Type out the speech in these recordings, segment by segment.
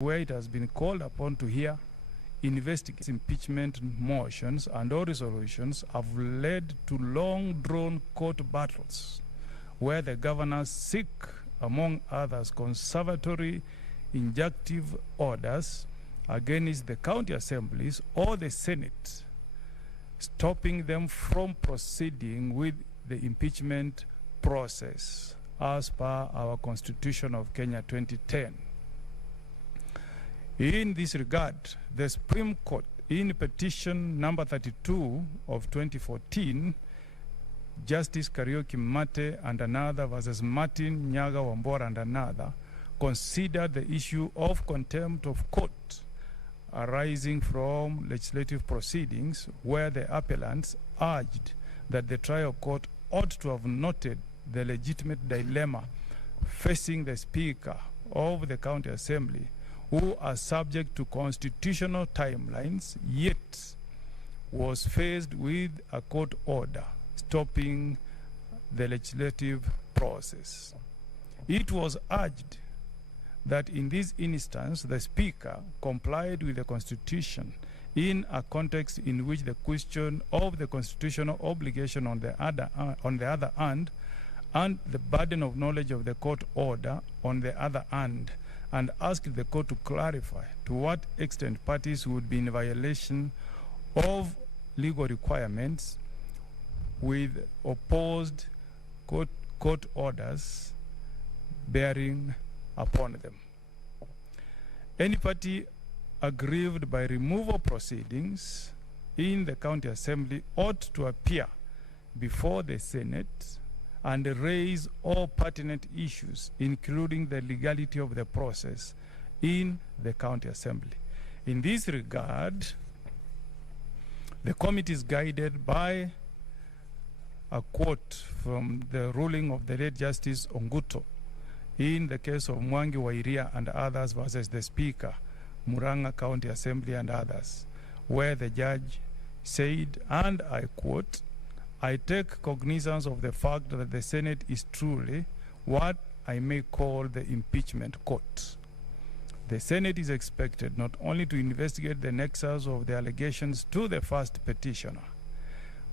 where it has been called upon to hear, investigate impeachment motions and all resolutions have led to long-drawn court battles where the governors seek, among others, conservatory injunctive orders against the county assemblies or the Senate, stopping them from proceeding with the impeachment process as per our Constitution of Kenya 2010. In this regard, the Supreme Court, in petition number 32 of 2014, Justice Kariuki Mate and another versus Martin Nyaga Wambora and another, considered the issue of contempt of court arising from legislative proceedings where the appellants urged that the trial court ought to have noted the legitimate dilemma facing the Speaker of the County Assembly, who are subject to constitutional timelines, yet was faced with a court order stopping the legislative process. It was urged that in this instance, the Speaker complied with the Constitution in a context in which the question of the constitutional obligation on the other hand, and the burden of knowledge of the court order on the other hand, and asked the court to clarify to what extent parties would be in violation of legal requirements with opposed court orders bearing upon them. Any party aggrieved by removal proceedings in the County Assembly ought to appear before the Senate and raise all pertinent issues, including the legality of the process in the County Assembly. In this regard, the committee is guided by a quote from the ruling of the late Justice Onguto in the case of Mwangi Wairia and others versus the Speaker, Muranga County Assembly and others, where the judge said, and I quote, "I take cognizance of the fact that the Senate is truly what I may call the impeachment court. The Senate is expected not only to investigate the nexus of the allegations to the first petitioner,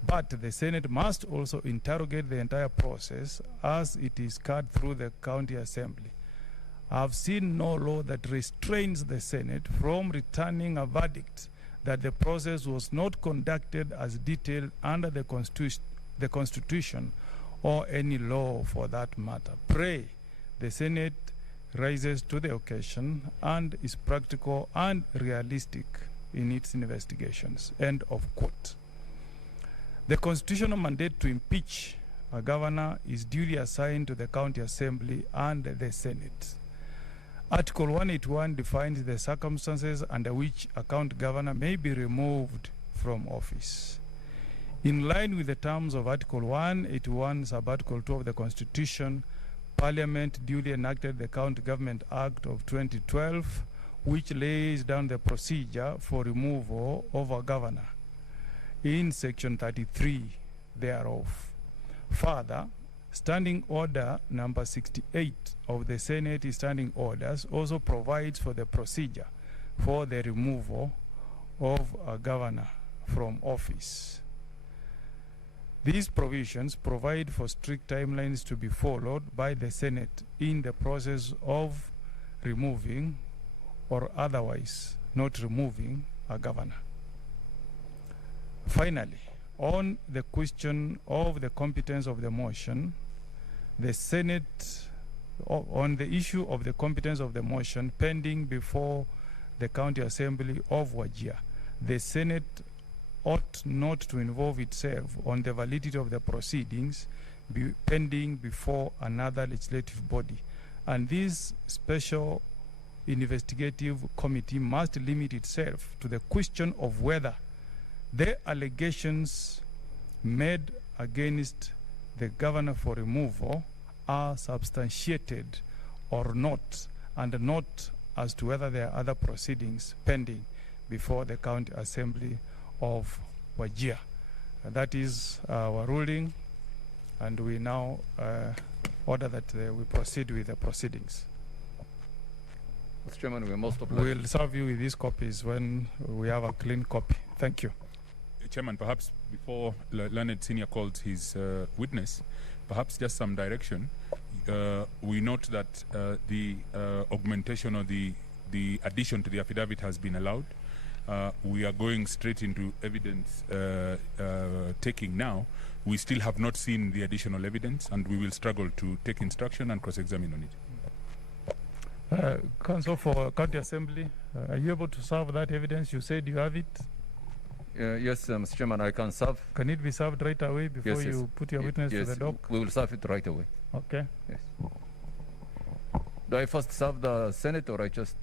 but the Senate must also interrogate the entire process as it is cut through the County Assembly. I have seen no law that restrains the Senate from returning a verdict that the process was not conducted as detailed under the Constitution or any law for that matter. Pray the Senate rises to the occasion and is practical and realistic in its investigations." End of quote. The constitutional mandate to impeach a governor is duly assigned to the County Assembly and the Senate. Article 181 defines the circumstances under which a county governor may be removed from office. In line with the terms of Article 181, Sub-Article 2 of the Constitution, Parliament duly enacted the County Government Act of 2012, which lays down the procedure for removal of a governor in Section 33 thereof. Further, Standing Order number 68 of the Senate Standing Orders also provides for the procedure for the removal of a governor from office. These provisions provide for strict timelines to be followed by the Senate in the process of removing or otherwise not removing a governor. Finally, on the question of the competence of the motion, the Senate, on the issue of the competence of the motion pending before the County Assembly of Wajir, the Senate ought not to involve itself on the validity of the proceedings pending before another legislative body. And this special investigative committee must limit itself to the question of whether the allegations made against the governor for removal are substantiated or not, and not as to whether there are other proceedings pending before the County Assembly of Wajir. That is our ruling, and we now order that we proceed with the proceedings. Mr. Chairman, we're most obliged. We'll serve you with these copies when we have a clean copy. Thank you. Chairman, perhaps before Learned Senior calls his witness, perhaps just some direction. We note that the augmentation or the addition to the affidavit has been allowed. We are going straight into evidence taking now. We still have not seen the additional evidence, and we will struggle to take instruction and cross-examine on it. Counsel for County Assembly, are you able to serve that evidence? You said you have it. Yes, Mr. Chairman, I can serve. Can it be served right away before you put your witness to the dock? We will serve it right away. Okay. Yes. Do I first serve the Senate or I just?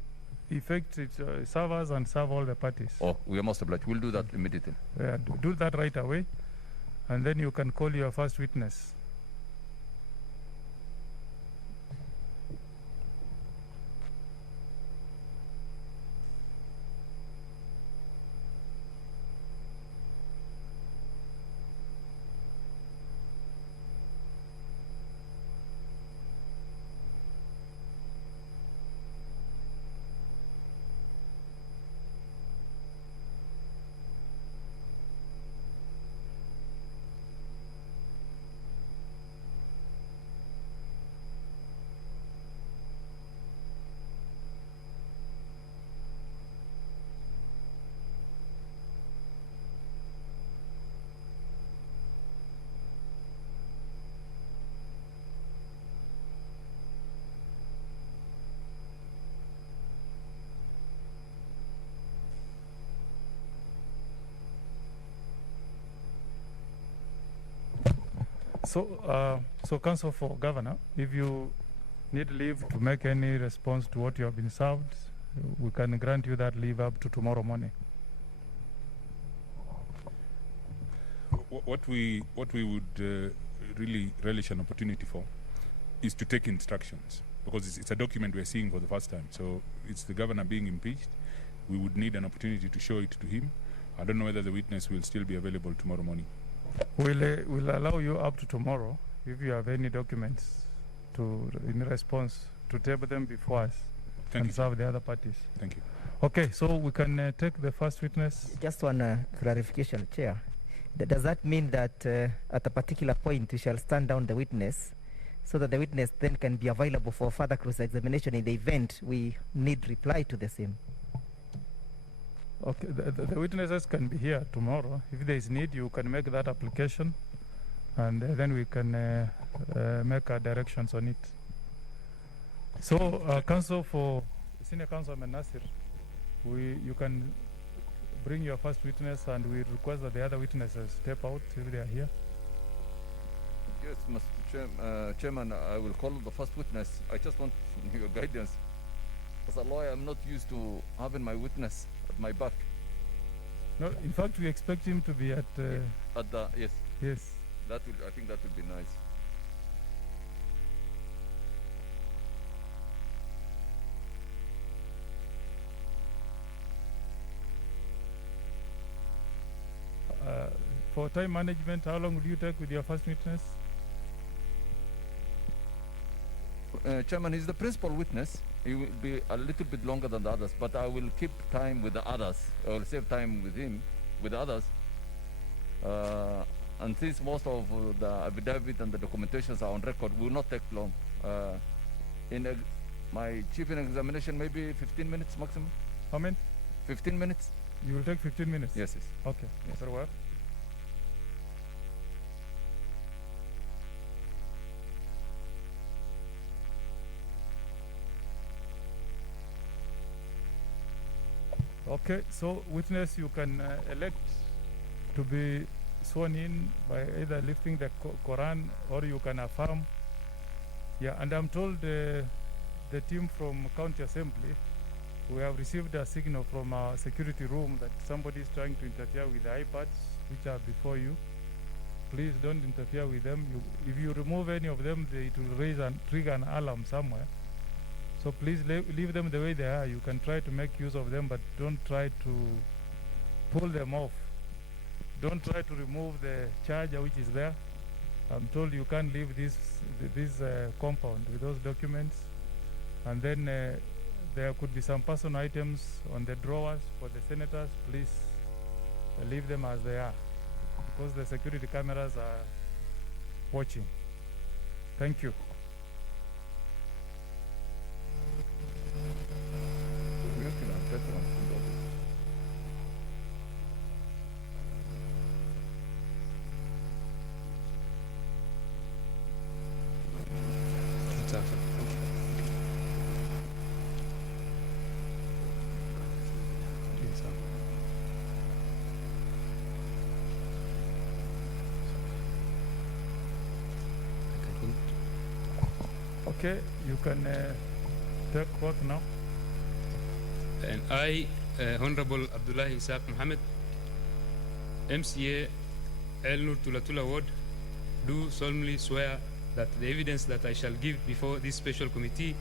Effect it, serve us and serve all the parties. Oh, we are most obliged. We'll do that immediately. Do that right away, and then you can call your first witness. So Counsel for Governor, if you need leave to make any response to what you have been served, we can grant you that leave up to tomorrow morning. What we would really relish an opportunity for is to take instructions, because it's a document we're seeing for the first time. So it's the governor being impeached. We would need an opportunity to show it to him. I don't know whether the witness will still be available tomorrow morning. We'll allow you up to tomorrow if you have any documents in response to table them before us and serve the other parties. Thank you. Okay, so we can take the first witness. Just one clarification, Chair. Does that mean that at a particular point we shall stand down the witness so that the witness then can be available for further cross-examination in the event we need reply to the same? Okay, the witnesses can be here tomorrow. If there is need, you can make that application, and then we can make our directions on it. So, Counsel for Senior Councilman Nasir, you can bring your first witness, and we request that the other witnesses step out if they are here. Yes, Mr. Chairman, I will call the first witness. I just want your guidance. As a lawyer, I'm not used to having my witness at my back. No, in fact, we expect him to be at the yes. Yes. I think that would be nice. For time management, how long will you take with your first witness? Chairman, he's the principal witness. He will be a little bit longer than the others, but I will keep time with the others. I will save time with him, with the others. And since most of the affidavit and the documentations are on record, will not take long. My chief in examination, maybe 15 minutes maximum. How many? 15 minutes. You will take 15 minutes? Yes, yes. Okay. Yes. Very well. Okay, so witness, you can elect to be sworn in by either lifting the Quran or you can affirm. Yeah, and I'm told the team from County Assembly, we have received a signal from our security room that somebody is trying to interfere with the iPads which are before you. Please don't interfere with them. If you remove any of them, it will raise and trigger an alarm somewhere. So please leave them the way they are. You can try to make use of them, but don't try to pull them off. Don't try to remove the charger which is there. I'm told you can't leave this compound with those documents. And then there could be some personal items on the drawers for the senators. Please leave them as they are, because the security cameras are watching. Thank you. Okay, you can take work now. And I, Honorable Abdullahi Isaac Mohammed, MCA El Nur Tulatula Ward, do solemnly swear that the evidence that I shall give before this special committee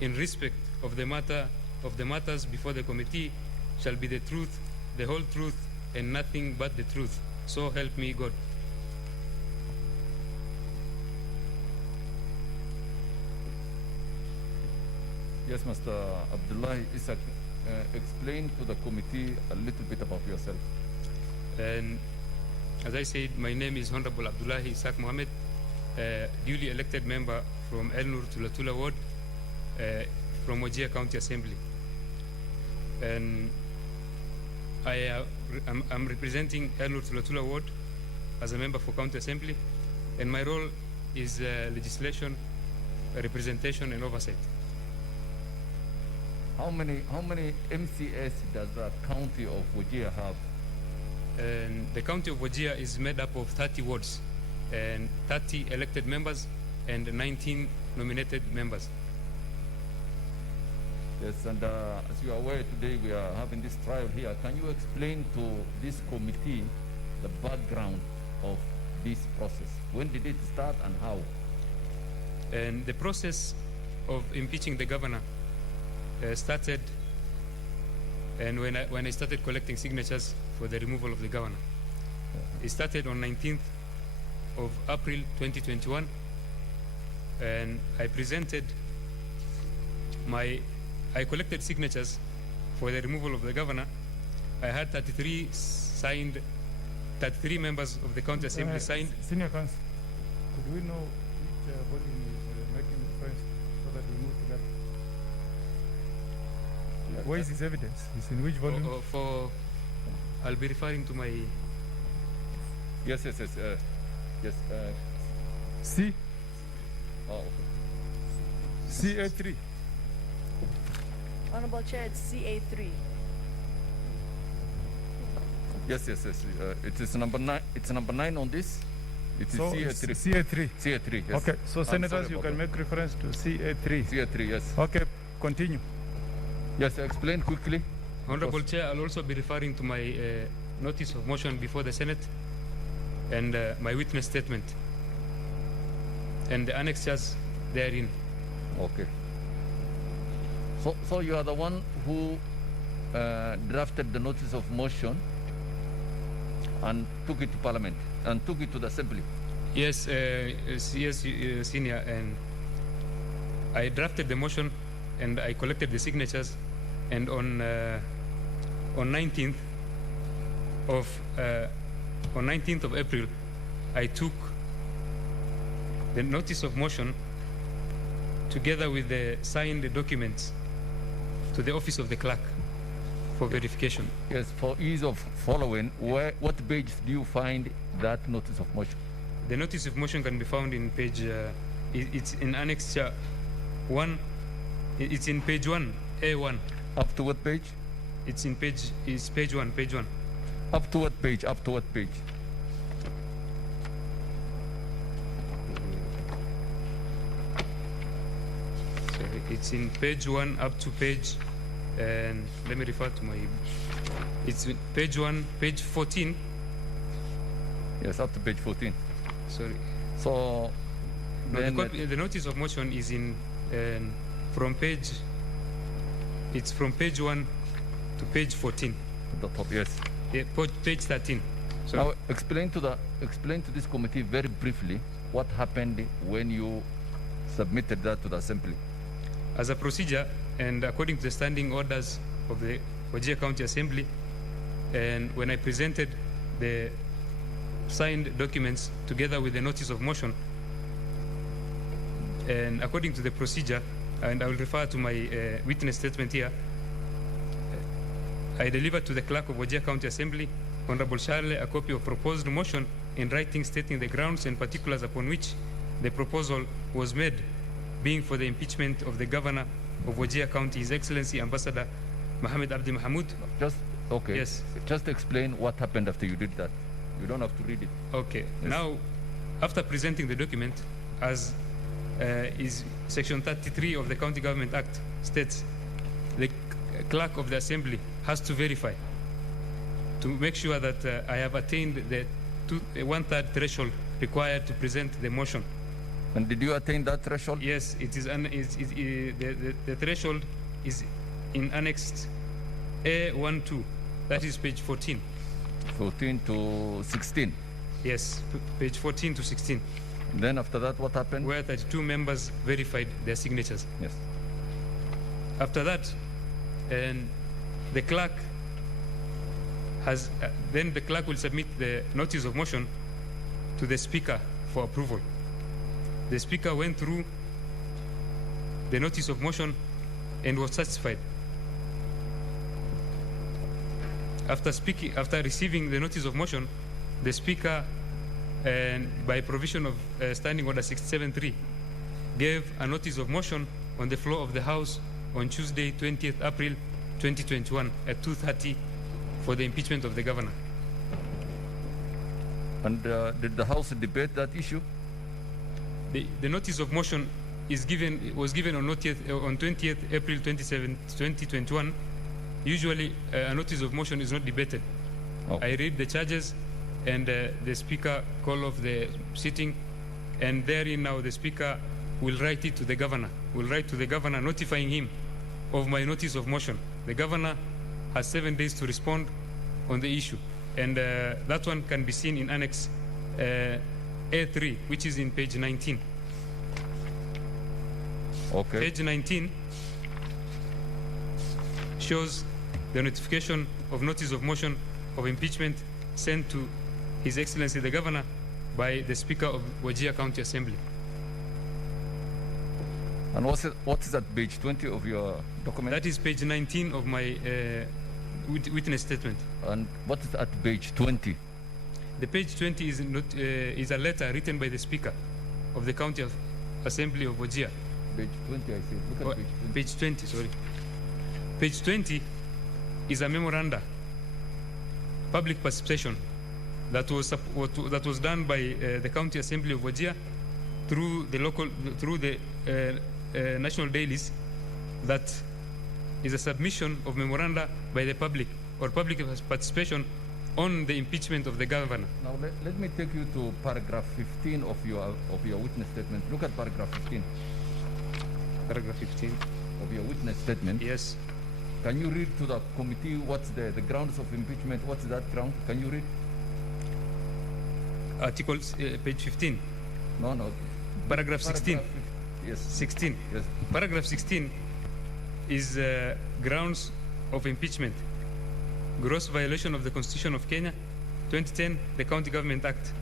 in respect of the matters before the committee shall be the truth, the whole truth, and nothing but the truth. So help me God. Yes, Mr. Abdullahi Isaac, explain to the committee a little bit about yourself. And as I said, my name is Honorable Abdullahi Isaac Mohammed, duly elected member from El Nur Tulatula Ward, from Wajir County Assembly. And I'm representing El Nur Tulatula Ward as a member for County Assembly, and my role is legislation, representation, and oversight. How many MCS does the county of Wajir have? And the county of Wajir is made up of 30 wards and 30 elected members and 19 nominated members. Yes, and as you are aware, today we are having this trial here. Can you explain to this committee the background of this process? When did it start and how? And the process of impeaching the governor started, and when I started collecting signatures for the removal of the governor. It started on 19th of April 2021, and I collected signatures for the removal of the governor. I had 33 members of the county assembly signed. Senior Counsel, could we know which volume is making difference so that we move to that? Where is his evidence? It's in which volume? I'll be referring to my... Yes. C? Oh, okay. CA3. Honorable Chair, it's CA3. Yes. It is number 9. It's number 9 on this. It is So CA3. CA3. CA3. Yes. Okay, so I'm senators, sorry you about can that. make reference to CA3. CA3. Yes. Okay, continue. Yes. Explain quickly. Honorable Chair, I'll also be referring to my notice of motion before the Senate and my witness statement and the annexures therein. Okay. So you are the one who drafted the notice of motion and took it to Parliament and took it to the Assembly. Yes, Senior, and I drafted the motion and I collected the signatures, and on 19th of April, I took the notice of motion together with the signed documents to the office of the clerk for verification. Yes. For ease of following, what page do you find that notice of motion? The notice of motion can be found in page. It's in Annex 1. It's in page 1, A1. Up to what page? It's in page. It's page 1. Page 1. Up to what page? Up to what page? Sorry, it's in page 1 up to page. And let me refer to my. It's page 1, page 14. Yes, up to page 14. Sorry. So No, then the notice of motion is in from page. It's from page 1 to page 14. the top, yes. Yeah, page 13. So Now explain to this committee very briefly what happened when you submitted that to the Assembly. as a procedure, and according to the standing orders of the Wajir County Assembly, and when I presented the signed documents together with the notice of motion, and according to the procedure, and I will refer to my witness statement here, I delivered to the clerk of Wajir County Assembly, Honorable Charlie, a copy of proposed motion in writing stating the grounds and particulars upon which the proposal was made, being for the impeachment of the governor of Wajir County, His Excellency Ambassador Mohammed Abdi Mohamud. Just, okay. Yes. Just explain what happened after you did that. You don't have to read it. Okay. Yes. Now, after presenting the document, as is Section 33 of the County Government Act states, the clerk of the Assembly has to verify to make sure that I have attained the one-third threshold required to present the motion. And did you attain that threshold? Yes, it is. The threshold is in Annex A12. That is page 14. 14 to 16. Yes, page 14 to 16. Then after that, what happened? Where 32 members verified their signatures. Yes. After that, and the clerk has then the clerk will submit the notice of motion to the speaker for approval. The speaker went through the notice of motion and was satisfied. After receiving the notice of motion, the speaker, and by provision of Standing Order 673, gave a notice of motion on the floor of the House on Tuesday, 20th April 2021 at 2:30 for the impeachment of the governor. And did the House debate that issue? The notice of motion was given on 20th April 2021. Usually, a notice of motion is not debated. Oh. I read the charges, and the speaker call of the sitting, and therein now the speaker will write it to the governor. Will write to the governor notifying him of my notice of motion. The governor has 7 days to respond on the issue, and that one can be seen in Annex A3, which is in page 19. Okay. Page 19 shows the notification of notice of motion of impeachment sent to His Excellency the Governor by the Speaker of Wajir County Assembly. And what is that, page 20 of your document? That is page 19 of my witness statement. And what is at page 20? The page 20 is a letter written by the Speaker of the County Assembly of Wajir. Page 20, I see. Look at Page 20, sorry. Page 20 is a memoranda, public participation, that was done by the County Assembly of Wajir through the national dailies. That is a submission of memoranda by the public, or public participation on the impeachment of the governor. Now let me take you to paragraph 15 of your witness statement. Look at paragraph 15. Paragraph 15 of your witness statement. Yes. Can you read to the committee what's the grounds of impeachment? What's that ground? Can you read? Articles, page 15. No. Paragraph 16. Yes. 16. Yes. Paragraph 16 is grounds of impeachment. Gross violation of the Constitution of Kenya, 2010, the County Government Act,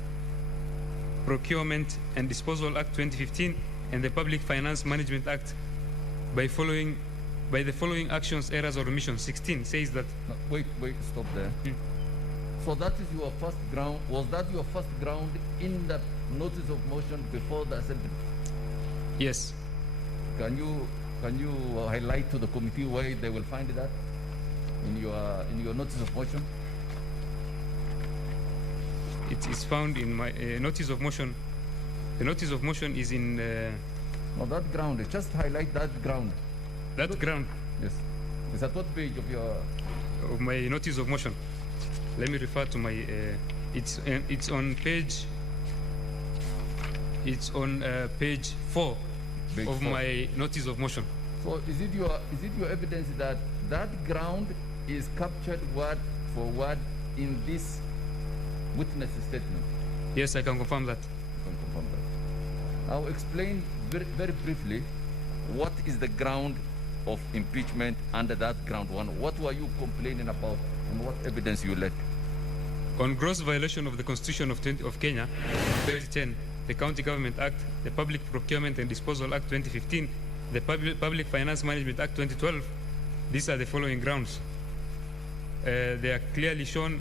Procurement and Disposal Act 2015, and the Public Finance Management Act by the following actions, errors, or omissions. 16 says that. No, wait, stop there. So that is your first ground. Was that your first ground in the notice of motion before the assembly? Yes. Can you highlight to the committee where they will find that in your notice of motion? It is found in my notice of motion. The notice of motion is in. No, that ground. Just highlight that ground. That ground. Yes. Is at what page of my notice of motion? Let me refer to my. It's on page. It's on page 4 page of 4. my notice of motion. So is it your evidence that that ground is captured word for word in this witness statement? Yes, I can confirm that. You can confirm that. Now explain very, very briefly what is the ground of impeachment under that ground one. What were you complaining about and what evidence you led? On gross violation of the Constitution of Kenya, 2010, the County Government Act, the Public Procurement and Disposal Act 2015, the Public Finance Management Act 2012, these are the following grounds. They are clearly shown.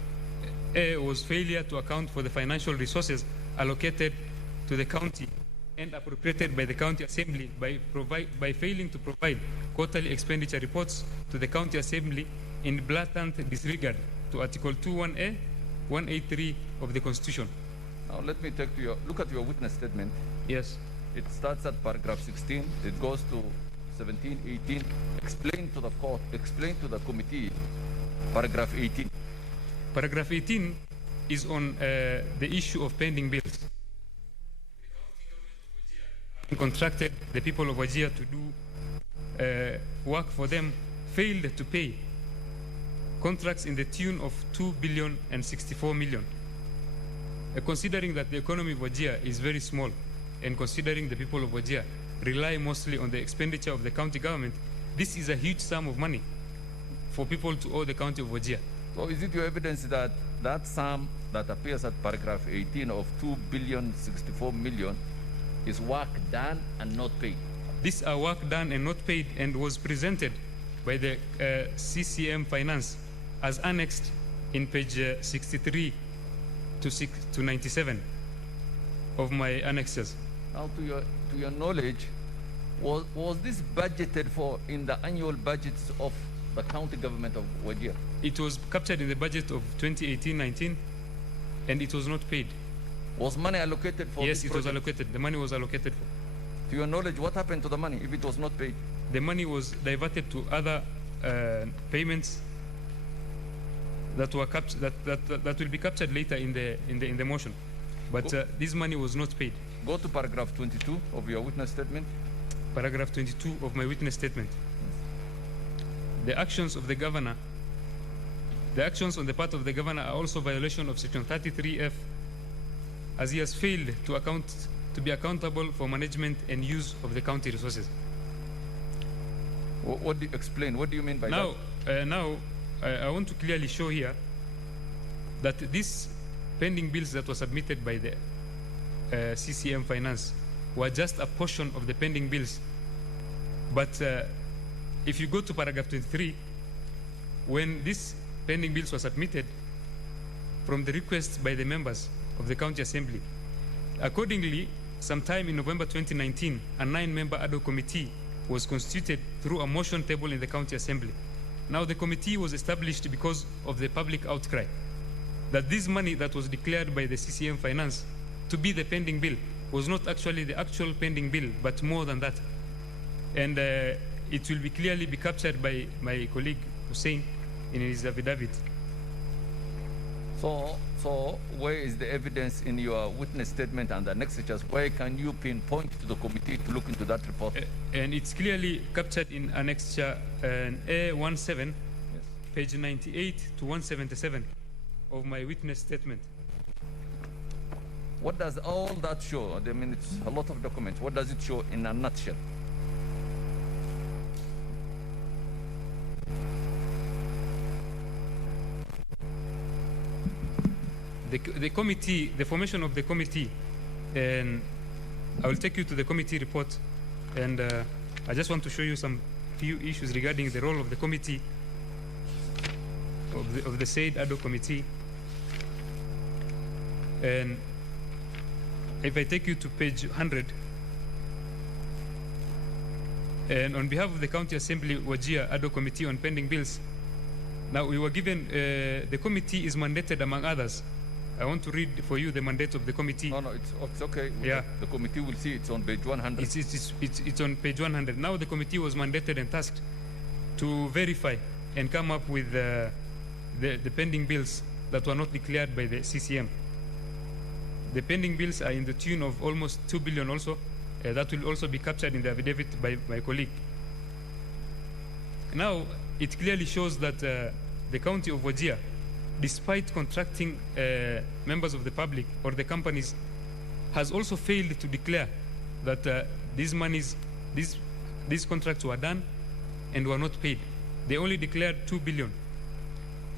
A was failure to account for the financial resources allocated to the county and appropriated by the County Assembly by failing to provide quarterly expenditure reports to the County Assembly in blatant disregard to Article 21A, 183 of the Constitution. Now let me take to your, look at your witness statement. Yes. It starts at paragraph 16, it goes to 17, 18. Explain to the court, explain to the committee, paragraph 18. Paragraph 18 is on the issue of pending bills. The county government of Wajir contracted the people of Wajir to do work for them, failed to pay contracts in the tune of 2 billion and 64 million. Considering that the economy of Wajir is very small, and considering the people of Wajir rely mostly on the expenditure of the county government, this is a huge sum of money for people to owe the county of Wajir. So is it your evidence that that sum that appears at paragraph 18 of 2 billion 64 million is work done and not paid? These are work done and not paid, and was presented by the CCM Finance as annexed in page 63 to 97 of my annexes. Now to your knowledge, was this budgeted for in the annual budgets of the county government of Wajir? It was captured in the budget of 2018-19, and it was not paid. Was money allocated for Yes, this it was project? allocated. The money was allocated for. To your knowledge, what happened to the money if it was not paid? The money was diverted to other payments that were that will be captured later in the motion. But this money was not paid. Go to paragraph 22 of your witness statement. Paragraph 22 of my witness statement. The actions of the governor, the actions on the part of the governor are also violation of section 33F, as he has failed to be accountable for management and use of the county resources. What do you explain? What do you mean by that? Now, I want to clearly show here that these pending bills that were submitted by the CCM Finance were just a portion of the pending bills. But if you go to paragraph 23, when these pending bills were submitted from the requests by the members of the County Assembly, accordingly, sometime in November 2019, a 9-member ad hoc committee was constituted through a motion table in the County Assembly. Now, the committee was established because of the public outcry that this money that was declared by the CCM Finance to be the pending bill was not actually the actual pending bill, but more than that. And it will clearly be captured by my colleague Hussein in his affidavit. So where is the evidence in your witness statement and the annexures? Where can you pinpoint to the committee to look into that report? And it's clearly captured in annexure A17, yes, page 98 to 177 of my witness statement. What does all that show? I mean, it's a lot of documents. What does it show in a nutshell? The committee, the formation of the committee, and I will take you to the committee report, and I just want to show you some few issues regarding the role of the committee, of the said ad hoc committee. And if I take you to page 100, and on behalf of the County Assembly Wajir ad hoc committee on pending bills, now we were given, the committee is mandated among others. I want to read for you the mandate of the committee. No, it's okay. Yeah. The committee will see it's on page 100. It's on page 100. Now the committee was mandated and tasked to verify and come up with the pending bills that were not declared by the CCM. The pending bills are in the tune of almost 2 billion also. That will also be captured in the affidavit by my colleague. Now, it clearly shows that the county of Wajir, despite contracting members of the public or the companies, has also failed to declare that these contracts were done and were not paid. They only declared 2 billion.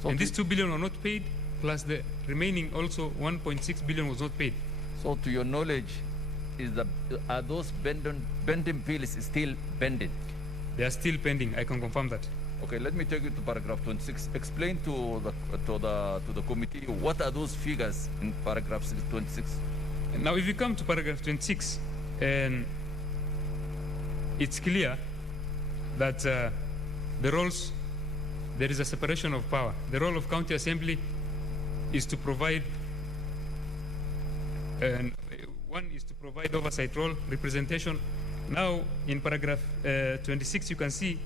So And these 2 billion were not paid, plus the remaining also 1.6 billion was not paid. So to your knowledge, are those pending bills still pending? They are still pending. I can confirm that. Okay, let me take you to paragraph 26. Explain to the committee what are those figures in paragraph 26. Now, if you come to paragraph 26, and it's clear that the roles, there is a separation of power. The role of county assembly is to provide, one is to provide oversight role, representation. Now, in paragraph 26, you can see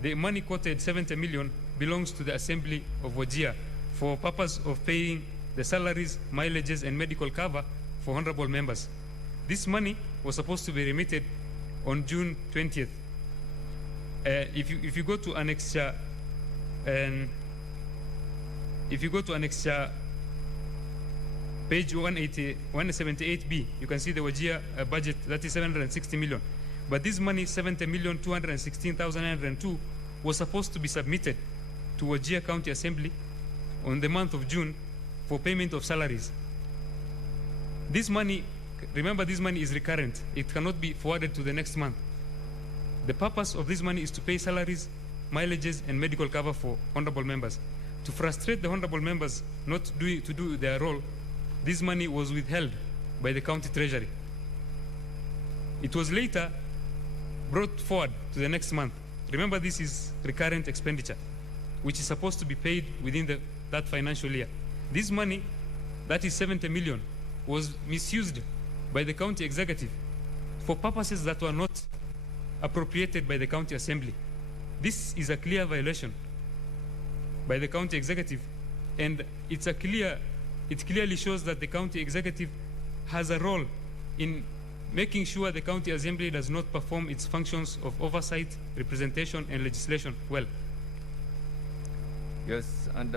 the money quoted, 70 million, belongs to the Assembly of Wajir for purpose of paying the salaries, mileages, and medical cover for honorable members. This money was supposed to be remitted on June 20th. If you go to annexure, page 178B, you can see the Wajir budget, that is 760 million. But this money, 70,216,902, was supposed to be submitted to Wajir County Assembly on the month of June for payment of salaries. This money, remember, this money is recurrent. It cannot be forwarded to the next month. The purpose of this money is to pay salaries, mileages, and medical cover for honorable members. To frustrate the honorable members not to do their role, this money was withheld by the county treasury. It was later brought forward to the next month. Remember, this is recurrent expenditure, which is supposed to be paid within that financial year. This money, that is 70 million, was misused by the county executive for purposes that were not appropriated by the county assembly. This is a clear violation by the county executive, and it clearly shows that the county executive has a role in making sure the county assembly does not perform its functions of oversight, representation, and legislation well. Yes, and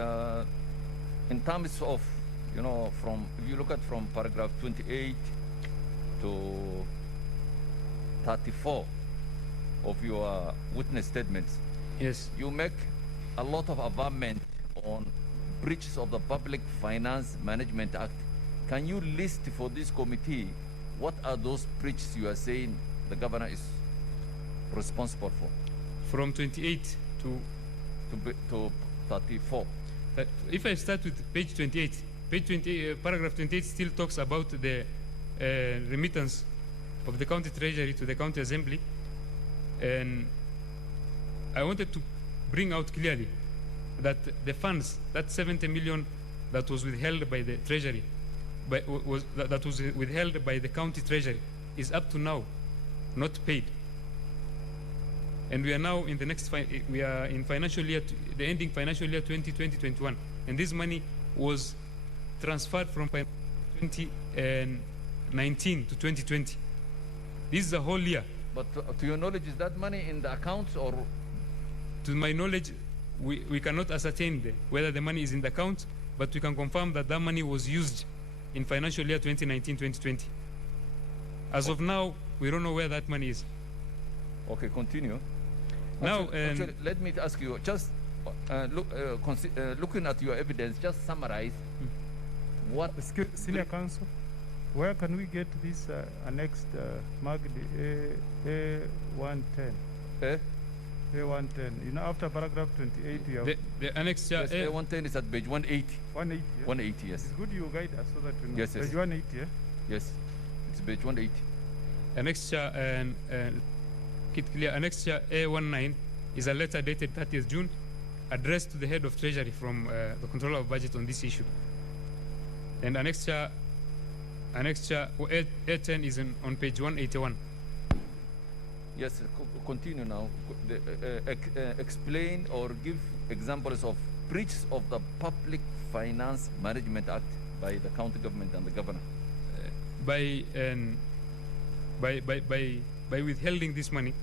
in terms of, if you look at from paragraph 28 to 34 of your witness statements, yes, you make a lot of averment on breaches of the Public Finance Management Act. Can you list for this committee what are those breaches you are saying the governor is responsible for? From 28 to 34. If I start with page 28, paragraph 28 still talks about the remittance of the county treasury to the county assembly, and I wanted to bring out clearly that the funds, that 70 million that was withheld by the treasury, that was withheld by the county treasury, is up to now not paid. And we are now in the next, we are in financial year, the ending financial year 2020-21, and this money was transferred from 2019 to 2020. This is a whole year. But to your knowledge, is that money in the accounts or? To my knowledge, we cannot ascertain whether the money is in the account, but we can confirm that that money was used in financial year 2019-2020. As of now, we don't know where that money is. Okay, continue. Now, actually, let me ask you, just looking at your evidence, just summarize what... Senior Counsel, where can we get this annexed Magdi A110? A110. After paragraph 28, you have... The annexure... Yes, A110 is at page 180. 180, yeah? 180, yes. It's good you guide us so that we know. Yes, yes. Page 180, yeah? Yes, it's page 180. Annexure and clear. Annexure A19 is a letter dated 30th June addressed to the head of treasury from the controller of budget on this issue. And annexure A10 is on page 181. Yes, continue now. Explain or give examples of breaches of the Public Finance Management Act by the county government and the governor. By withholding this money,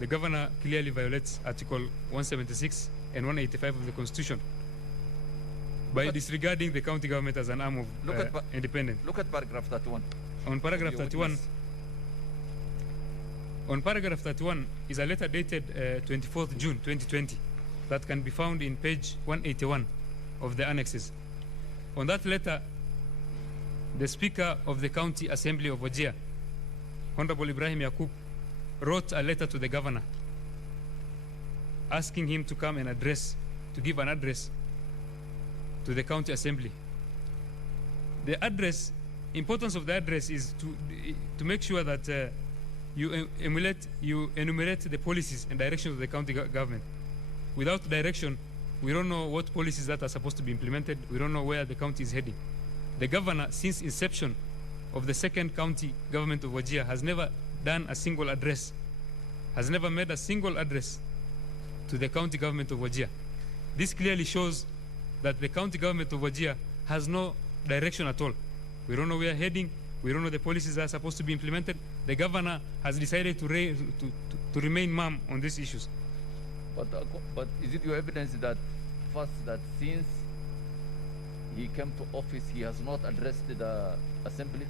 the governor clearly violates Article 176 and 185 of the Constitution by disregarding the county government as an arm of independent. Look at paragraph 31. On paragraph 31, On paragraph 31 is a letter dated 24th June 2020 that can be found in page 181 of the annexes. On that letter, the Speaker of the County Assembly of Wajir, Honorable Ibrahim Yaqub, wrote a letter to the governor asking him to come and give an address to the county assembly. The address, importance of the address is to make sure that you enumerate the policies and directions of the county government. Without direction, we don't know what policies that are supposed to be implemented. We don't know where the county is heading. The governor, since inception of the second county government of Wajir, has never done a single address, has never made a single address to the county government of Wajir. This clearly shows that the county government of Wajir has no direction at all. We don't know where we're heading. We don't know the policies that are supposed to be implemented. The governor has decided to remain mum on these issues. But is it your evidence that first, that since he came to office, he has not addressed the assembly?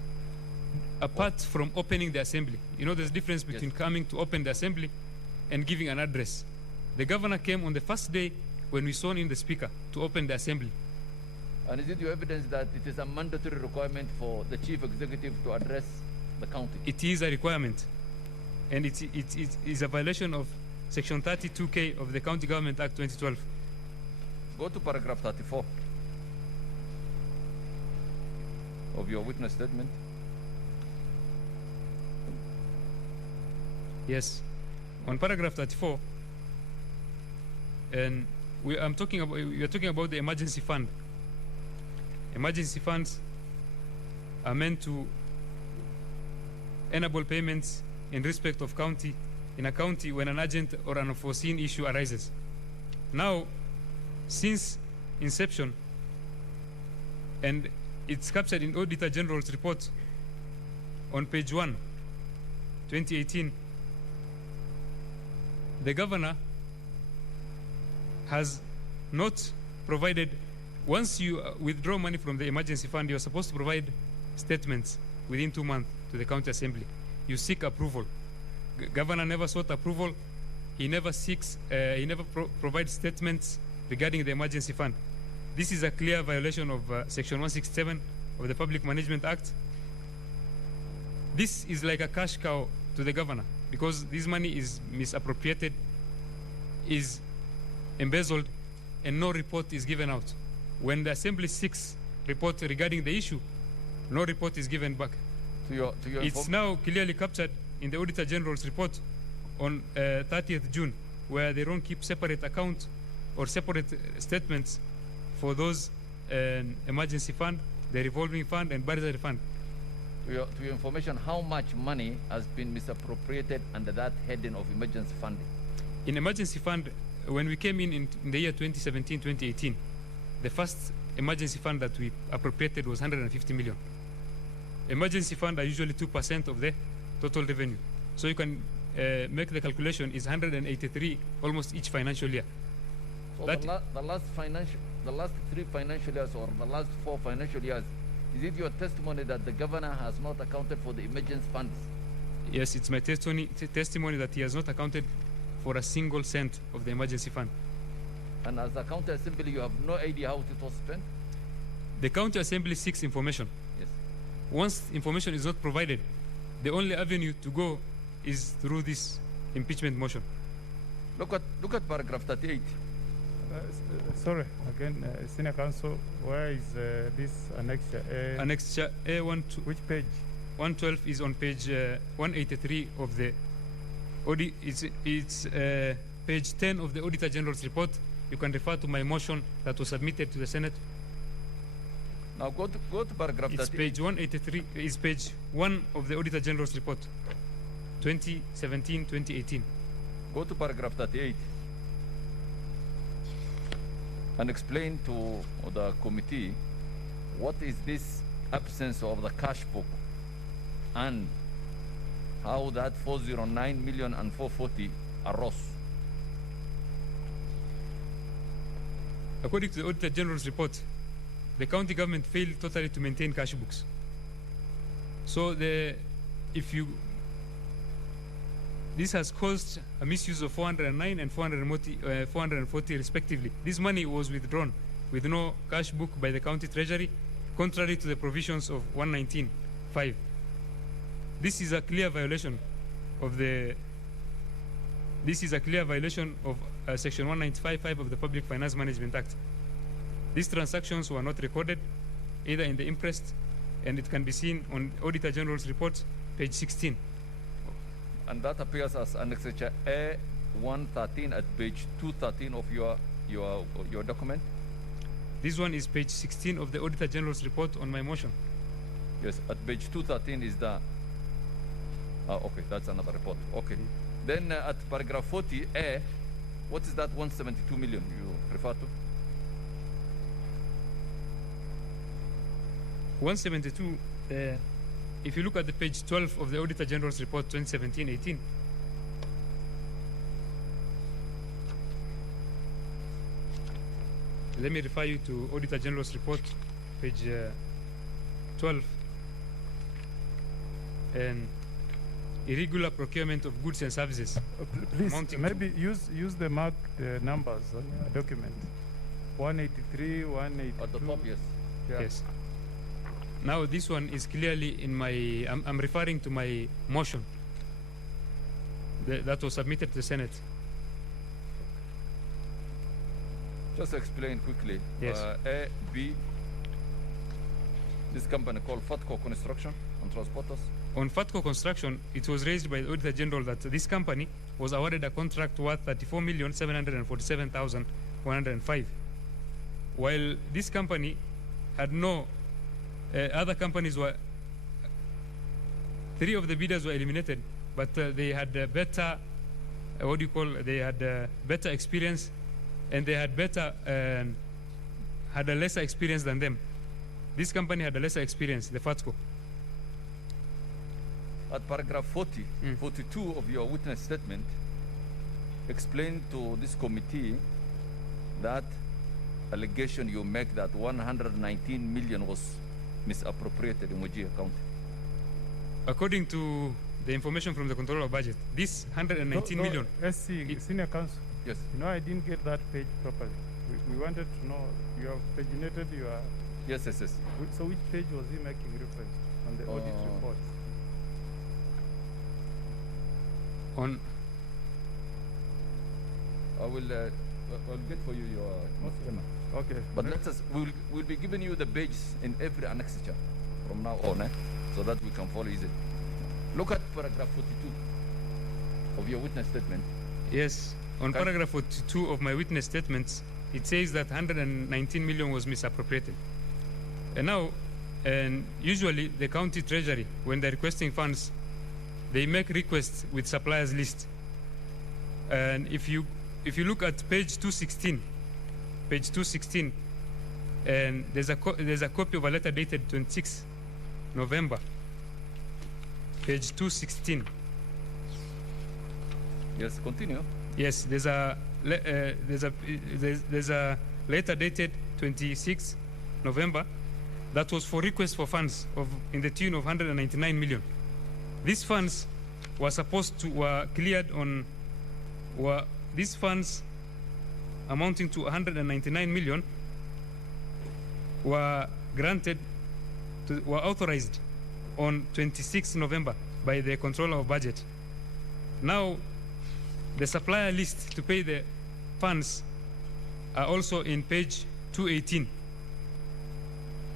Apart from opening the assembly. You know, there's a difference between coming to open the assembly and giving an address. The governor came on the first day when we sworn in the speaker to open the assembly. And is it your evidence that it is a mandatory requirement for the chief executive to address the county? It is a requirement. And it is a violation of Section 32K of the County Government Act 2012. Go to paragraph 34 of your witness statement. Yes. On paragraph 34, and we are talking about the emergency fund. Emergency funds are meant to enable payments in respect of county, in a county when an urgent or an unforeseen issue arises. Now, since inception, and it's captured in Auditor General's report on page 1, 2018, the governor has not provided. Once you withdraw money from the emergency fund, you're supposed to provide statements within 2 months to the county assembly. You seek approval. Governor never sought approval. He never seeks, he never provides statements regarding the emergency fund. This is a clear violation of Section 167 of the Public Management Act. This is like a cash cow to the governor because this money is misappropriated, is embezzled, and no report is given out. When the assembly seeks report regarding the issue, no report is given back. It's now clearly captured in the Auditor General's report on 30th June, where they don't keep separate account or separate statements for those emergency fund, the revolving fund, and budgetary fund. To your information, how much money has been misappropriated under that heading of emergency funding? In emergency fund, when we came in the year 2017-2018, the first emergency fund that we appropriated was 150 million. Emergency fund are usually 2% of the total revenue. So you can make the calculation is 183 almost each financial year. So the last 3 financial years or the last 4 financial years, is it your testimony that the governor has not accounted for the emergency funds? Yes, it's my testimony that he has not accounted for a single cent of the emergency fund. And as a county assembly, you have no idea how it was spent? The county assembly seeks information. Yes. Once information is not provided, the only avenue to go is through this impeachment motion. Look at paragraph 38. Sorry, again, Senior Counsel, where is this annexure A? Annexure A1. Which page? 112 is on page 183 of the audit. It's page 10 of the Auditor General's report. You can refer to my motion that was submitted to the Senate. Now go to paragraph 38. It's page 183. Is page 1 of the Auditor General's report, 2017-2018. Go to paragraph 38 and explain to the committee what is this absence of the cash book and how that 409 million and 440 arose. According to the Auditor General's report, the county government failed totally to maintain cash books. So if you This has caused a misuse of 409 and 440 respectively. This money was withdrawn with no cash book by the county treasury, contrary to the provisions of 119.5. This is a clear violation of Section 195.5 of the Public Finance Management Act. These transactions were not recorded either in the imprest, and it can be seen on Auditor General's report, page 16. And that appears as Annexure A113 at page 213 of your document? This one is page 16 of the Auditor General's report on my motion. Yes, at page 213 is the... okay, that's another report. Okay. Then at paragraph 40A, what is that 172 million you refer to? 172, if you look at the page 12 of the Auditor General's report 2017-18, let me refer you to Auditor General's report, page 12, and irregular procurement of goods and services. Please, maybe use the marked numbers on your document. 183, 182. At the top, yes. Yeah. Yes. Now this one is clearly in my, I'm referring to my motion that was submitted to the Senate. Just explain quickly. Yes. A, B, this company called Fatco Construction and Transporters. On Fatco Construction, it was raised by the Auditor General that this company was awarded a contract worth 34,747,105, while this company had no other companies were, 3 of the bidders were eliminated, but they had better, they had better experience, and they had better, had a lesser experience than them. This company had a lesser experience, the Fatco. At paragraph 42 of your witness statement, explain to this committee that allegation you make that 119 million was misappropriated in Wajir County. According to the information from the Controller of Budget, this 119 million. SC, Senior Counsel. Yes. You know, I didn't get that page properly. We wanted to know, you have paginated your... Yes. So which page was he making reference to on the audit report? On... I will I'll get for you your... Okay. But we'll be giving you the pages in every annexure from now on, so that we can follow easily. Look at paragraph 42 of your witness statement. Yes, on paragraph 42 of my witness statements, it says that 119 million was misappropriated. And now, usually the county treasury, when they're requesting funds, they make requests with suppliers list. And if you look at page 216, and there's a copy of a letter dated 26 November, page 216. Yes, continue. Yes, there's a letter dated 26 November that was for request for funds in the tune of 199 million. These funds were cleared on, these funds amounting to 199 million were authorized on 26 November by the Controller of Budget. Now, the supplier list to pay the funds are also in page 218.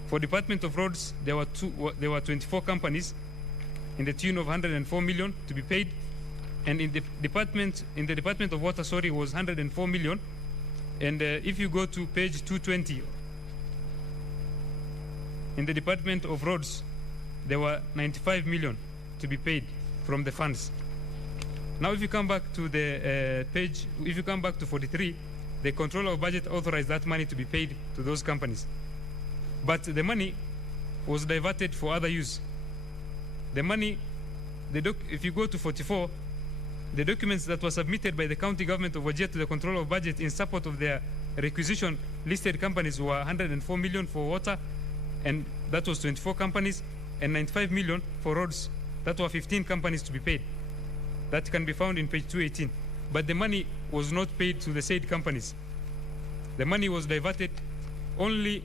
For Department of Roads, there were 24 companies in the tune of 104 million to be paid, and in the Department of Water, was 104 million. And if you go to page 220, in the Department of Roads, there were 95 million to be paid from the funds. Now, if you come back to the page, if you come back to 43, the Controller of Budget authorized that money to be paid to those companies. But the money was diverted for other use. The money, if you go to 44, the documents that were submitted by the county government of Wajir to the Controller of Budget in support of their requisition listed companies were 104 million for water, and that was 24 companies, and 95 million for roads. That were 15 companies to be paid. That can be found in page 218. But the money was not paid to the said companies. The money was diverted. Only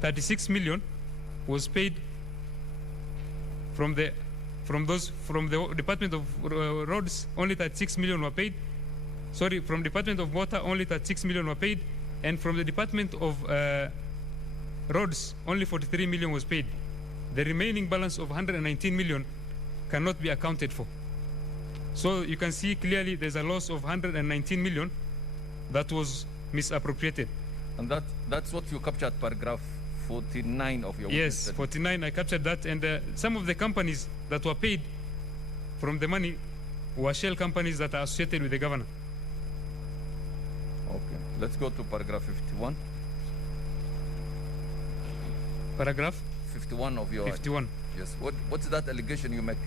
36 million was paid from the Department of Roads. Only 36 million were paid. Sorry, from Department of Water, only 36 million were paid, and from the Department of Roads, only 43 million was paid. The remaining balance of 119 million cannot be accounted for. So you can see clearly there's a loss of 119 million that was misappropriated. And that's what you captured, paragraph 49 of your Yes, study. 49, I captured that. And some of the companies that were paid from the money were shell companies that are associated with the governor. Okay, let's go to paragraph 51. Paragraph 51 of your... 51. Yes, what's that allegation you make?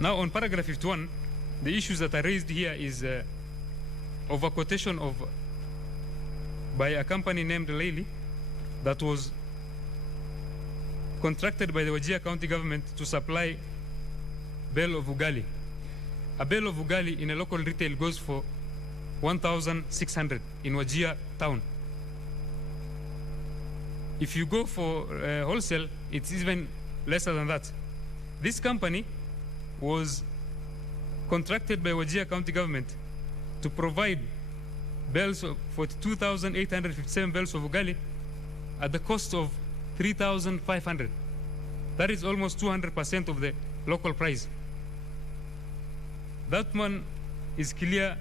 Now on paragraph 51, the issues that are raised here is overquotation of by a company named Layli that was contracted by the Wajir County government to supply bale of ugali. A bale of ugali in a local retail goes for 1,600 in Wajir town. If you go for wholesale, it's even lesser than that. This company was contracted by Wajir County government to provide bales for 2,857 bales of ugali at the cost of 3,500. That is almost 200% of the local price. That one is clear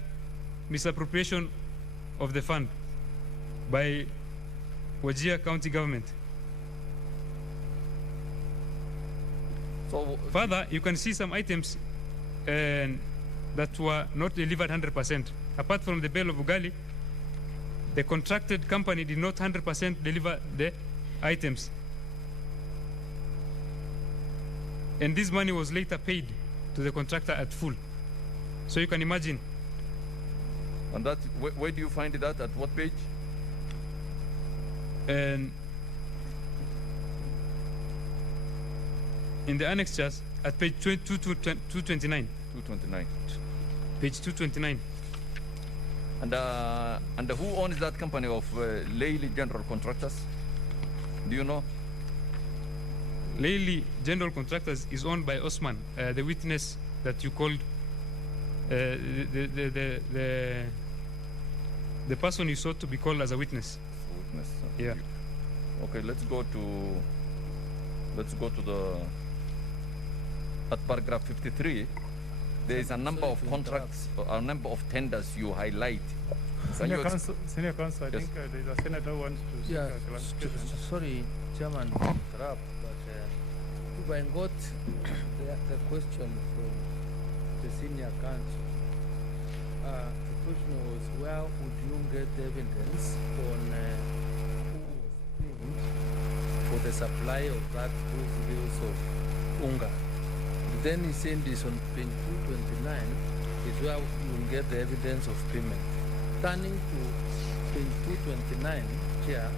misappropriation of the fund by Wajir County government. So further, you can see some items that were not delivered 100%. Apart from the bale of ugali, the contracted company did not 100% deliver the items. And this money was later paid to the contractor at full. So you can imagine. And that, where do you find it at what page? And in the annexures at page 229. 229. Page 229. And who owns that company of Layli General Contractors? Do you know? Layli General Contractors is owned by Osman, the witness that you called, the person you sought to be called as a witness. Witness. Yeah. Okay, let's go to the at paragraph 53. There is a number of contracts, a number of tenders you highlight. Senior Counsel, I Yes. think there is a senator who wants to seek a clarification. Sorry, Chairman, to interrupt, but if I got the question from the senior counsel, the question was, where would you get the evidence on who was paid for the supply of those bills of unga? Then he said this on page 229 is where you will get the evidence of payment. Turning to page 229 here,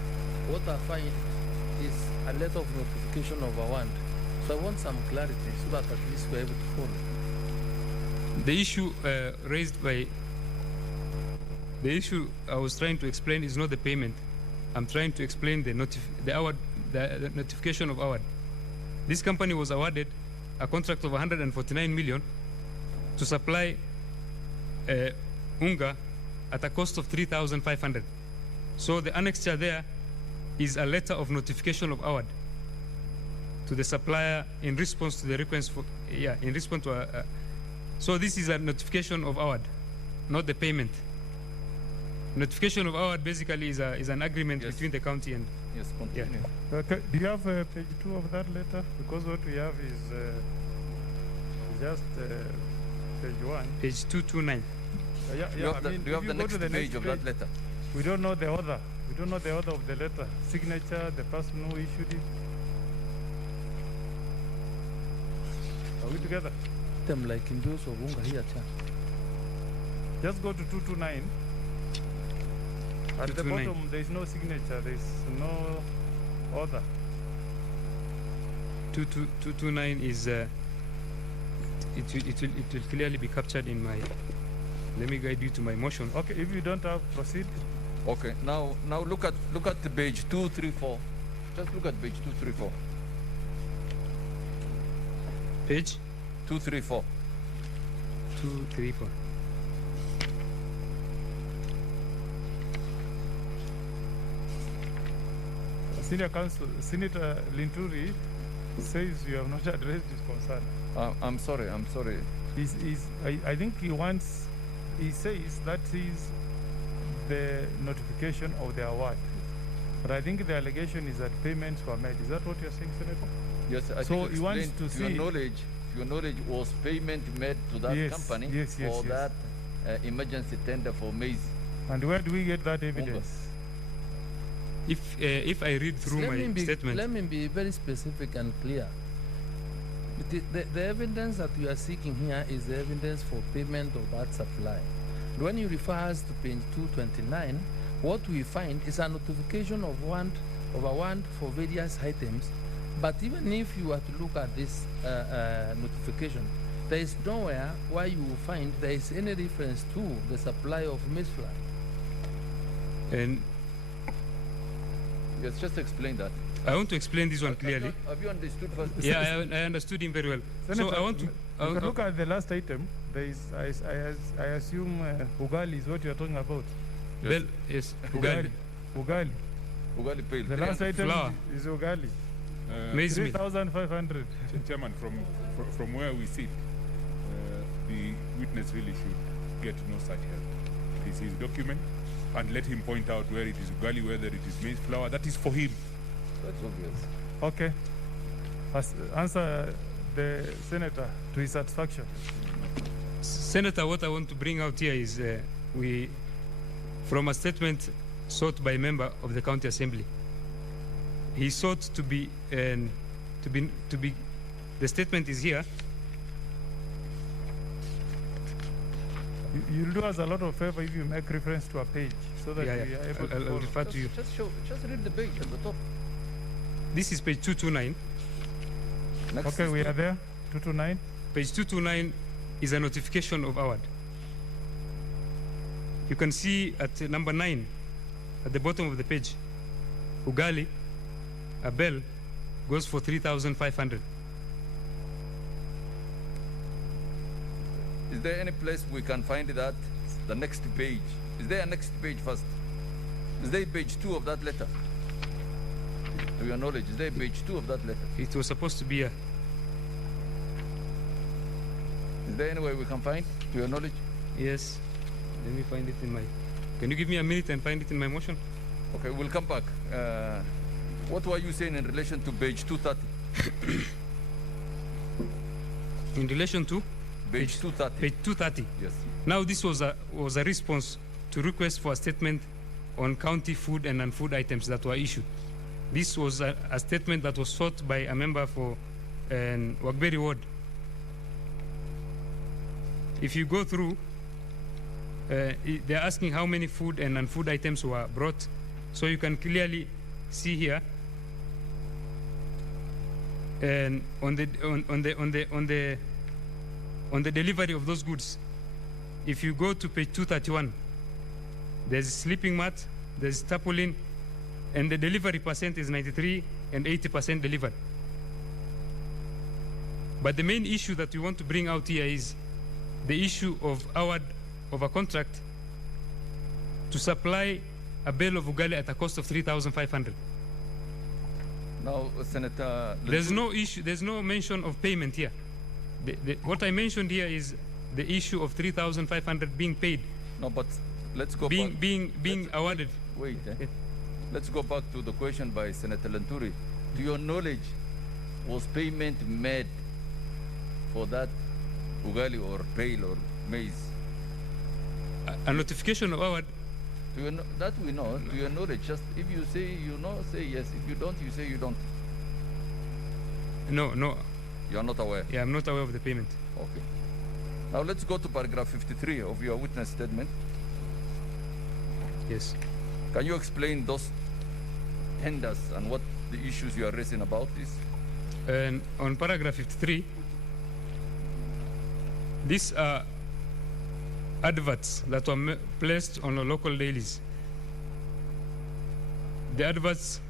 what I find is a letter of notification of award. So I want some clarity so that at least we're able to follow. The issue raised by the issue I was trying to explain is not the payment. I'm trying to explain the notification of award. This company was awarded a contract of 149 million to supply unga at a cost of 3,500. So the annexure there is a letter of notification of award to the supplier in response to the request for, in response to so this is a notification of award, not the payment. Notification of award basically is an agreement between the county and... Yes, continue. Okay. Do you have page 2 of that letter? Because what we have is just page 1. Page 229. Do you have the next page of that letter? We don't know the author. We don't know the author of the letter. Signature, the person who issued it. Are we together? Them like in bills of unga here, Chair. Just go to 229. At the 229. bottom, there is no signature. There is no author. 229 is it will clearly be captured in my. Let me guide you to my motion. Okay, if you don't have, proceed. Okay, now look at the page 234. Just look at page 234. Page 234. 234. Senior Counsel, Senator Linturi says you have not addressed his concern. I'm sorry. I think he says that is the notification of the award. But I think the allegation is that payments were made. Is that what you're saying, Senator? Yes, I So think he wants explain to your knowledge was payment made to that Yes, company yes, for that emergency tender for maize. And where do we get that evidence? If I read through my statement, Let me be very specific and clear. The evidence that we are seeking here is the evidence for payment of that supply. When you refer us to page 229, what we find is a notification of a warrant for various items. But even if you are to look at this notification, there is nowhere where you will find there is any reference to the supply of maize flour. and Yes, just explain that. I want to explain this one clearly. Have you understood first? Yeah, I understood him very well. Senator, So I want to. you can look at the last item. There is, I assume ugali is what you are talking about. Well, yes, Ugali. Ugali. Ugali pale. The last item Flour. is ugali. Maize meal. 3,500. Chairman, from where we sit, the witness really should get no such help. It is his document, and let him point out where it is ugali, whether it is maize flour. That is for him. That's obvious. Okay. Answer the senator to his satisfaction. Senator, what I want to bring out here is from a statement sought by a member of the County Assembly. He sought to be, the statement is here. You'll do us a lot of favor if you make reference to a page so that Yeah, we yeah. are able to I'll follow. refer to you. Just read the page at the top. This is page 229. Next Okay, is we are there. 229. Page 229 is a notification of award. You can see at number 9, at the bottom of the page, ugali, a bell, goes for 3,500. Is there any place we can find that? The next page. Is there a next page first? Is there page 2 of that letter? To your knowledge, is there page 2 of that letter? It was supposed to be a. Is there any way we can find? To your knowledge? Yes. Let me find it in my. Can you give me a minute and find it in my motion? Okay, we'll come back. What were you saying in relation to page 230? In relation to Page 230. page 230. Yes. Now this was a response to request for a statement on county food and non-food items that were issued. This was a statement that was sought by a member for Wagberi Ward. If you go through, they're asking how many food and non-food items were brought. So you can clearly see here, and on the delivery of those goods. If you go to page 231, there's sleeping mat, there's tarpaulin, and the delivery percent is 93 and 80% delivered. But the main issue that we want to bring out here is the issue of award of a contract to supply a bale of ugali at a cost of 3,500. Now, Senator... There's no issue, there's no mention of payment here. What I mentioned here is the issue of 3,500 being paid. No, but let's go being, back. Being awarded. Wait. Let's go back to the question by Senator Lanturi. To your knowledge, was payment made for that ugali or pale or maize? A notification of award. That we know. To your knowledge, just if you say you know, say yes. If you don't, you say you don't. No. You are not aware. Yeah, I'm not aware of the payment. Okay. Now let's go to paragraph 53 of your witness statement. Yes. Can you explain those tenders and what the issues you are raising about this? And on paragraph 53, These are adverts that were placed on the local dailies. The adverts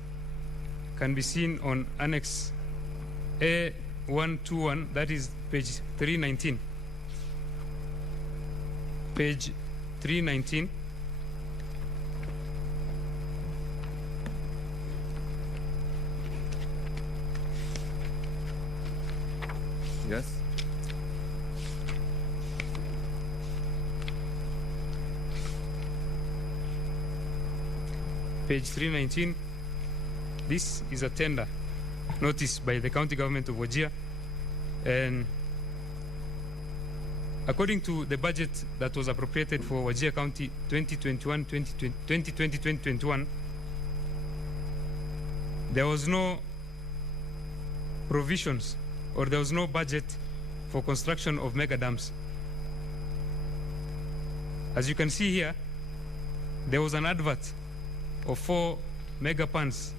can be seen on Annex A121, that is page 319. Page 319. Yes. Page 319. This is a tender notice by the county government of Wajir, and according to the budget that was appropriated for Wajir County 2020-2021, there was no provisions or there was no budget for construction of mega dams. As you can see here, there was an advert of 4 mega ponds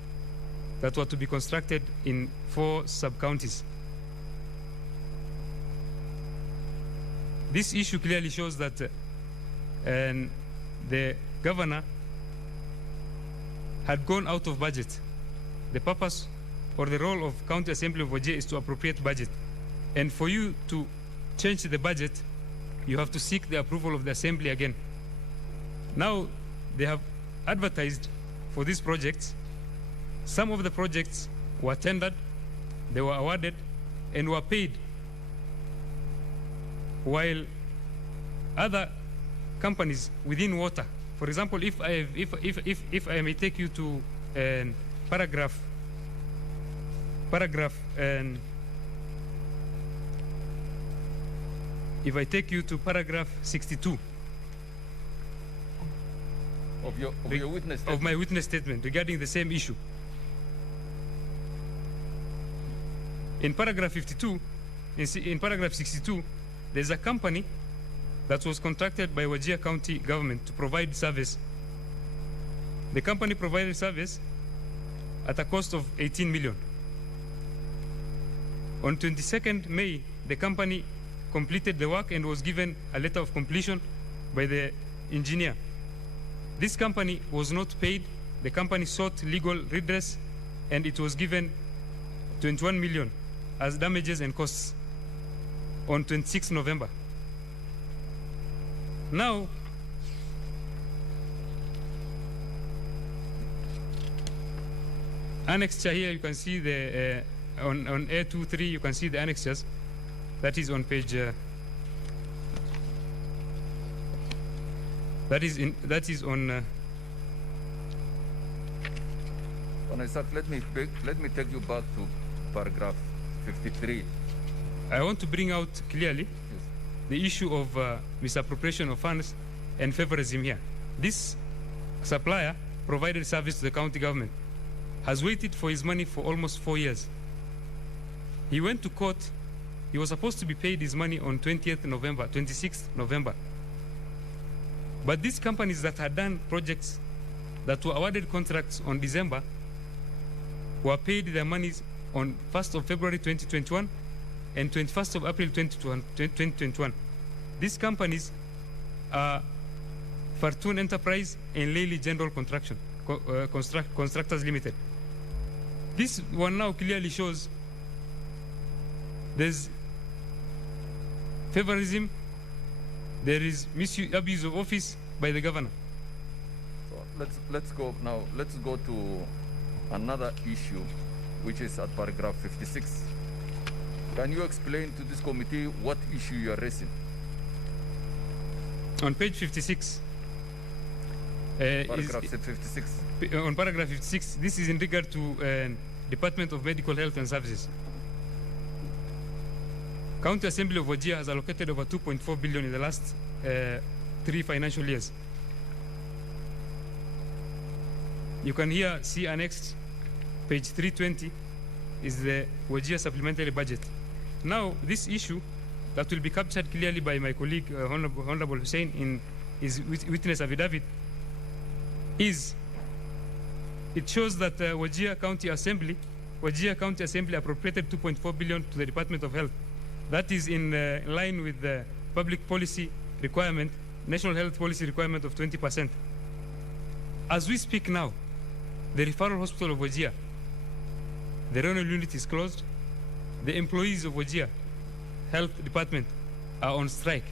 that were to be constructed in 4 sub-counties. This issue clearly shows that the governor had gone out of budget. The purpose or the role of County Assembly of Wajir is to appropriate budget. And for you to change the budget, you have to seek the approval of the Assembly again. Now, they have advertised for these projects. Some of the projects were tendered, they were awarded, and were paid, while other companies within water, for example, if I may take you to paragraph if I take you to paragraph 62 Of your witness statement. of my witness statement regarding the same issue. In paragraph 52, in paragraph 62, there's a company that was contracted by Wajir County government to provide service. The company provided service at a cost of 18 million. On 22nd May, the company completed the work and was given a letter of completion by the engineer. This company was not paid. The company sought legal redress, and it was given 21 million as damages and costs on 26 November. Now, annexure here, you can see the on A23, you can see the annexures. That is on page. That is on. When I start, let me take you back to paragraph 53. I want to bring out clearly the issue of misappropriation of funds and favorism here. This supplier provided service to the county government, has waited for his money for almost 4 years. He went to court. He was supposed to be paid his money on 26th November. But these companies that had done projects that were awarded contracts on December were paid their monies on 1st of February 2021 and 21st of April 2021. These companies are Fortune Enterprise and Lely General Constructors Limited. This one now clearly shows there's favorism, there is abuse of office by the governor. So let's go now. Let's go to another issue, which is at paragraph 56. Can you explain to this committee what issue you are raising? On page 56. Paragraph 56. On paragraph 56, this is in regard to Department of Medical Health and Services. County Assembly of Wajir has allocated over 2.4 billion in the last 3 financial years. You can here see annexed, page 320, is the Wajir supplementary budget. Now, this issue that will be captured clearly by my colleague, Honorable Hussein, in his witness affidavit, is it shows that Wajir County Assembly appropriated 2.4 billion to the Department of Health. That is in line with the public policy requirement, national health policy requirement of 20%. As we speak now, the referral hospital of Wajir, the renal unit is closed. The employees of Wajir Health Department are on strike.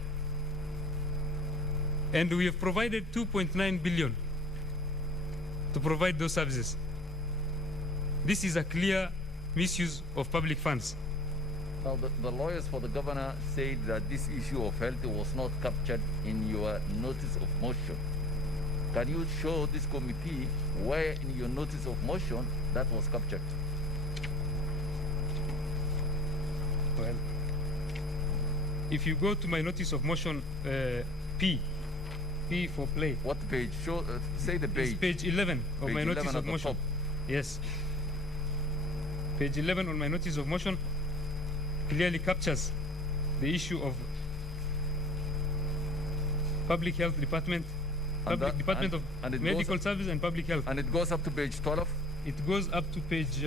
And we have provided 2.9 billion to provide those services. This is a clear misuse of public funds. Now, the lawyers for the governor said that this issue of health was not captured in your notice of motion. Can you show this committee where in your notice of motion that was captured? Well, if you go to my notice of motion, P for play. What page? Show, say the page. It's page 11 of Page my 11 notice at of the motion. top. Yes. Page 11 on my notice of motion clearly captures the issue of Public Health Department, Department of Medical Service and Public Health. And it goes up to page 12? It goes up to page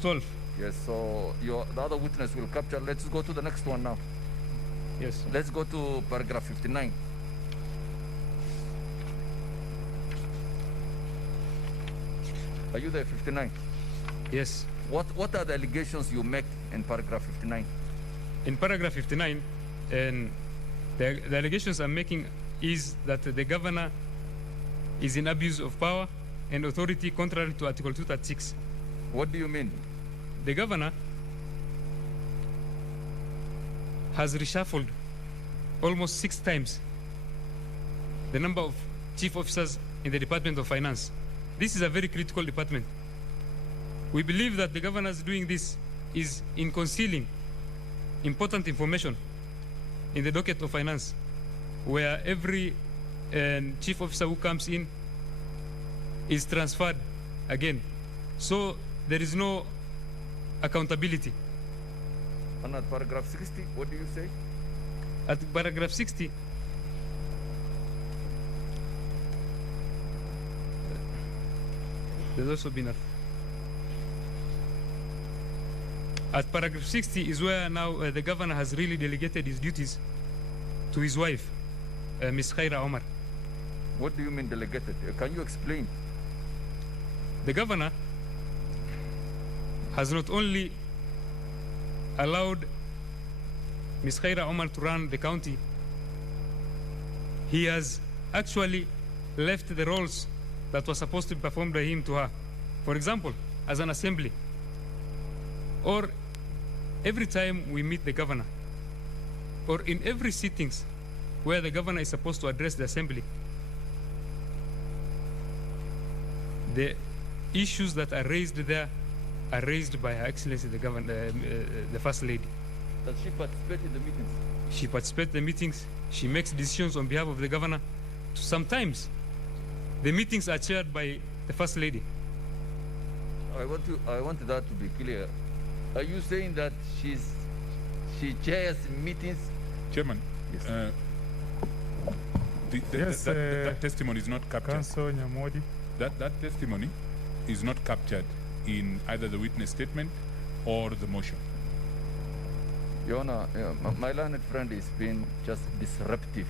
12. Yes, so the other witness will capture. Let's go to the next one now. Yes. Let's go to paragraph 59. Are you there, 59? Yes. What are the allegations you make in paragraph 59? In paragraph 59, and the allegations I'm making is that the governor is in abuse of power and authority contrary to Article 236. What do you mean? The governor has reshuffled almost 6 times the number of chief officers in the Department of Finance. This is a very critical department. We believe that the governor is doing this is in concealing important information in the docket of finance, where every chief officer who comes in is transferred again. So there is no accountability. And at paragraph 60, what do you say? At paragraph 60, there's also been a... At paragraph 60 is where now the governor has really delegated his duties to his wife, Ms. Khaira Omar. What do you mean delegated? Can you explain? The governor has not only allowed Ms. Khaira Omar to run the county, he has actually left the roles that were supposed to be performed by him to her. For example, as an assembly, or every time we meet the governor, or in every sittings where the governor is supposed to address the assembly, the issues that are raised there are raised by Her Excellency the governor, the First Lady. Does she participate in the meetings? She participates in the meetings. She makes decisions on behalf of the governor. Sometimes the meetings are chaired by the First Lady. I want that to be clear. Are you saying that she chairs meetings? Chairman, Yes. That testimony is not captured. Councillor Nyamodi. That testimony is not captured in either the witness statement or the motion. Your Honor, my learned friend is being just disruptive.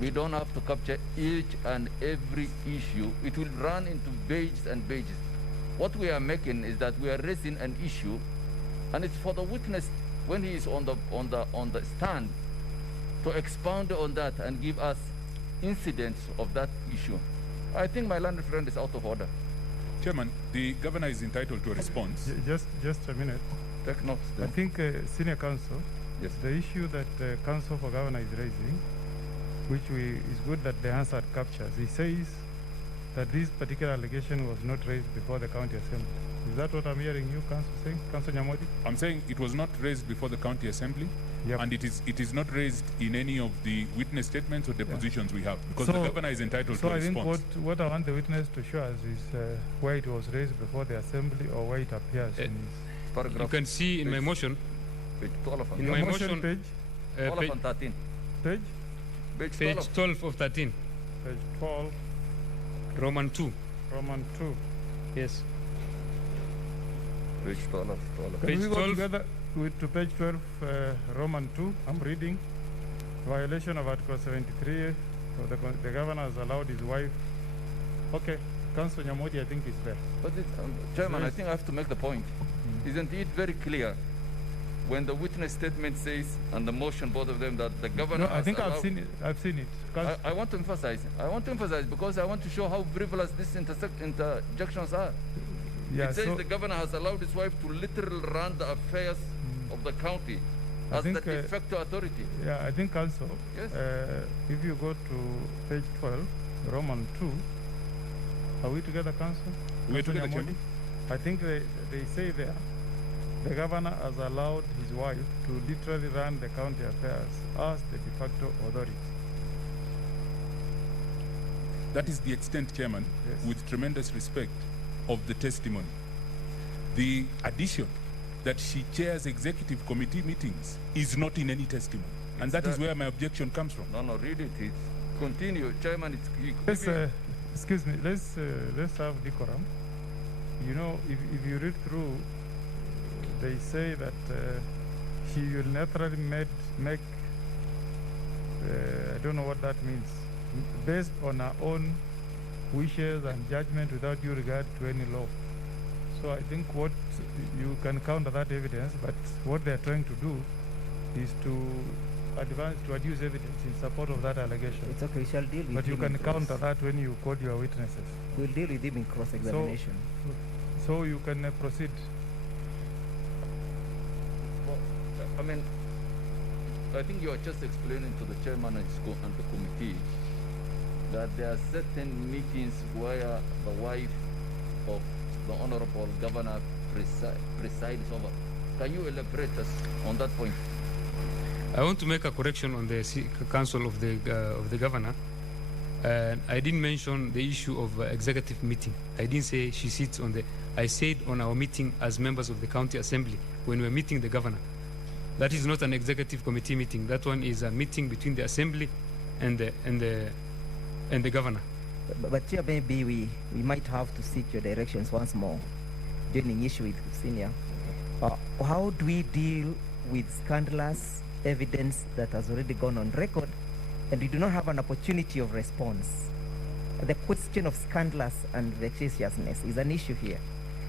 We don't have to capture each and every issue. It will run into pages and pages. What we are making is that we are raising an issue, and it's for the witness when he is on the stand to expound on that and give us incidents of that issue. I think my learned friend is out of order. Chairman, the governor is entitled to a response. Just a minute. Take notes I then. think Senior Counsel, Yes. the issue that Counsel for Governor is raising, which is good that the answer captures. He says that this particular allegation was not raised before the county assembly. Is that what I'm hearing you, Counsel, saying? Counsel Nyamodi? I'm saying it was not raised before the county assembly, Yep. and it is not raised in any of the witness statements or depositions we have, because So- the governor is entitled So to a I think response. what I want the witness to show us is where it was raised before the assembly or where it appears in his You Paragraph can see in my page- motion, page 12 and in Your my motion motion, page, 12 and 13. page Page page 12. 12 of 13, page 12, Roman 2. Roman 2. Yes. Page 12. Can Page we go 12. together? to page 12, Roman 2, I'm reading. Violation of Article 73, so the governor has allowed his wife. Okay, Councillor Nyamodi, I think is there. But Chairman, I think I have to make the point. Isn't it very clear when the witness statement says, and the motion, both of them, that the governor No, I think I've seen it. I want to emphasize. Because I want to show how frivolous these interjections are. Yeah, it says so the governor has allowed his wife to literally run the affairs of the county as the de facto authority. Yeah, I think also, Yes. if you go to page 12, Roman 2, are we together, Council? We're together, Nyamodi? Chairman. I think they say there, the governor has allowed his wife to literally run the county affairs as the de facto authority. That is the extent, Chairman, Yes. with tremendous respect of the testimony. The addition that she chairs executive committee meetings is not in any testimony. And that is where my objection comes from. No, read it. It's continue. Chairman, Let's, excuse me, let's have decorum. You know, if you read through, they say that she unilaterally make, I don't know what that means, based on her own wishes and judgment without due regard to any law. So I think what you can counter that evidence, but what they're trying to do is to adduce evidence in support of that allegation. It's okay, we shall deal with But you him can in cross. counter that when you quote your witnesses. We'll deal with him in cross-examination. So you can proceed. Well, I mean, I think you are just explaining to the chairman and the committee that there are certain meetings where the wife of the honorable governor presides over. Can you elaborate us on that point? I want to make a correction on the council of the governor. I didn't mention the issue of executive meeting. I didn't say she sits on the. I said on our meeting as members of the county assembly when we're meeting the governor. That is not an executive committee meeting. That one is a meeting between the assembly and the governor. But Chair, maybe we might have to seek your directions once more during issue with senior. How do we deal with scandalous evidence that has already gone on record and we do not have an opportunity of response? The question of scandalous and vexatiousness is an issue here,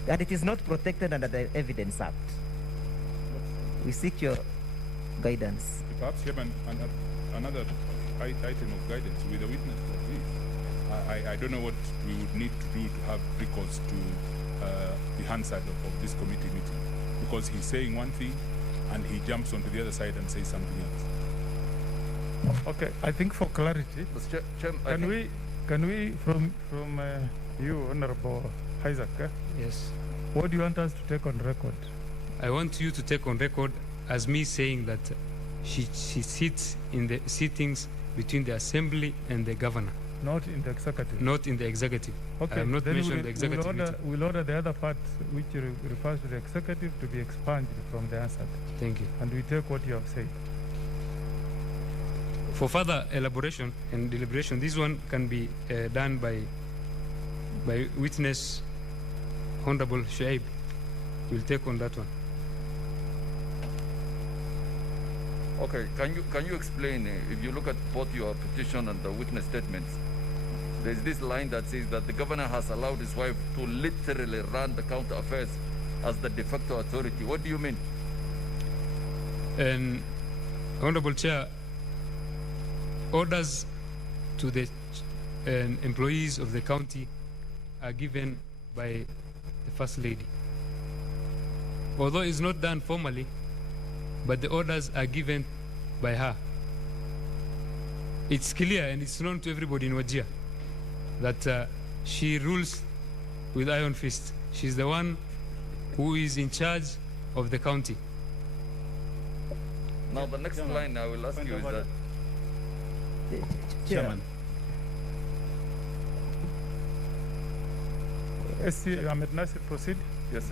that it is not protected under the Evidence Act. We seek your guidance. Perhaps, Chairman, another item of guidance with a witness like this. I don't know what we would need to do to have recourse to the Hansard of this committee meeting, because he's saying one thing and he jumps onto the other side and says something else. Okay, I think for clarity, can we from you, Honorable Isaac, Yes. what do you want us to take on record? I want you to take on record as me saying that she sits in the sittings between the assembly and the governor. Not in the executive. Not in the executive. Okay, I have not then mentioned the executive meeting. we'll order the other part which refers to the executive to be expunged from the answer. Thank you. And we take what you have said. For further elaboration and deliberation, this one can be done by witness Honorable Shaib. We'll take on that one. Okay, can you explain, if you look at both your petition and the witness statements, there's this line that says that the governor has allowed his wife to literally run the county affairs as the de facto authority. What do you mean? And Honorable Chair, orders to the employees of the county are given by the First Lady. Although it's not done formally, but the orders are given by her. It's clear and it's known to everybody in Wajir that she rules with iron fist. She's the one who is in charge of the county. Now the next line I will ask you is that Chairman. SC Ahmed Nasir, proceed. yes.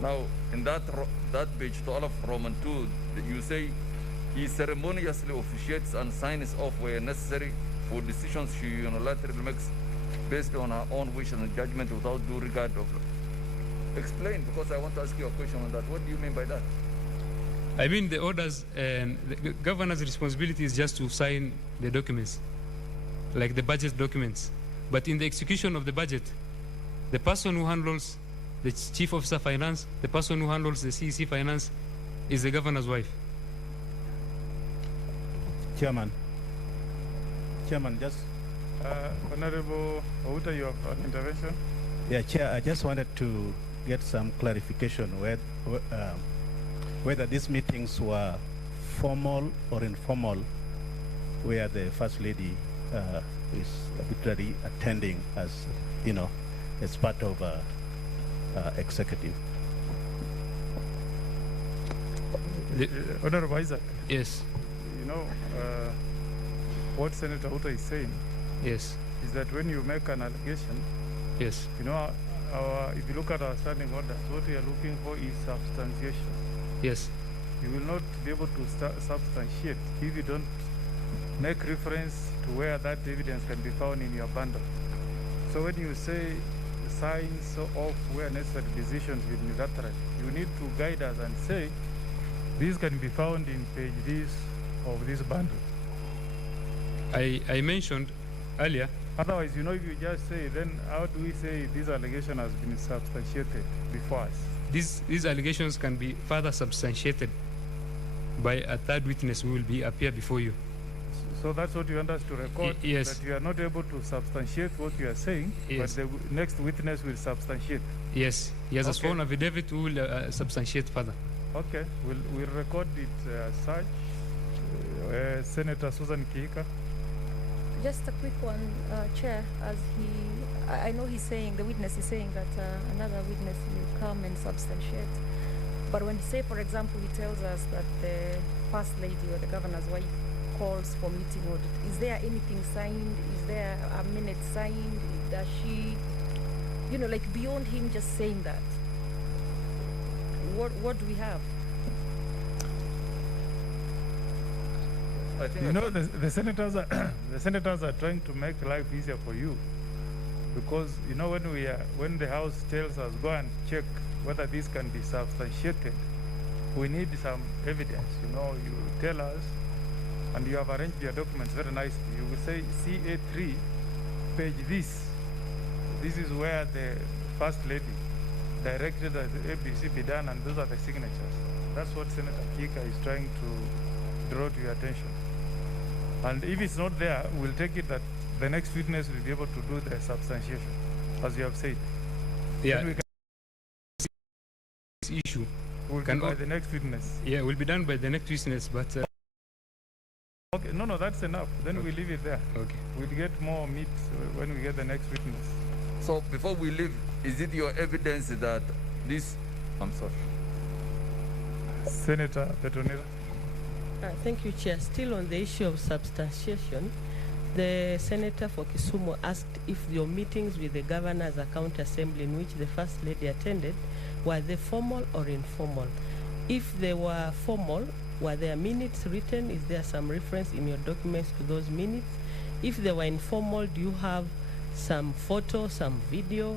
Now in that page 12 of Roman 2, you say he ceremoniously officiates and signs off where necessary for decisions she unilaterally makes based on her own wish and judgment without due regard of law. Explain, because I want to ask you a question on that. What do you mean by that? I mean, the orders and the governor's responsibility is just to sign the documents, like the budget documents. But in the execution of the budget, the person who handles the chief officer finance, the person who handles the CEC finance is the governor's wife. Chairman, just... Honorable Outa, you have an intervention? Yeah, Chair, I just wanted to get some clarification whether these meetings were formal or informal, where the First Lady is arbitrarily attending as, you know, as part of executive. Honorable Isaac, Yes, you know, what Senator Outa is saying yes, is that when you make an allegation, yes, you know, if you look at our standing orders, what we are looking for is substantiation. yes, You will not be able to substantiate if you don't make reference to where that evidence can be found in your bundle. So when you say signs of where necessary decisions unilaterally, you need to guide us and say, these can be found in page this of this bundle. I mentioned earlier. Otherwise, you know, if you just say, then how do we say this allegation has been substantiated before us? These allegations can be further substantiated by a third witness who will appear before you. So that's what you want us to record, yes. that you are not able to substantiate what you are saying, Yes. but the next witness will substantiate. Yes, he has a Okay. sworn affidavit who will substantiate further. Okay, we'll record it as such. Senator Susan Kihika. Just a quick one, Chair, as I know he's saying, the witness is saying that another witness will come and substantiate. But when, say, for example, he tells us that the First Lady or the Governor's wife calls for meeting audit, is there anything signed? Is there a minute signed? Does she, you know, like beyond him just saying that? What do we have? I think You know, the senators are the senators are trying to make life easier for you, because you know when the House tells us go and check whether this can be substantiated, we need some evidence. You know, you tell us, and you have arranged your documents very nicely. You will say CA3, page this. This is where the First Lady directed that the ABC be done, and those are the signatures. That's what Senator Kika is trying to draw to your attention. And if it's not there, we'll take it that the next witness will be able to do the substantiation, as you have said. Yeah. Then we This issue will can be by al- the next witness. will be done by the next witness, but Okay, no, that's enough. Then we leave it there. okay. We'll get more meat when we get the next witness. so. Before we leave, is it your evidence that this? I'm sorry. Senator Petronila. Thank you, Chair. Still on the issue of substantiation, the Senator for Kisumu asked if your meetings with the Governor's Account Assembly in which the First Lady attended, were they formal or informal? If they were formal, were there minutes written? Is there some reference in your documents to those minutes? If they were informal, do you have some photo, some video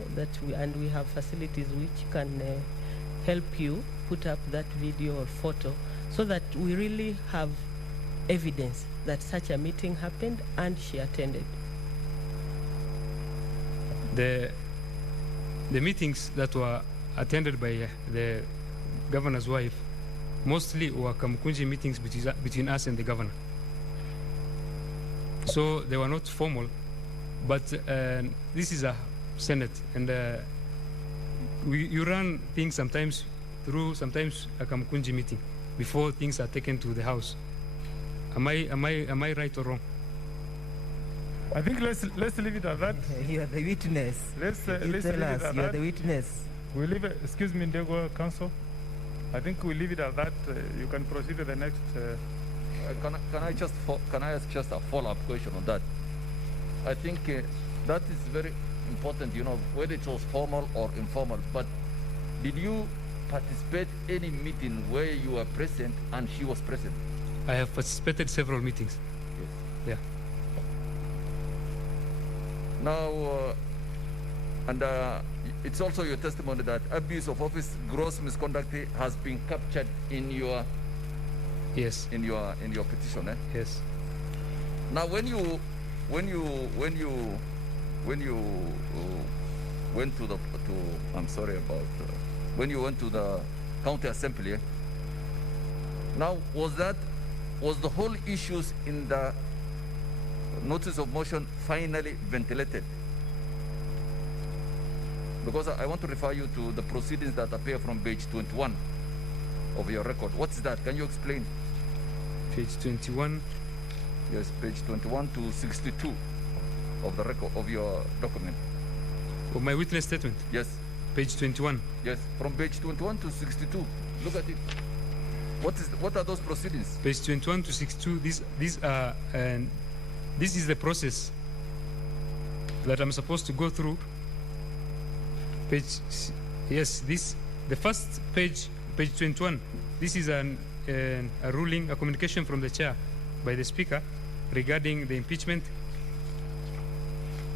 and we have facilities which can help you put up that video or photo so that we really have evidence that such a meeting happened and she attended? The meetings that were attended by the governor's wife mostly were Kamkunji meetings between us and the governor. So they were not formal, but this is a Senate, and you run things sometimes through a Kamkunji meeting before things are taken to the House. Am I right or wrong? I think let's leave it at that. You are the witness. Let's You leave tell it us, at you are that. the witness. We leave it. Excuse me, Ndego Council. I think we leave it at that. You can proceed to the next. Can I ask just a follow-up question on that? I think that is very important. You know, whether it was formal or informal. But did you participate any meeting where you were present and she was present? I have participated several meetings. Yes. Yeah. Now, and it's also your testimony that abuse of office, gross misconduct has been captured in your Yes. in your petition, eh? Yes. Now, when you went to the when you went to the county assembly, now was the whole issues in the notice of motion finally ventilated? Because I want to refer you to the proceedings that appear from page 21 of your record. What's that? Can you explain? Page 21. Yes, page 21 to 62 of the record of your document. Of my witness statement. Yes. Page 21. Yes, from page 21 to 62. Look at it. What are those proceedings? Page 21 to 62. These are and this is the process that I'm supposed to go through. The first page 21. This is a ruling, a communication from the chair by the speaker regarding the impeachment,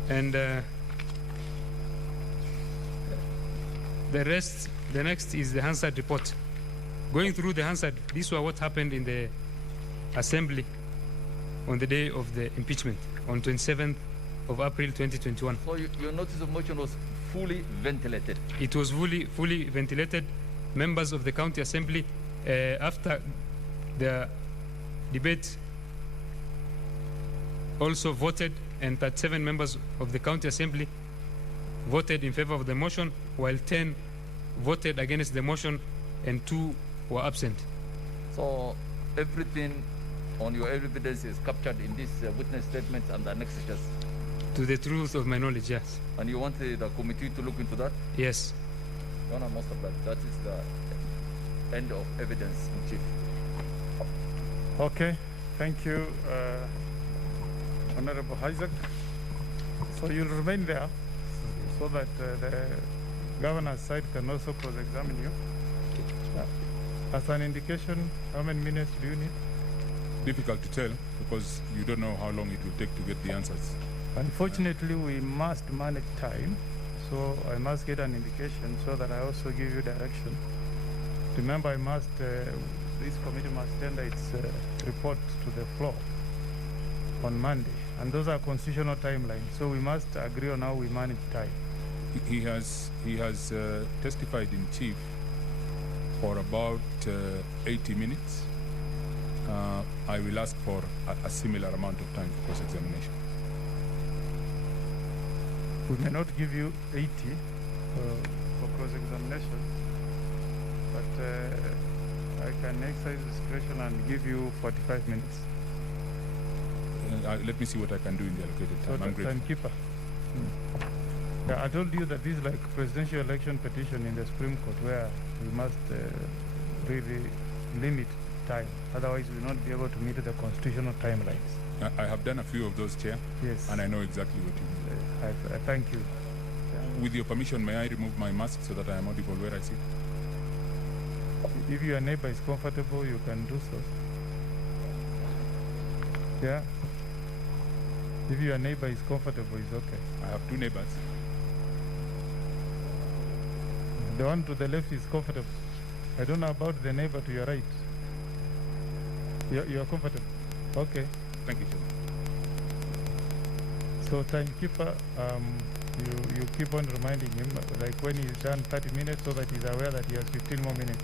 and the next is the Hansard report. Going through the Hansard, this was what happened in the assembly on the day of the impeachment, on 27th of April 2021. So your notice of motion was fully ventilated? It was fully ventilated. Members of the county assembly, after the debate, also voted, and 37 members of the county assembly voted in favor of the motion, while 10 voted against the motion and 2 were absent. So everything on your evidence is captured in this witness statements and annexes? To the truth of my knowledge, yes. And you want the committee to look into that? Yes. Donna, most of that is the end of evidence in chief. Okay, thank you, Honorable Isaac. So you'll remain there so that the governor's side can also cross-examine you. As an indication, how many minutes do you need? Difficult to tell because you don't know how long it will take to get the answers. Unfortunately, we must manage time, so I must get an indication so that I also give you direction. Remember, this committee must tender its report to the floor on Monday, and those are constitutional timelines, so we must agree on how we manage time. He has testified in chief for about 80 minutes. I will ask for a similar amount of time for cross-examination. We may not give you 80 for cross-examination, but I can exercise discretion and give you 45 minutes. Let me see what I can do in the allocated time. So I'm grateful. timekeeper. Yeah, I told you that this is like presidential election petition in the Supreme Court where we must really limit time. Otherwise, we will not be able to meet the constitutional timelines. I have done a few of those, Chair. Yes. And I know exactly what you mean. I thank you. With your permission, may I remove my mask so that I am audible where I sit? If your neighbor is comfortable, you can do so. Yeah? If your neighbor is comfortable, it's okay. I have 2 neighbors. The one to the left is comfortable. I don't know about the neighbor to your right. You're comfortable? Okay. Thank you, Chair. So timekeeper, you keep on reminding him, like when he's done 30 minutes, so that he's aware that he has 15 more minutes.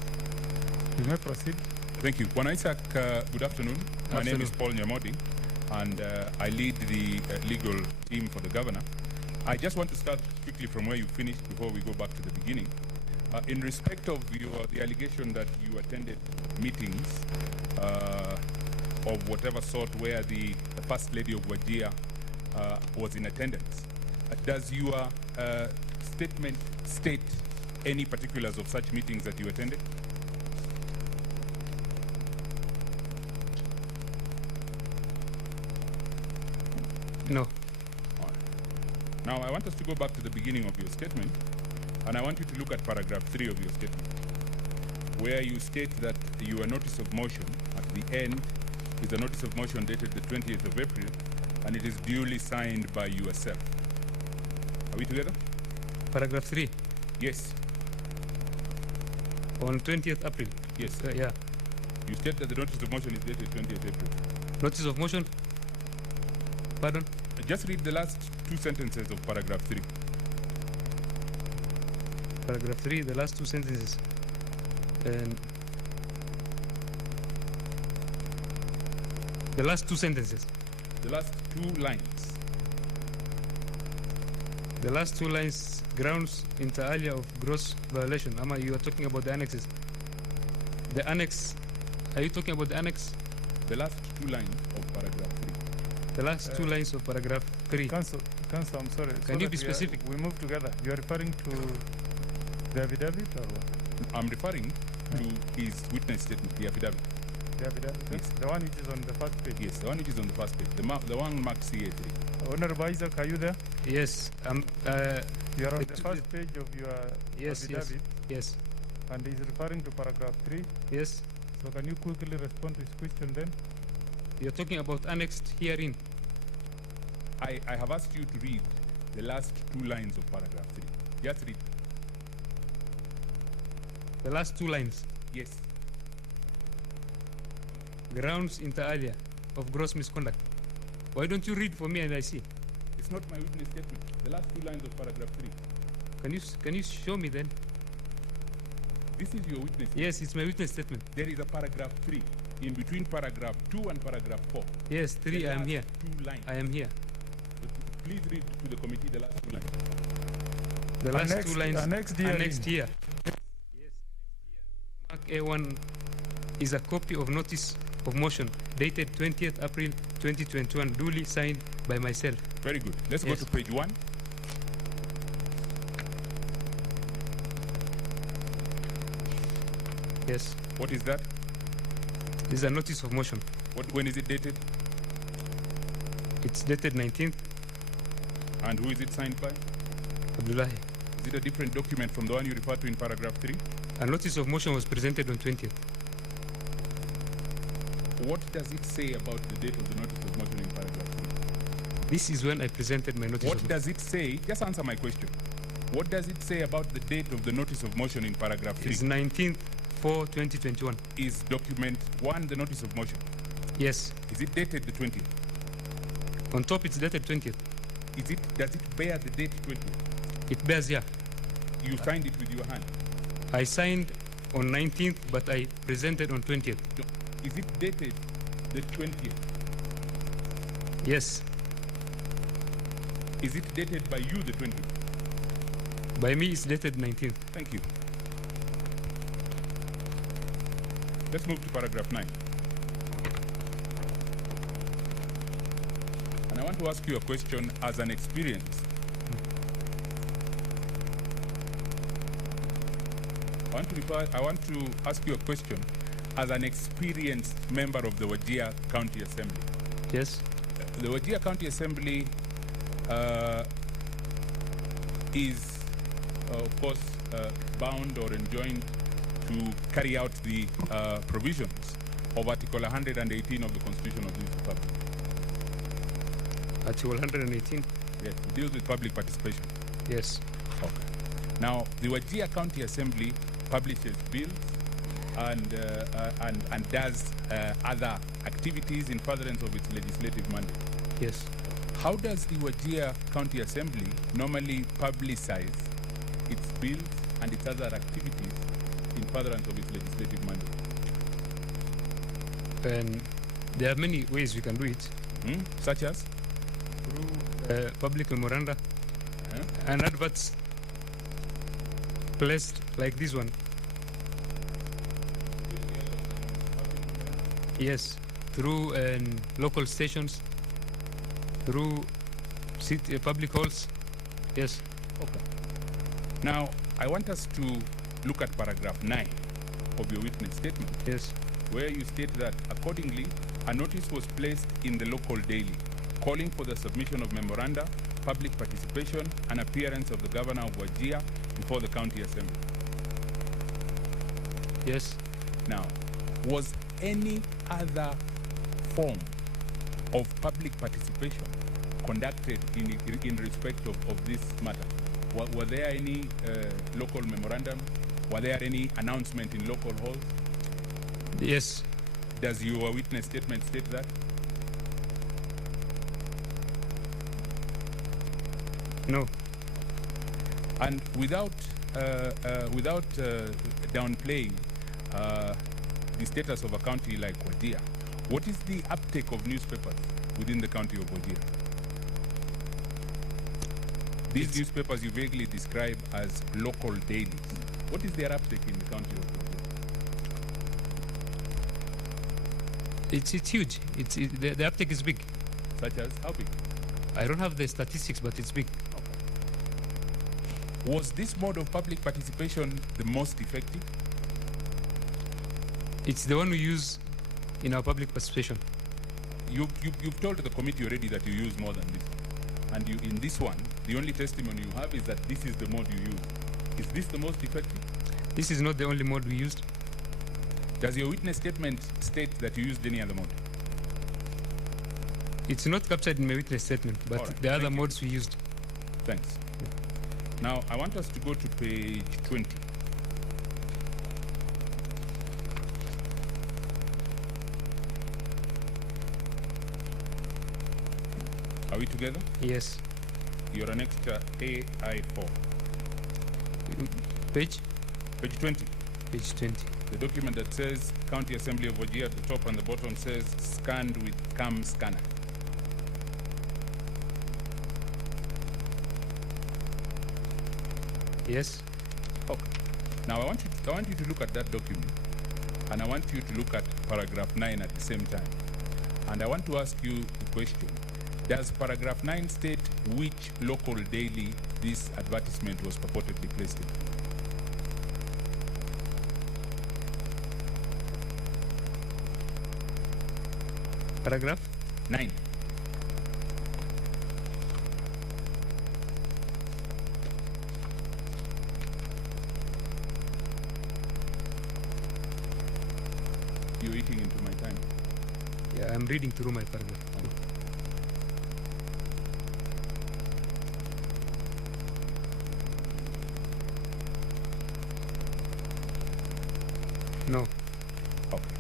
You may proceed. Thank you. Juan Isaac, good afternoon. My name is Paul Nyamodi, and I lead the legal team for the governor. I just want to start quickly from where you finished before we go back to the beginning. In respect of the allegation that you attended meetings of whatever sort where the First Lady of Wajir was in attendance, does your statement state any particulars of such meetings that you attended? No. Now, I want us to go back to the beginning of your statement, and I want you to look at paragraph 3 of your statement, where you state that your notice of motion at the end is a notice of motion dated the 20th of April, and it is duly signed by yourself. Are we together? Paragraph 3. Yes. On 20th April. Yes. Yeah. You state that the notice of motion is dated 20th April. Notice of motion? Pardon? Just read the last two sentences of paragraph 3. Paragraph 3, the last two sentences. And the last two sentences. The last two lines. The last two lines, grounds inter alia of gross violation. Ama, you are talking about the annexes. The annex, are you talking about the annex? The last two lines of paragraph 3. The last two lines of paragraph 3. Council, I'm sorry. Can you be specific? We move together. You are referring to the affidavit or what? I'm referring to his witness statement, the affidavit. The affidavit? Yes. The one which is on the first page? Yes, the one which is on the first page. The one marked CA3. Honorable Isaac, are you there? Yes. You are on the first page of your affidavit. Yes. And he's referring to paragraph 3. Yes. So can you quickly respond to his question then? You're talking about annexed herein. I have asked you to read the last two lines of paragraph 3. Just read. The last two lines. Yes. Grounds inter alia of gross misconduct. Why don't you read for me and I see? It's not my witness statement. The last two lines of paragraph 3. Can you show me then? This is your witness statement. Yes, it's my witness statement. There is a paragraph 3 in between paragraph 2 and paragraph 4. Yes, 3, I am here. Two lines. I am here. But please read to the committee the last two lines. The last two lines. Annexed here. Yes. Mark A1 is a copy of notice of motion dated 20th April 2021, duly signed by myself. Very good. Let's go to page 1. Yes. What is that? This is a notice of motion. When is it dated? It's dated 19th. And who is it signed by? Abdullahi. Is it a different document from the one you referred to in paragraph 3? A notice of motion was presented on 20th. What does it say about the date of the notice of motion in paragraph 3? This is when I presented my notice What does it say? Just answer my question. What does it say about the date of the notice of motion in paragraph 3? It's 19/4/2021. Is document 1 the notice of motion? Yes. Is it dated the 20th? On top it's dated 20th. Does it bear the date 20th? It bears, yeah. You signed it with your hand? I signed on 19th, but I presented on 20th. Is it dated the 20th? Yes. Is it dated by you the 20th? By me it's dated 19th. Thank you. Let's move to paragraph 9. And I want to ask you a question as an experienced. I want to ask you a question as an experienced member of the Wajir County Assembly. Yes. The Wajir County Assembly is, of course, bound or enjoined to carry out the provisions of Article 118 of the Constitution of this Republic. Article 118? Yes, it deals with public participation. Yes. Okay. Now, the Wajir County Assembly publishes bills and does other activities in furtherance of its legislative mandate. Yes. How does the Wajir County Assembly normally publicize its bills and its other activities in furtherance of its legislative mandate? And there are many ways we can do it. Such as? Through public memoranda and adverts placed like this one. Yes, through local stations, through city, public halls. Yes. Okay. Now, I want us to look at paragraph 9 of your witness statement. Yes. Where you state that, accordingly, a notice was placed in the local daily calling for the submission of memoranda, public participation, and appearance of the governor of Wajir before the county assembly. Yes. Now, was any other form of public participation conducted in respect of this matter? Were there any local memorandum? Were there any announcement in local halls? Yes. Does your witness statement state that? No. And without downplaying the status of a county like Wajir, what is the uptake of newspapers within the county of Wajir? These newspapers you vaguely describe as local dailies. What is their uptake in the county of Wajir? It's huge. The uptake is big. Such as how big? I don't have the statistics, but it's big. Was this mode of public participation the most effective? It's the one we use in our public participation. You've told the committee already that you use more than this. And in this one, the only testimony you have is that this is the mode you use. Is this the most effective? This is not the only mode we used. Does your witness statement state that you used any other mode? It's not captured in my witness statement, but Right, the other thank you. modes we used. Thanks. Now, I want us to go to page 20. Are we together? Yes. You're an extra AI4. Page? Page 20. Page 20. The document that says County Assembly of Wajir at the top and the bottom says scanned with CAM scanner. Yes. Okay. Now I want you to look at that document, and I want you to look at paragraph 9 at the same time. And I want to ask you the question: does paragraph 9 state which local daily this advertisement was purportedly placed in? Paragraph 9. You're eating into my time. Yeah, I'm reading through my paragraph. No. Okay.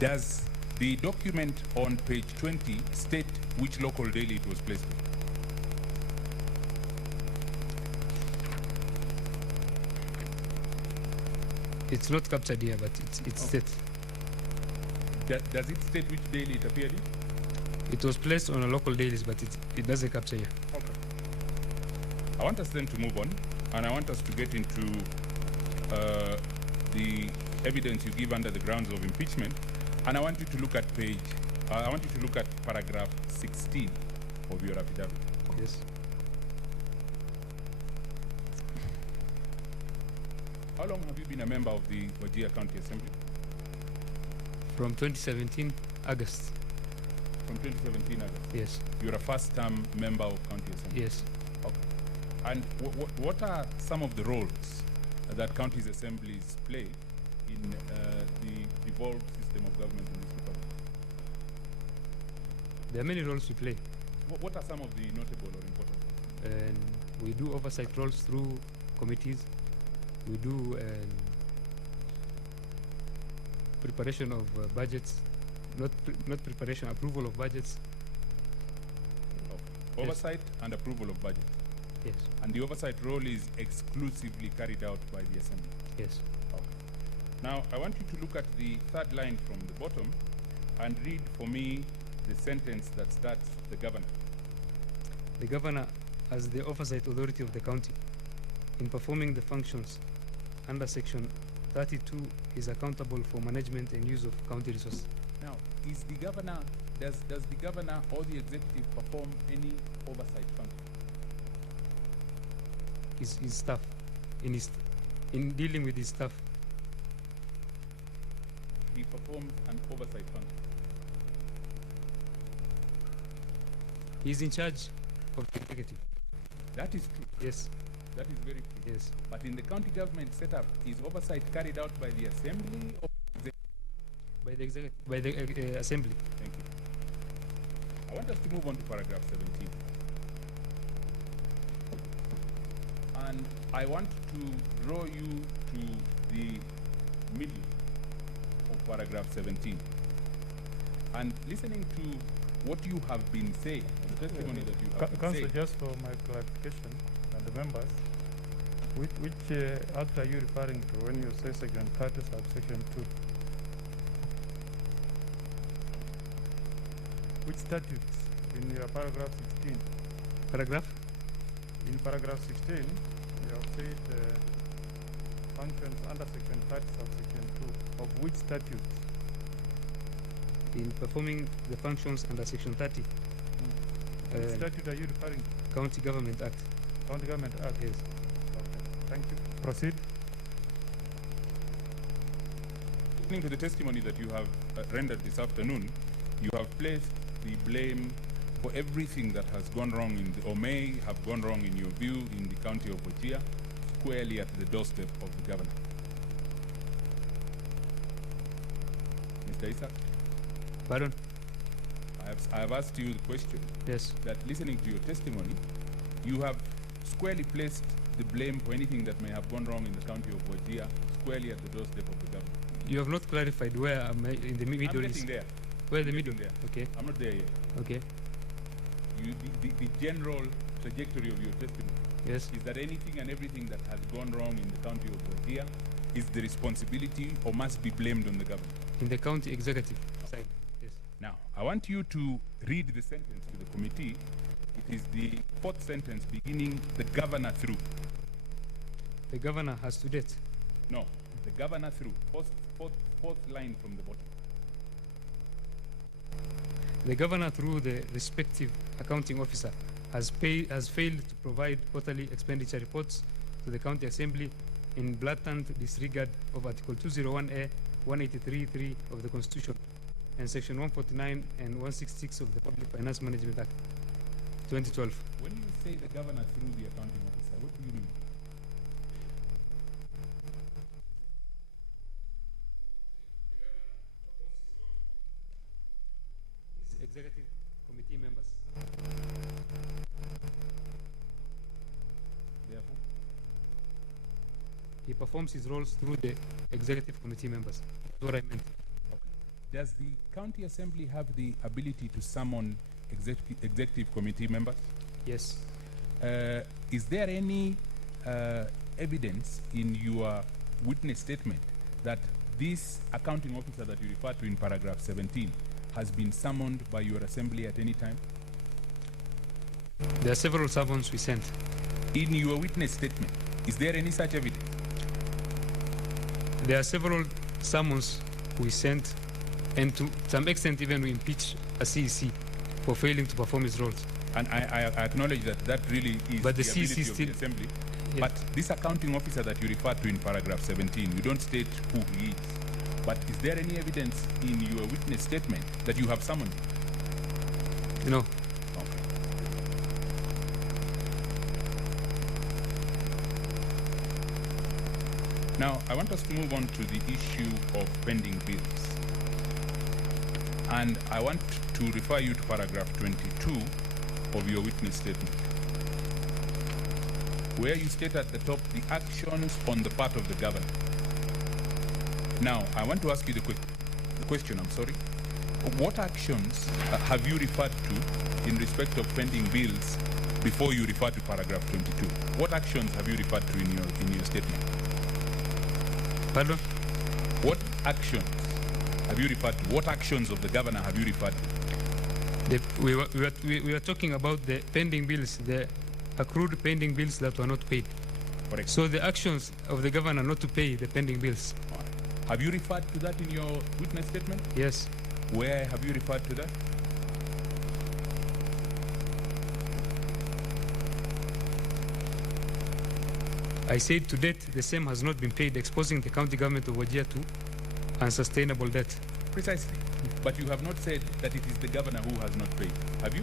Does the document on page 20 state which local daily it was placed in? It's not captured here, but it's states. Does it state which daily it appeared in? It was placed on a local dailies, but it doesn't capture here. Okay. I want us then to move on, and I want us to get into the evidence you give under the grounds of impeachment, and I want you to look at paragraph 16 of your affidavit. Yes. How long have you been a member of the Wajir County Assembly? From 2017, August. From 2017 August? Yes. You're a first-term member of County Assembly? Yes. Okay. And what are some of the roles that counties assemblies play in the devolved system of government in this republic? There are many roles we play. What are some of the notable or important ones? And we do oversight roles through committees. We do preparation of budgets, not preparation, approval of budgets. Okay. Oversight and approval of budget. Yes. And the oversight role is exclusively carried out by the assembly. Yes. Okay. Now, I want you to look at the third line from the bottom and read for me the sentence that starts the governor. The governor, as the oversight authority of the county, in performing the functions under section 32, is accountable for management and use of county resources. Now, does the governor or the executive perform any oversight function? His staff, in dealing with his staff. He performs an oversight function. He is in charge of the executive. That is true. Yes. That is very true. Yes. But in the county government setup, is oversight carried out by the assembly or By the executive, by the assembly. Thank you. I want us to move on to paragraph 17. And I want to draw you to the middle of paragraph 17. And listening to what you have been saying, the testimony that you have been Councillor, saying, just for my clarification and the members, which act are you referring to when you say section 30 subsection 2? Which statutes in your paragraph 16? Paragraph? In paragraph 16, you have said functions under section 30 subsection 2. Of which statutes? In performing the functions under section 30. Which statute are you referring to? County Government Act. County Government Act? Yes. Okay, thank you. Proceed. listening to the testimony that you have rendered this afternoon, you have placed the blame for everything that has gone wrong in the, or may have gone wrong in your view in the county of Wajir squarely at the doorstep of the governor. Mr. Isaac? Pardon? I have asked you the question. Yes. That listening to your testimony, you have squarely placed the blame for anything that may have gone wrong in the county of Wajir squarely at the doorstep of the governor. You have not clarified where am I in the middle. I'm getting there. Where the middle? There. Okay. I'm not there yet. Okay. The general trajectory of your testimony Yes. is that anything and everything that has gone wrong in the county of Wajir is the responsibility or must be blamed on the government. In the county executive side. Yes. Now, I want you to read the sentence to the committee. It is the fourth sentence beginning the governor through. The governor has to date. No, the governor through. Fourth line from the bottom. The governor, through the respective accounting officer, has failed to provide quarterly expenditure reports to the county assembly in blatant disregard of Article 201A, 183(3) of the Constitution, and Section 149 and 166 of the Public Finance Management Act, 2012. When you say the governor through the accounting officer, what do you mean? Executive committee members. Therefore, he performs his roles through the executive committee members. That's what I meant. okay. Does the county assembly have the ability to summon executive committee members? Yes. Is there any evidence in your witness statement that this accounting officer that you refer to in paragraph 17 has been summoned by your assembly at any time? There are several summons we sent. In your witness statement, is there any such evidence? There are several summons we sent, and to some extent even we impeach a CEC for failing to perform his roles. And I acknowledge that that really is But the the CEC ability of still- the assembly. Yeah. But this accounting officer that you refer to in paragraph 17, you don't state who he is. But is there any evidence in your witness statement that you have summoned him? No. Okay. Now, I want us to move on to the issue of pending bills. And I want to refer you to paragraph 22 of your witness statement, where you state at the top the actions on the part of the governor. Now, I want to ask you the question, What actions have you referred to in respect of pending bills before you refer to paragraph 22? What actions have you referred to in your statement? Pardon? What actions have you referred to? What actions of the governor have you referred to? We were talking about the pending bills, the accrued pending bills that were not paid. Correct. So the actions of the governor not to pay the pending bills. Have you referred to that in your witness statement? Yes. Where have you referred to that? I said to date the same has not been paid, exposing the county government of Wajir to unsustainable debt. Precisely. But you have not said that it is the governor who has not paid. Have you?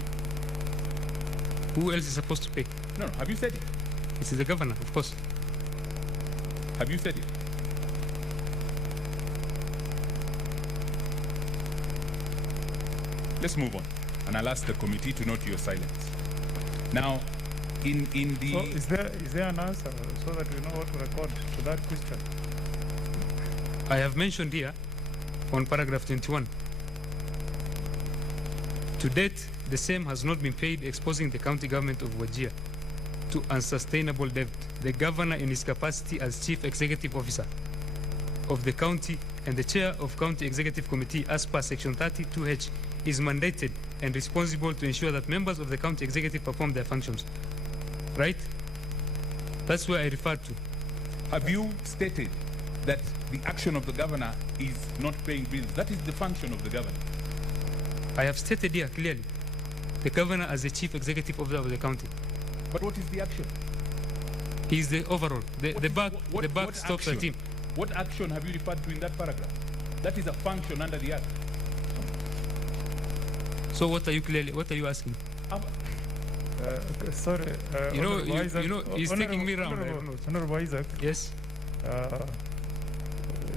Who else is supposed to pay? No. Have you said it? It is the governor, of course. Have you said it? Let's move on, and I'll ask the committee to note your silence. Now, in the... So is there an answer so that we know what to record to that question? I have mentioned here on paragraph 21 To date, the same has not been paid, exposing the county government of Wajir to unsustainable debt. The governor, in his capacity as chief executive officer of the county and the chair of county executive committee as per section 32H, is mandated and responsible to ensure that members of the county executive perform their functions. Right? That's where I refer to. Have you stated that the action of the governor is not paying bills? That is the function of the governor. I have stated here clearly, the governor as the chief executive officer of the county. But what is the action? He is the overall. The buck stops at him. What action have you referred to in that paragraph? That is a function under the Act. So what are you asking? Sorry. He's taking me round. Honorable Isaac. Yes.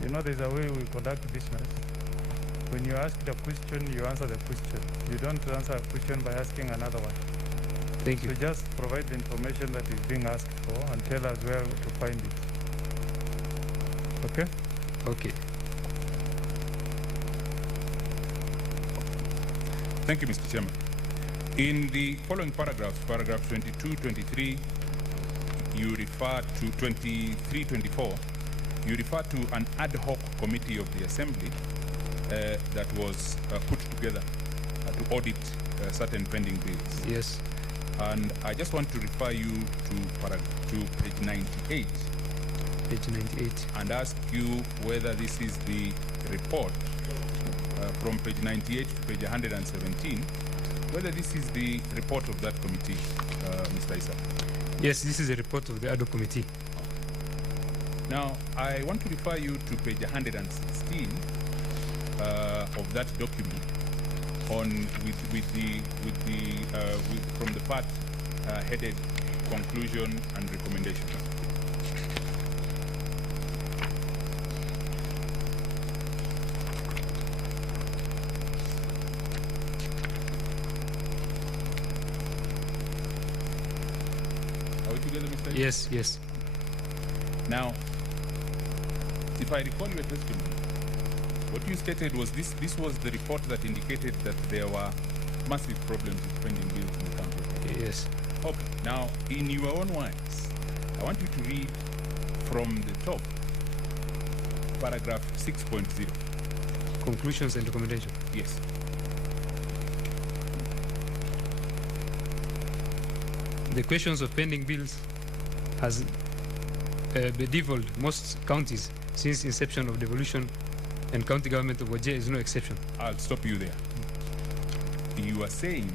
There's a way we conduct business. When you ask the question, you answer the question. You don't answer a question by asking another one. Thank you. So just provide the information that is being asked for and tell us where to find it. Okay? Okay. Thank you, Mr. Chairman. In the following paragraphs, paragraph 22, 23, you refer to 23, 24, you refer to an ad hoc committee of the Assembly that was put together to audit certain pending bills. Yes. And I just want to refer you to page 98. Page 98. And ask you whether this is the report from page 98 to page 117, whether this is the report of that committee, Mr. Issa. Yes, this is a report of the ad hoc committee. Now, I want to refer you to page 116 of that document from the part headed conclusion and recommendation. Are we together, Mr. Yes, yes. Now, if I recall your testimony, what you stated was this was the report that indicated that there were massive problems with pending bills in the country. Yes. Okay. Now, in your own words, I want you to read from the top, paragraph 6.0. Conclusions and recommendations. Yes. The questions of pending bills has bedeviled most counties since inception of devolution, and county government of Wajir is no exception. I'll stop you there. You are saying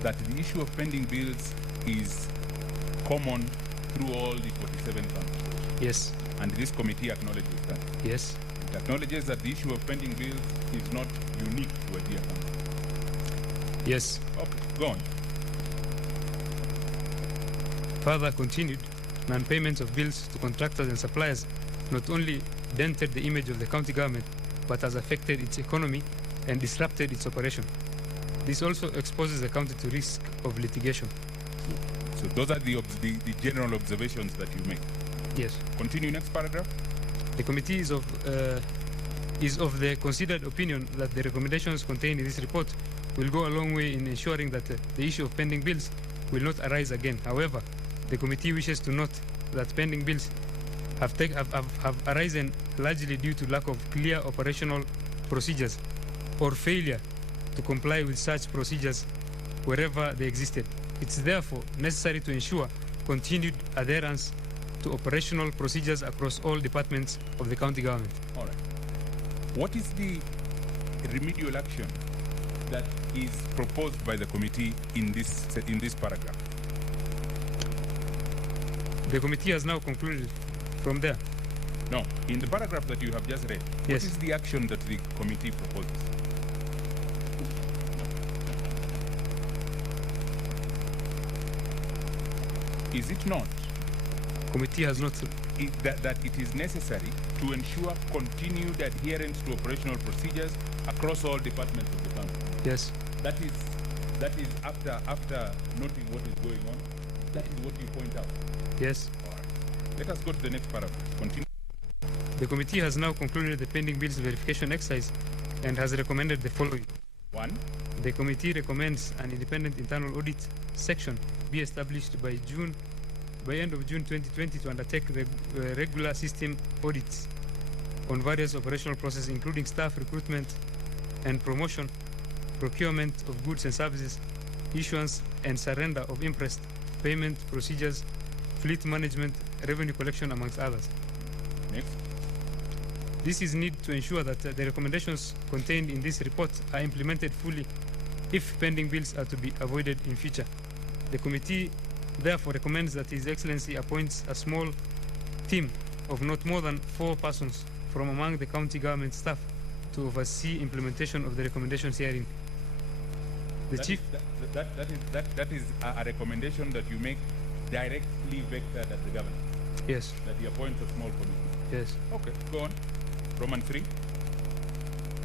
that the issue of pending bills is common through all the 47 counties. Yes. And this committee acknowledges that. Yes. It acknowledges that the issue of pending bills is not unique to Wajir County. Yes. Okay, go on. Further continued, non-payments of bills to contractors and suppliers not only dented the image of the county government, but has affected its economy and disrupted its operation. This also exposes the county to risk of litigation. So those are the general observations that you make. Yes. Continue next paragraph. The committee is of the considered opinion that the recommendations contained in this report will go a long way in ensuring that the issue of pending bills will not arise again. However, the committee wishes to note that pending bills have arisen largely due to lack of clear operational procedures or failure to comply with such procedures wherever they existed. It's therefore necessary to ensure continued adherence to operational procedures across all departments of the county government. All right. What is the remedial action that is proposed by the committee in this paragraph? The committee has now concluded from there. No, in the paragraph that you have just read, yes. What is the action that the committee proposes? Is it not? Committee has not. That it is necessary to ensure continued adherence to operational procedures across all departments of the country. Yes. That is after noting what is going on, that is what you point out. Yes. All right. Let us go to the next paragraph. Continue. The committee has now concluded the pending bills verification exercise and has recommended the following. 1. The committee recommends an independent internal audit section be established by end of June 2020 to undertake regular system audits on various operational processes, including staff recruitment and promotion, procurement of goods and services, issuance and surrender of interest, payment procedures, fleet management, revenue collection, amongst others. Next. This is needed to ensure that the recommendations contained in this report are implemented fully if pending bills are to be avoided in future. The committee therefore recommends that His Excellency appoints a small team of not more than 4 persons from among the county government staff to oversee implementation of the recommendations herein. The chief. That is a recommendation that you make directly vectored at the governor. Yes. That he appoints a small committee. Yes. Okay, go on. Roman 3.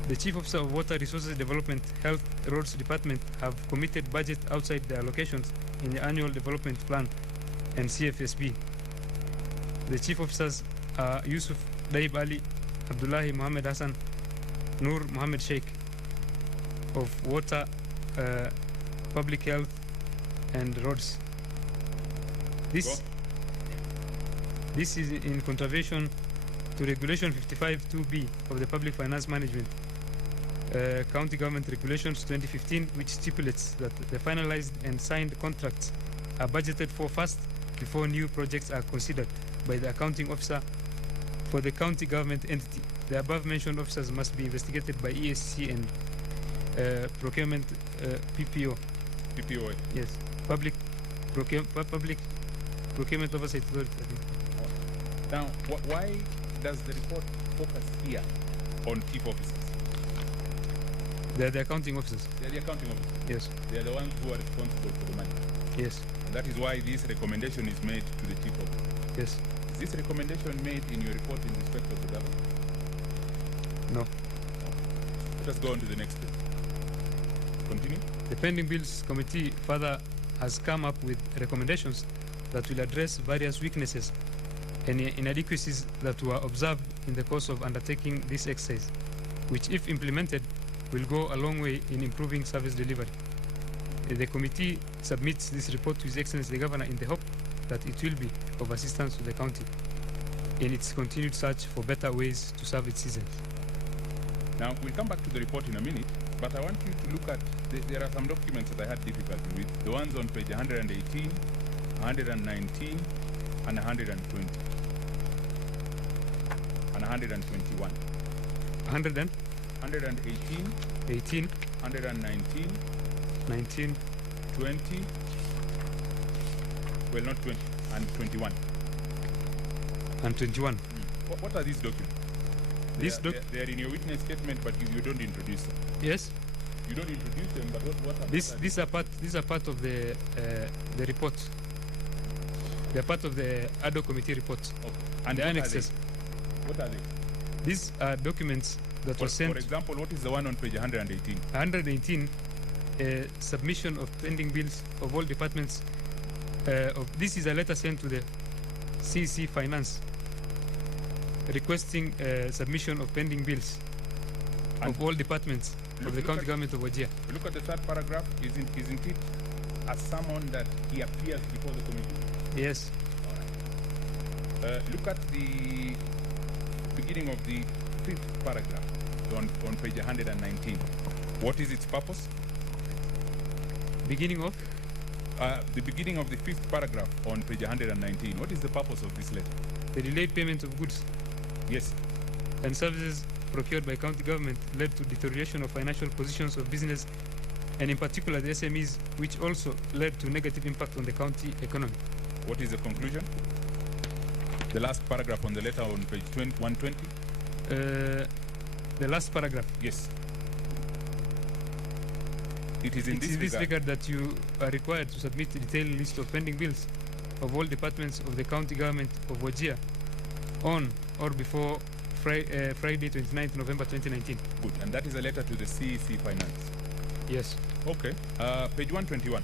The Chief Officer of Water Resources Development, Health, Roads Department have committed budget outside the allocations in the Annual Development Plan and CFSB. The Chief Officers are Yusuf Daib Ali, Abdullahi Mohammed Hassan, Nur Mohammed Sheikh of Water, Public Health and Roads. This is in contravention to Regulation 55(2)(b) of the Public Finance Management, County Government Regulations 2015, which stipulates that the finalized and signed contracts are budgeted for first before new projects are considered by the accounting officer for the county government entity. The above mentioned officers must be investigated by ESC and Procurement PPO. PPO. Yes. Public Procurement Oversight Authority. Now, why does the report focus here on chief officers? They are the accounting officers. They are the accounting officers? Yes. They are the ones who are responsible for the money? Yes. And that is why this recommendation is made to the chief officer? Yes. Is this recommendation made in your report in respect of the government? No. Let us go on to the next step. Continue. The Pending Bills Committee further has come up with recommendations that will address various weaknesses and inadequacies that were observed in the course of undertaking this exercise, which, if implemented, will go a long way in improving service delivery. The committee submits this report to His Excellency the Governor in the hope that it will be of assistance to the county in its continued search for better ways to serve its citizens. Now, we'll come back to the report in a minute, but I want you to look at, there are some documents that I had difficulty with, the ones on page 118, 119, and 120, and 121. 118, 119, 19, 20, well, not 20, and 21. And 21. What are these documents? They are in your witness statement, but you don't introduce them. Yes. You don't introduce them, but what are these are part of the report. They are part of the ad hoc committee report. Okay. And the annexes. What are they? These are documents that were sent. For example, what is the one on page 118? 118, submission of pending bills of all departments. This is a letter sent to the CC Finance requesting submission of pending bills of all departments of the county government of Wajir. Look at the third paragraph. Isn't it a summon that he appears before the committee? Yes. All right. Look at the beginning of the 5th paragraph on page 119. What is its purpose? Beginning of? The beginning of the 5th paragraph on page 119. What is the purpose of this letter? The delayed payment of goods. Yes. And services procured by county government led to deterioration of financial positions of business, and in particular the SMEs, which also led to negative impact on the county economy. What is the conclusion? The last paragraph on the letter on page 120? The last paragraph. Yes. It is in this regard that you are required to submit a detailed list of pending bills of all departments of the county government of Wajir on or before Friday 29th November 2019. Good. And that is a letter to the CEC Finance? Yes. Okay. Page 121.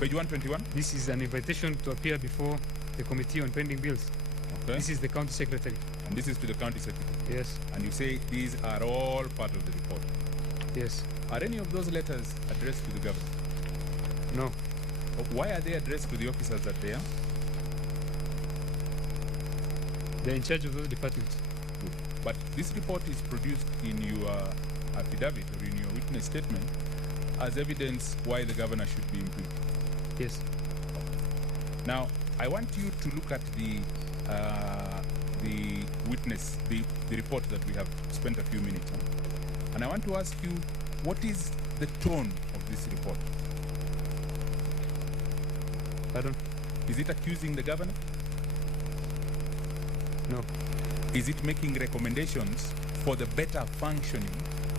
Page 121? This is an invitation to appear before the Committee on Pending Bills. Okay. This is the County Secretary. And this is to the county secretary. Yes. And you say these are all part of the report. Yes. Are any of those letters addressed to the governor? No. Why are they addressed to the officers that they are? They're in charge of those departments. Good. But this report is produced in your affidavit or in your witness statement as evidence why the governor should be impeached. Yes. Now, I want you to look at the witness, the report that we have spent a few minutes on. And I want to ask you, what is the tone of this report? Pardon? Is it accusing the governor? No. Is it making recommendations for the better functioning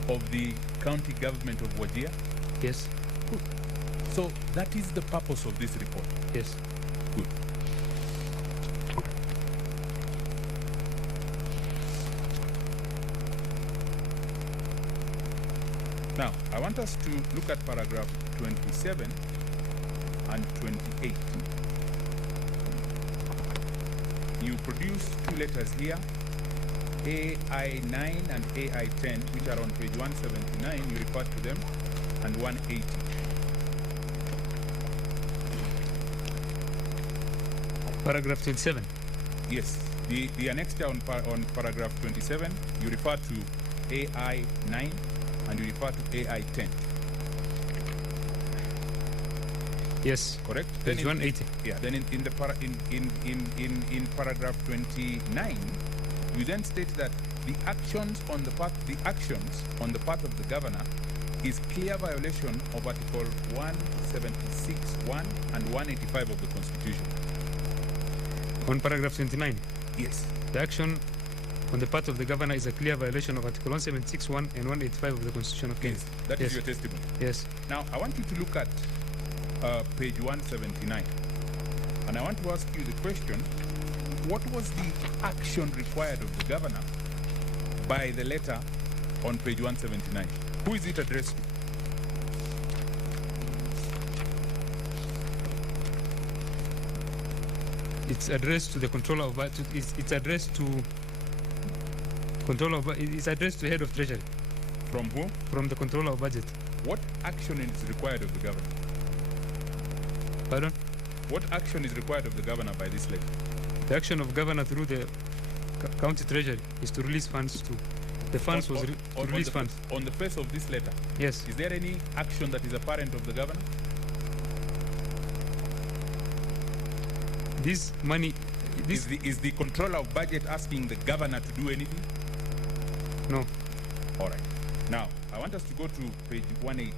of the county government of Wajir? Yes. Good. So that is the purpose of this report. Yes. Good. Now, I want us to look at paragraph 27 and 28. You produce two letters here, AI9 and AI10, which are on page 179. You refer to them, and 180. Paragraph 27. Yes, the annexure on paragraph 27, you refer to AI9 and you refer to AI10. Yes. Correct? Page 180. Yeah. Then in paragraph 29, you then state that the actions on the part of the governor is clear violation of Article 176(1) and 185 of the Constitution. On paragraph 29. Yes. The action on the part of the governor is a clear violation of Article 176(1) and 185 of the Constitution of Kenya. Yes. That is your testimony. Yes. Now, I want you to look at page 179. And I want to ask you the question, what was the action required of the governor by the letter on page 179? Who is it addressed to? It's addressed to the controller of budget. It's addressed to controller of. It's addressed to head of treasury. From who? From the controller of budget. What action is required of the governor? Pardon? What action is required of the governor by this letter? The action of governor through the county treasury is to release funds to. The funds was to release funds. On the face of this letter? Yes. Is there any action that is apparent of the governor? This money. This is the controller of budget asking the governor to do anything? No. All right. Now, I want us to go to page 180.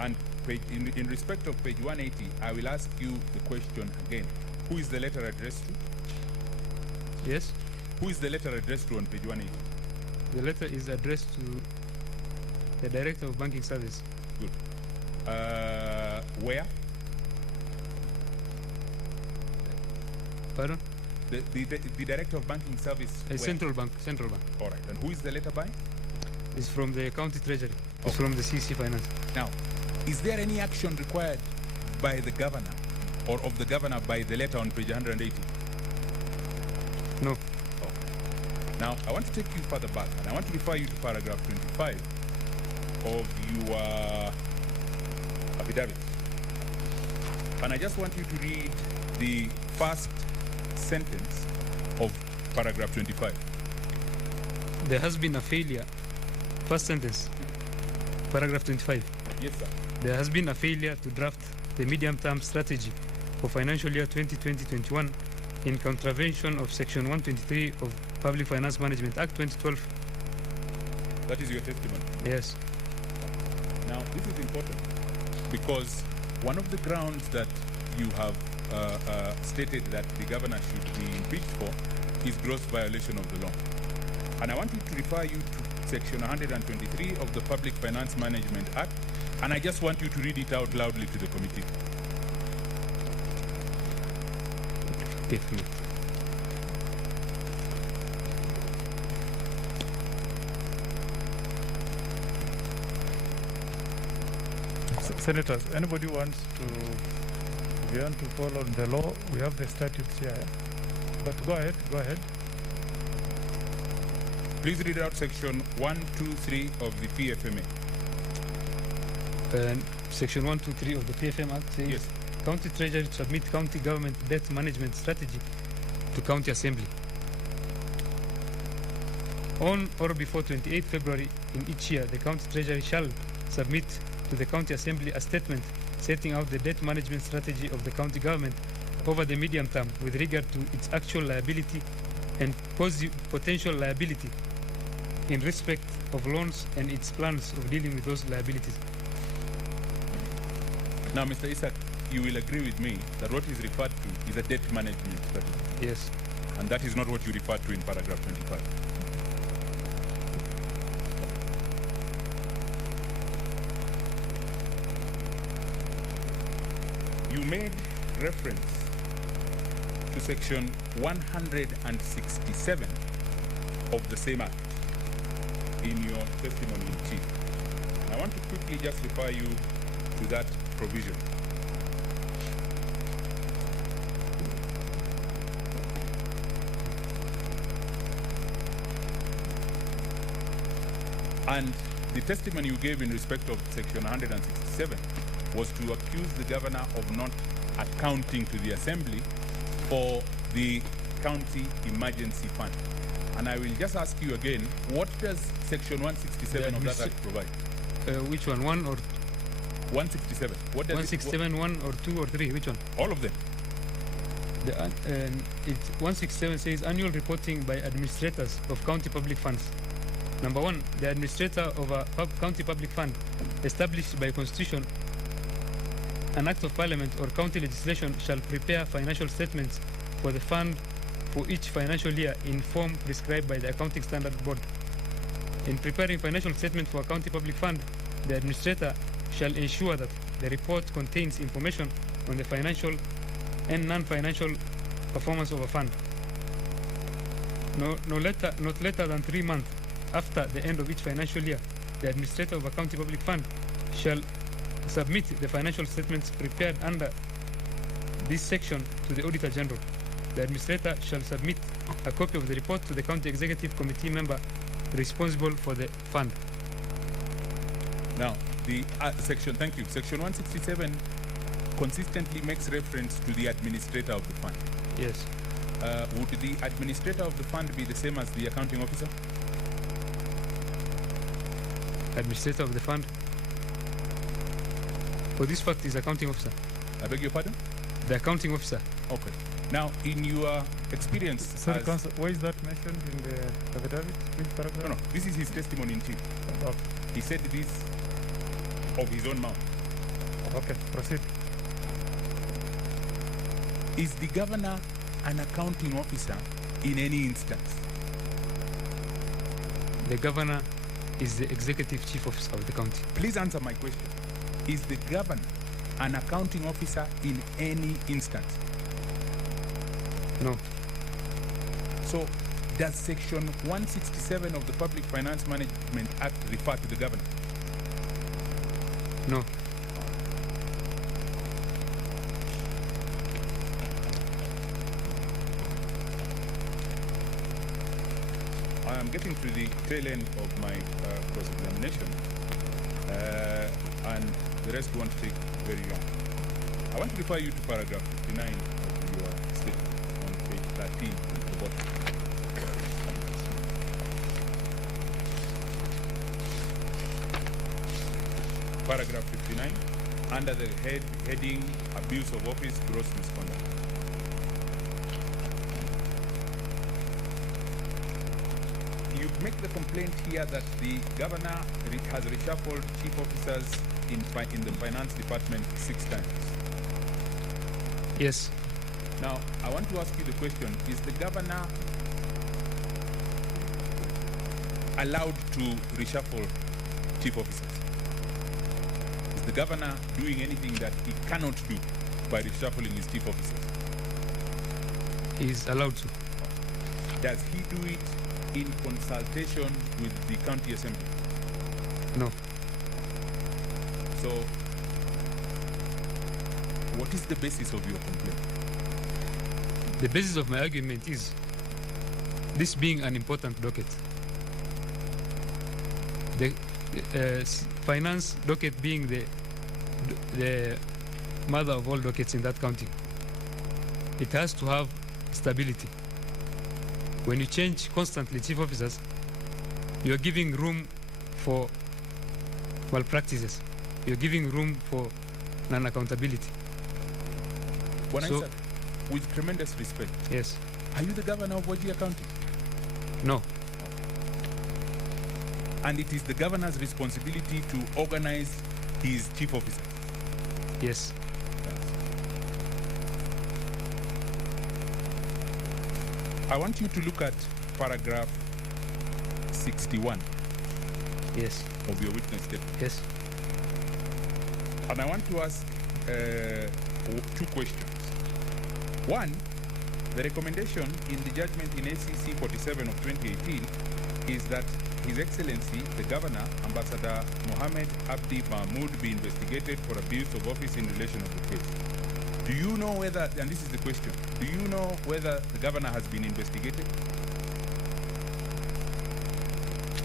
And in respect of page 180, I will ask you the question again. Who is the letter addressed to? Yes. Who is the letter addressed to on page 180? The letter is addressed to the Director of Banking Service. Good. Where? Pardon? The Director of Banking Service. Central Bank. Central Bank. All right. And who is the letter by? It's from the County Treasury. It's from the CC Finance. Now, is there any action required by the governor or of the governor by the letter on page 180? No. Okay. Now, I want to take you further back, and I want to refer you to paragraph 25 of your affidavit. And I just want you to read the first sentence of paragraph 25. There has been a failure. First sentence, paragraph 25. Yes, sir. There has been a failure to draft the medium-term strategy for financial year 2020-21 in contravention of Section 123 of Public Finance Management Act 2012. That is your testimony? Yes. Now, this is important because one of the grounds that you have stated that the governor should be impeached for is gross violation of the law. And I want you to refer you to Section 123 of the Public Finance Management Act, and I just want you to read it out loudly to the committee. Senators, anybody wants to, if you want to follow the law, we have the statutes here. But go ahead, go ahead. Please read out section 123 of the PFM Act. Section 123 of the PFM Act says, Yes. County Treasury submit county government debt management strategy to County Assembly. On or before 28 February in each year, the County Treasury shall submit to the County Assembly a statement setting out the debt management strategy of the county government over the medium term with regard to its actual liability and potential liability in respect of loans and its plans of dealing with those liabilities. Now, Mr. Isaac, you will agree with me that what is referred to is a debt management strategy. Yes. And that is not what you referred to in paragraph 25. You made reference to section 167 of the same act in your testimony in chief. I want to quickly just refer you to that provision. And the testimony you gave in respect of section 167 was to accuse the governor of not accounting to the assembly for the county emergency fund. And I will just ask you again, what does section 167 of that act provide? Which one? 1 or 167. What does 167, 1 or 2 or 3? Which one? All of them. 167 says annual reporting by administrators of county public funds. Number 1, the administrator of a county public fund established by constitution, an act of parliament or county legislation shall prepare financial statements for the fund for each financial year in form prescribed by the Accounting Standard Board. In preparing financial statement for a county public fund, the administrator shall ensure that the report contains information on the financial and non-financial performance of a fund. Not later than 3 months after the end of each financial year, the administrator of a county public fund shall submit the financial statements prepared under this section to the Auditor General. The administrator shall submit a copy of the report to the County Executive Committee member responsible for the fund. Now, the section 167 consistently makes reference to the administrator of the fund. Yes. Would the administrator of the fund be the same as the accounting officer? Administrator of the fund. For this fact is accounting officer. I beg your pardon? The accounting officer. Okay. Now, in your experience... Sorry, Counsel, where is that mentioned in the affidavit? Which paragraph? No, this is his testimony in chief. Okay. He said this of his own mouth. Okay, proceed. Is the governor an accounting officer in any instance? The governor is the executive chief officer of the county. Please answer my question. Is the governor an accounting officer in any instance? No. So, does section 167 of the Public Finance Management Act refer to the governor? No. I am getting to the tail end of my cross-examination, and the rest won't take very long. I want to refer you to paragraph 59 of your statement on page 13 at the bottom. Paragraph 59, under the heading Abuse of Office, Gross Misconduct. You make the complaint here that the governor has reshuffled chief officers in the finance department 6 times. Yes. Now, I want to ask you the question, is the governor allowed to reshuffle chief officers? Is the governor doing anything that he cannot do by reshuffling his chief officers? He is allowed to. Does he do it in consultation with the county assembly? No. So, what is the basis of your complaint? The basis of my argument is this being an important docket. The finance docket being the mother of all dockets in that county. It has to have stability. When you change constantly chief officers, you're giving room for malpractices. You're giving room for non-accountability. When I said, with tremendous respect, yes. Are you the governor of Wajir County? No. And it is the governor's responsibility to organize his chief officer? Yes. I want you to look at paragraph 61. Yes. Of your witness statement. Yes. And I want to ask two questions. One, the recommendation in the judgment in ACC 47 of 2018 is that His Excellency, the Governor, Ambassador Mohammed Abdi Mahmoud, be investigated for abuse of office in relation of the case. Do you know whether, and this is the question, do you know whether the Governor has been investigated?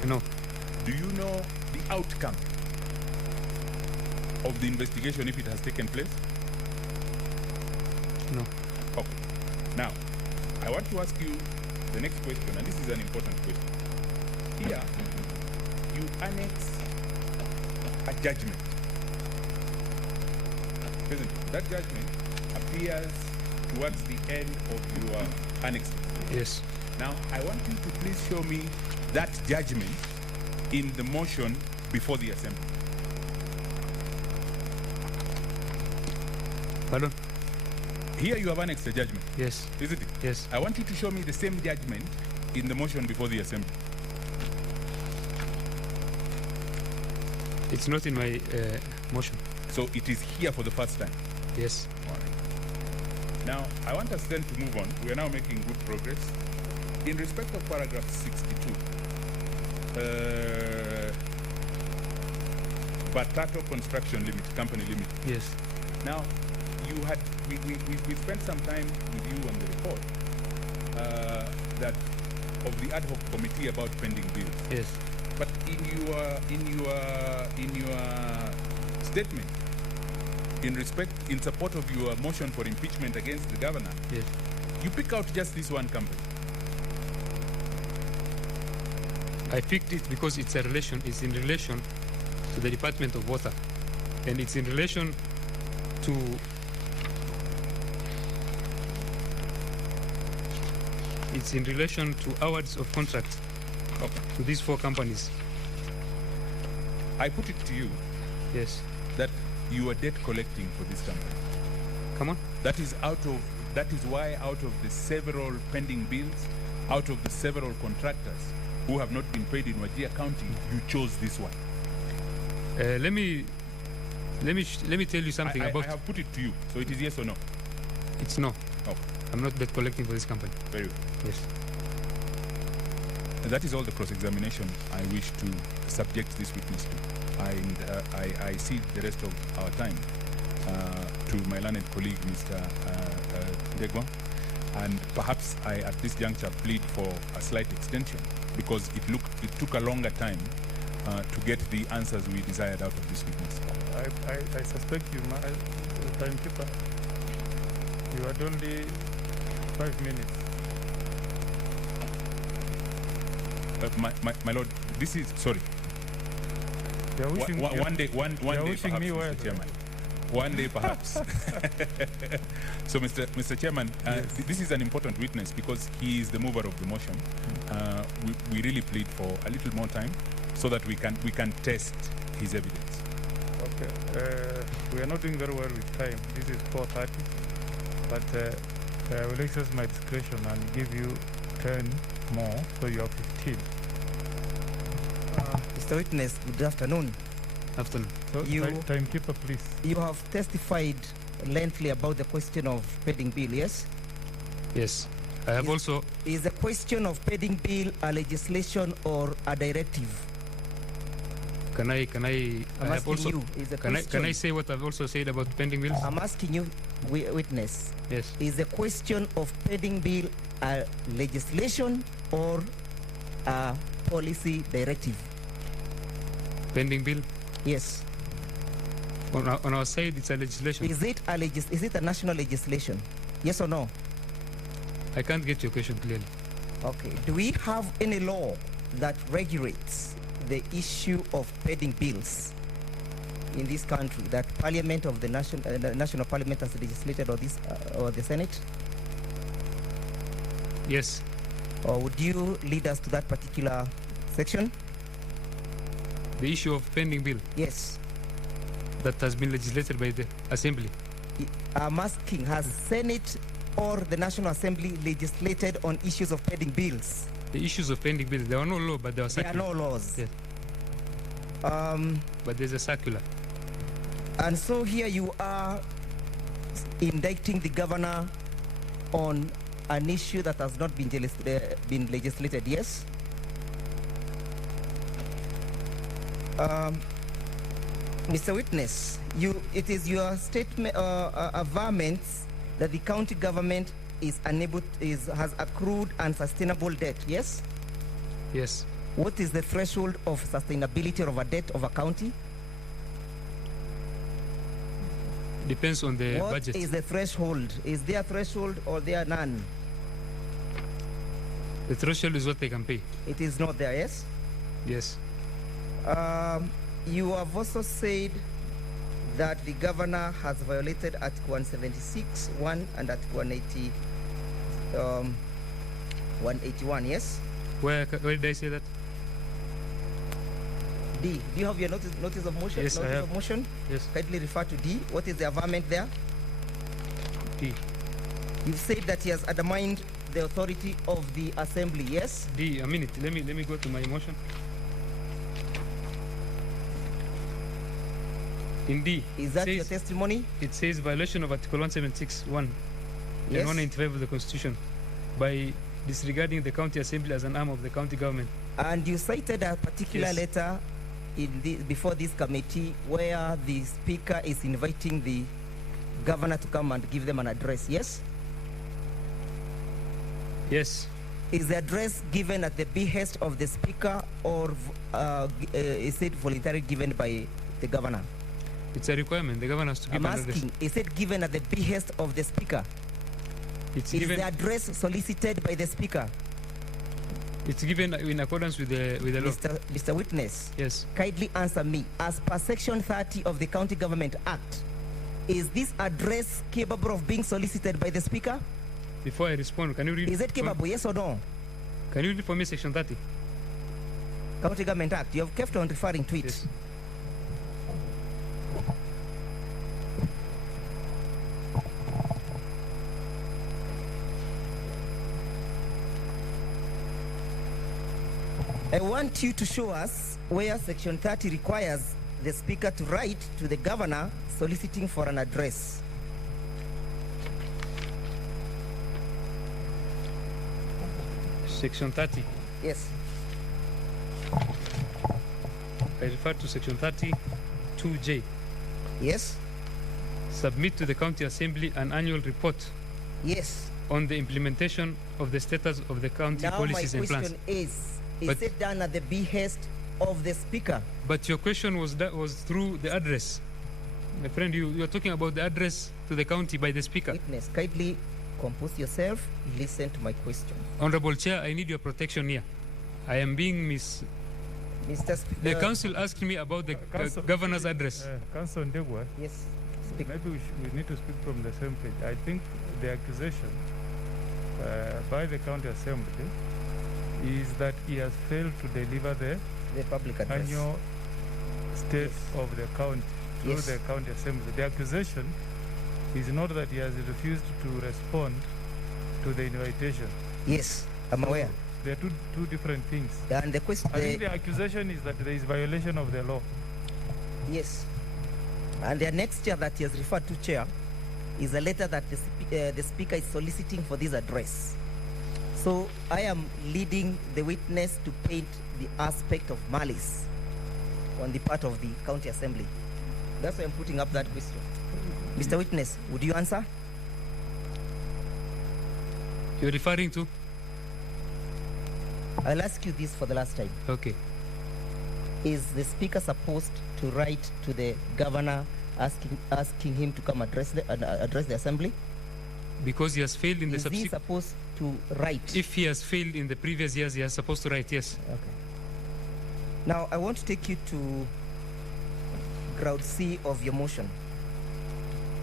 No. Do you know the outcome of the investigation if it has taken place? No. Okay. Now, I want to ask you the next question, and this is an important question. Here, you annex a judgment. Isn't it? That judgment appears towards the end of your annexes. Yes. Now, I want you to please show me that judgment in the motion before the Assembly. Pardon? Here you have annexed a judgment. Yes. Isn't it? Yes. I want you to show me the same judgment in the motion before the Assembly. It's not in my motion. So it is here for the first time? Yes. All right. Now, I want us then to move on. We are now making good progress. In respect of paragraph 62, Batato Construction Limited, Company Limited. Yes. Now, you had, we spent some time with you on the report that of the ad hoc committee about pending bills. Yes. But in your statement, in support of your motion for impeachment against the governor, yes, you pick out just this one company. I picked it because it's in relation to the Department of Water, and it's in relation to awards of contracts to these four companies. I put it to you, yes, that you are debt collecting for this company. Come on. That is why out of the several pending bills, out of the several contractors who have not been paid in Wajir County, you chose this one. Let me tell you something about. I have put it to you, so it is yes or no. It's no. Oh. I'm not debt collecting for this company. Very good. Yes. And that is all the cross-examination I wish to subject this witness to. And I cede the rest of our time to my learned colleague, Mr. Degwa. And perhaps I, at this juncture, plead for a slight extension because it took a longer time to get the answers we desired out of this witness. I suspect you, timekeeper. You had only 5 minutes. My lord, this is sorry. You're wishing, one day, wishing perhaps, me well. Mr. Chairman. One day, perhaps. So, Mr. Chairman, yes. This is an important witness because he is the mover of the motion. We really plead for a little more time so that we can test his evidence. Okay. We are not doing very well with time. This is 4:30, but I will exercise my discretion and give you 10 more, so you have 15. Mr. Witness, good afternoon. Afternoon. So, timekeeper, please. You have testified lengthily about the question of pending bill, yes? Yes. I have also... Is the question of pending bill a legislation or a directive? Can I I'm have asking also, you, is the can I question, say what I've also said about pending bills? I'm asking you, witness, Yes. is the question of pending bill a legislation or a policy directive? Pending bill. Yes. On our side, it's a legislation. Is it a national legislation? Yes or no? I can't get your question clearly. Okay. Do we have any law that regulates the issue of pending bills in this country that Parliament of the National Parliament has legislated, or this or the Senate? Yes. Or would you lead us to that particular section? The issue of pending bill Yes. that has been legislated by the Assembly. I'm asking, has Senate or the National Assembly legislated on issues of pending bills? The issues of pending bills, there are no law, but there are There are circular. no laws. Yes. But there's a circular. And so here you are indicting the governor on an issue that has not been legislated, yes? Mr. Witness, it is your statement, averments that the county government has accrued unsustainable debt, yes? Yes. What is the threshold of sustainability of a debt of a county? Depends on the What budget. is the threshold? Is there a threshold or there none? The threshold is what they can pay. It is not there, yes? Yes. You have also said that the governor has violated Article 176, 1 and Article 181, yes? Where did I say that? D, do you have your notice of motion? Yes, I notice have. of motion? Yes. Kindly refer to D. What is the averment there? D. You've said that he has undermined the authority of the assembly, yes? D, a minute. Let me go to my motion. In D, Is that it your says, testimony? it says violation of Article 176, 1 Yes. and 195 of the Constitution by disregarding the county assembly as an arm of the county government. And you cited a particular Yes. letter before this committee where the speaker is inviting the governor to come and give them an address, yes? Yes. Is the address given at the behest of the speaker, or is it voluntarily given by the governor? It's a requirement. The governor has to give I'm an address. asking, is it given at the behest of the speaker? It's Is given. the address solicited by the speaker? It's given in accordance with the law. Mr. Witness, Yes. kindly answer me. As per Section 30 of the County Government Act, is this address capable of being solicited by the speaker? Before I respond, can you read? Is it capable, yes or no? Can you read for me Section 30? County Government Act, you have kept on referring to it. Yes. I want you to show us where Section 30 requires the speaker to write to the governor soliciting for an address. Section 30. Yes. I refer to Section 30, 2J. Yes. Submit to the county assembly an annual report Yes. on the implementation of the status of the county Now my policies and plans. question is But- it done at the behest of the speaker? But your question was through the address. My friend, you are talking about the address to the county by the speaker. Witness, kindly compose yourself, listen to my question. Honorable Chair, I need your protection here. I am being Mr. The Speaker. council asked me about the Council- governor's address. Council Ndegwa, Yes. Speak. maybe we need to speak from the same page. I think the accusation by the county assembly is that he has failed to deliver the The public address. annual state of the county through Yes. the county assembly. The accusation is not that he has refused to respond to the invitation. Yes, I'm So aware. They are two different things. And the question, I think the accusation is that there is violation of the law. yes. And the next chair that he has referred to, Chair, is a letter that the speaker is soliciting for this address. So I am leading the witness to paint the aspect of malice. on the part of the county assembly? That's why I'm putting up that question. Mr. Witness, would you answer? You're referring to? I'll ask you this for the last time. Okay. Is the speaker supposed to write to the governor asking him to come address the assembly? Because he has failed in the Is he subsequent. supposed to write? If he has failed in the previous years, he is supposed to write, yes. Okay. Now, I want to take you to ground C of your motion.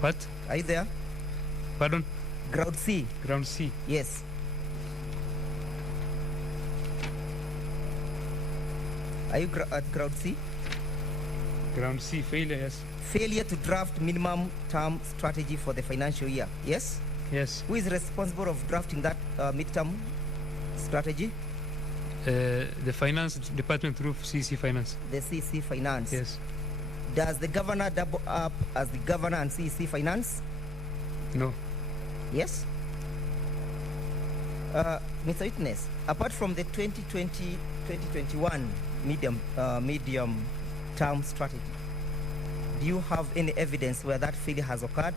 What? Are you there? Pardon? Ground C. Ground C. Yes. Are you at ground C? Ground C, failure, yes. Failure to draft minimum term strategy for the financial year. Yes? Yes. Who is responsible of drafting that midterm strategy? The finance department through CC Finance. The CC Finance. Yes. Does the governor double up as the governor and CC Finance? No. Yes? Mr. Witness, apart from the 2020-2021 medium term strategy, do you have any evidence where that failure has occurred?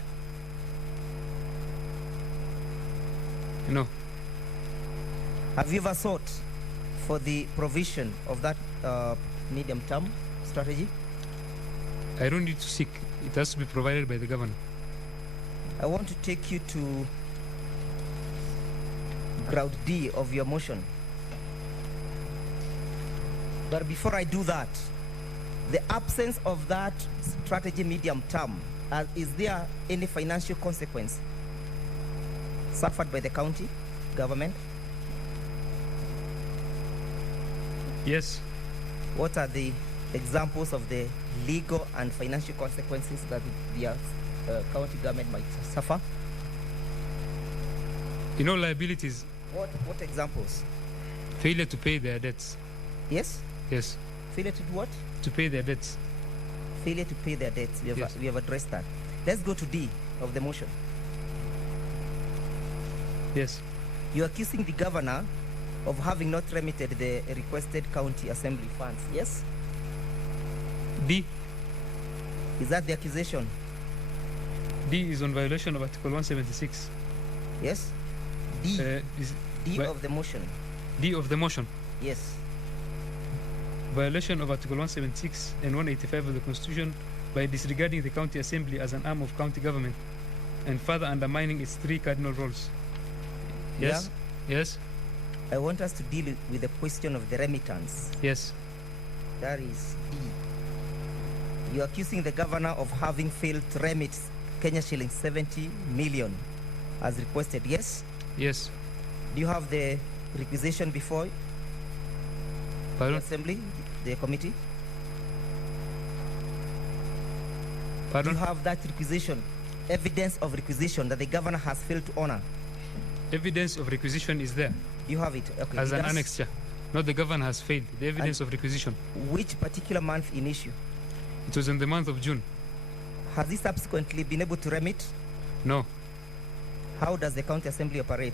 No. Have you ever sought for the provision of that medium term strategy? I don't need to seek. It has to be provided by the governor. I want to take you to ground D of your motion. But before I do that, the absence of that strategy medium term, is there any financial consequence suffered by the county government? Yes. What are the examples of the legal and financial consequences that the county government might suffer? In all liabilities. What examples? Failure to pay their debts. Yes? Yes. Failure to do what? To pay their debts. Failure to pay their debts. We have addressed that. Let's go to D of the motion. Yes. You're accusing the governor of having not remitted the requested county assembly funds. Yes? D. Is that the accusation? D is on violation of Article 176. Yes? D. D Well- of the motion. D of the motion. Yes. Violation of Article 176 and 185 of the Constitution by disregarding the county assembly as an arm of county government and further undermining its three cardinal roles. Yes? Yes? I want us to deal with the question of the remittance. Yes. That is D. You're accusing the governor of having failed to remit Kenya shillings 70 million as requested. Yes? Yes. Do you have the requisition before the Pardon? assembly, the committee? Pardon? Do you have that requisition, evidence of requisition that the governor has failed to honor? Evidence of requisition is there Do you have it? Okay. as it an does. annexure. No, the governor has failed. The evidence of requisition. Which particular month in issue? It was in the month of June. Has he subsequently been able to remit? No. How does the county assembly operate?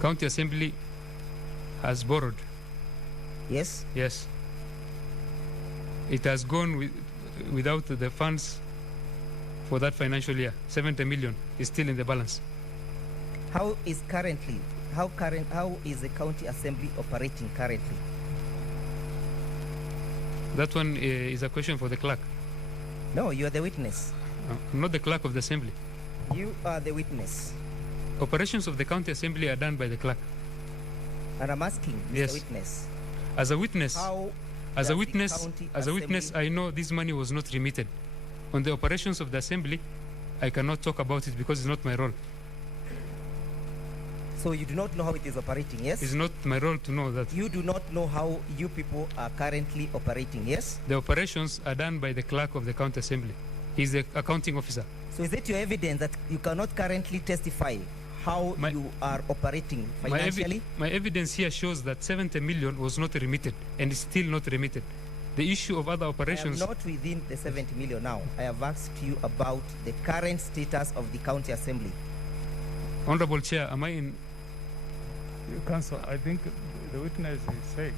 County assembly has borrowed. Yes? Yes. It has gone without the funds for that financial year. 70 million is still in the balance. How is the county assembly operating currently? That one is a question for the clerk. No, you are the witness. I'm not the clerk of the assembly. You are the witness. Operations of the county assembly are done by the clerk. And I'm asking, Mr. Yes. Witness, As a witness, how as does a the witness, county as a witness, assembly- I know this money was not remitted. On the operations of the assembly, I cannot talk about it because it's not my role. So you do not know how it is operating, yes? It's not my role to know that. You do not know how you people are currently operating, yes? The operations are done by the clerk of the county assembly. He's the accounting officer. So is it your evidence that you cannot currently testify how My- you are operating My, financially? my evidence here shows that 70 million was not remitted and is still not remitted. The issue of other I am operations, not within the 70 million now. I have asked you about the current status of the county assembly. Honorable Chair, am I in? Counsel, I think the witness is saying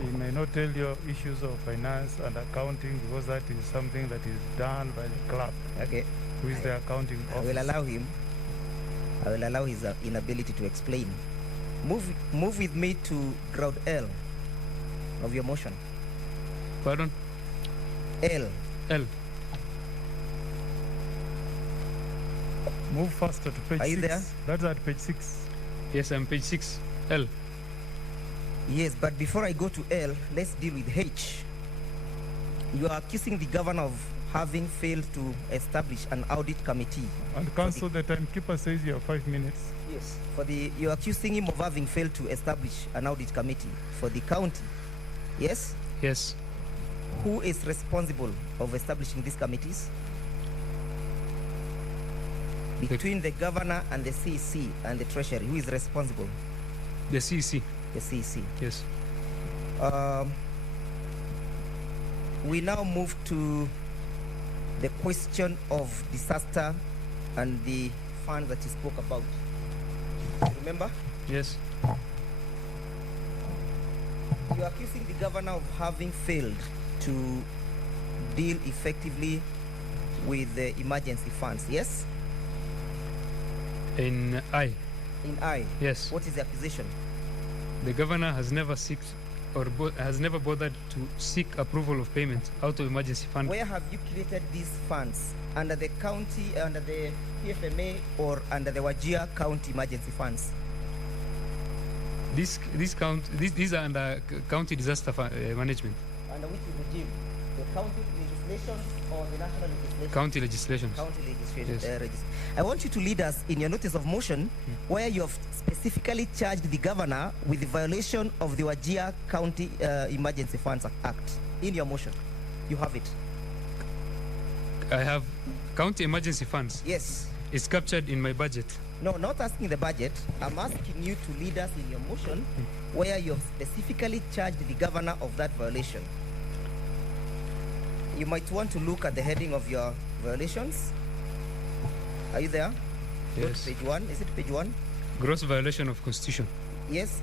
He may not tell you issues of finance and accounting because that is something that is done by the clerk, Okay. who is the accounting I will officer. allow him. I will allow his inability to explain. Move with me to ground L of your motion. Pardon? L. L. Move faster to page Are you 6. there? That's at page 6. Yes, I'm page 6. L. Yes, but before I go to L, let's deal with H. You are accusing the governor of having failed to establish an audit committee. And council, the timekeeper says you have 5 minutes. Yes. You're accusing him of having failed to establish an audit committee for the county. Yes? Yes. Who is responsible of establishing these committees? Between the governor and the CEC and the treasury, who is responsible? The CEC. The CEC. Yes. We now move to the question of disaster and the fund that you spoke about. Remember? Yes. You are accusing the governor of having failed to deal effectively with the emergency funds, yes? In I. In I. Yes. What is the accusation? The governor has never has never bothered to seek approval of payment out of emergency fund. Where have you created these funds? Under the county, under the PFMA, or under the Wajir County emergency funds? These are under county disaster management. Under which regime? The county legislation or the national legislation? County legislation. County legislation. Yes. I want you to lead us in your notice of motion where you have specifically charged the governor with the violation of the Wajir County Emergency Funds Act. In your motion, you have it. I have county emergency funds. Yes. It's captured in my budget. No, not asking the budget. I'm asking you to lead us in your motion where you have specifically charged the governor of that violation. You might want to look at the heading of your violations. Are you there? Go to Yes. page 1. Is it page 1? Gross violation of constitution. Yes.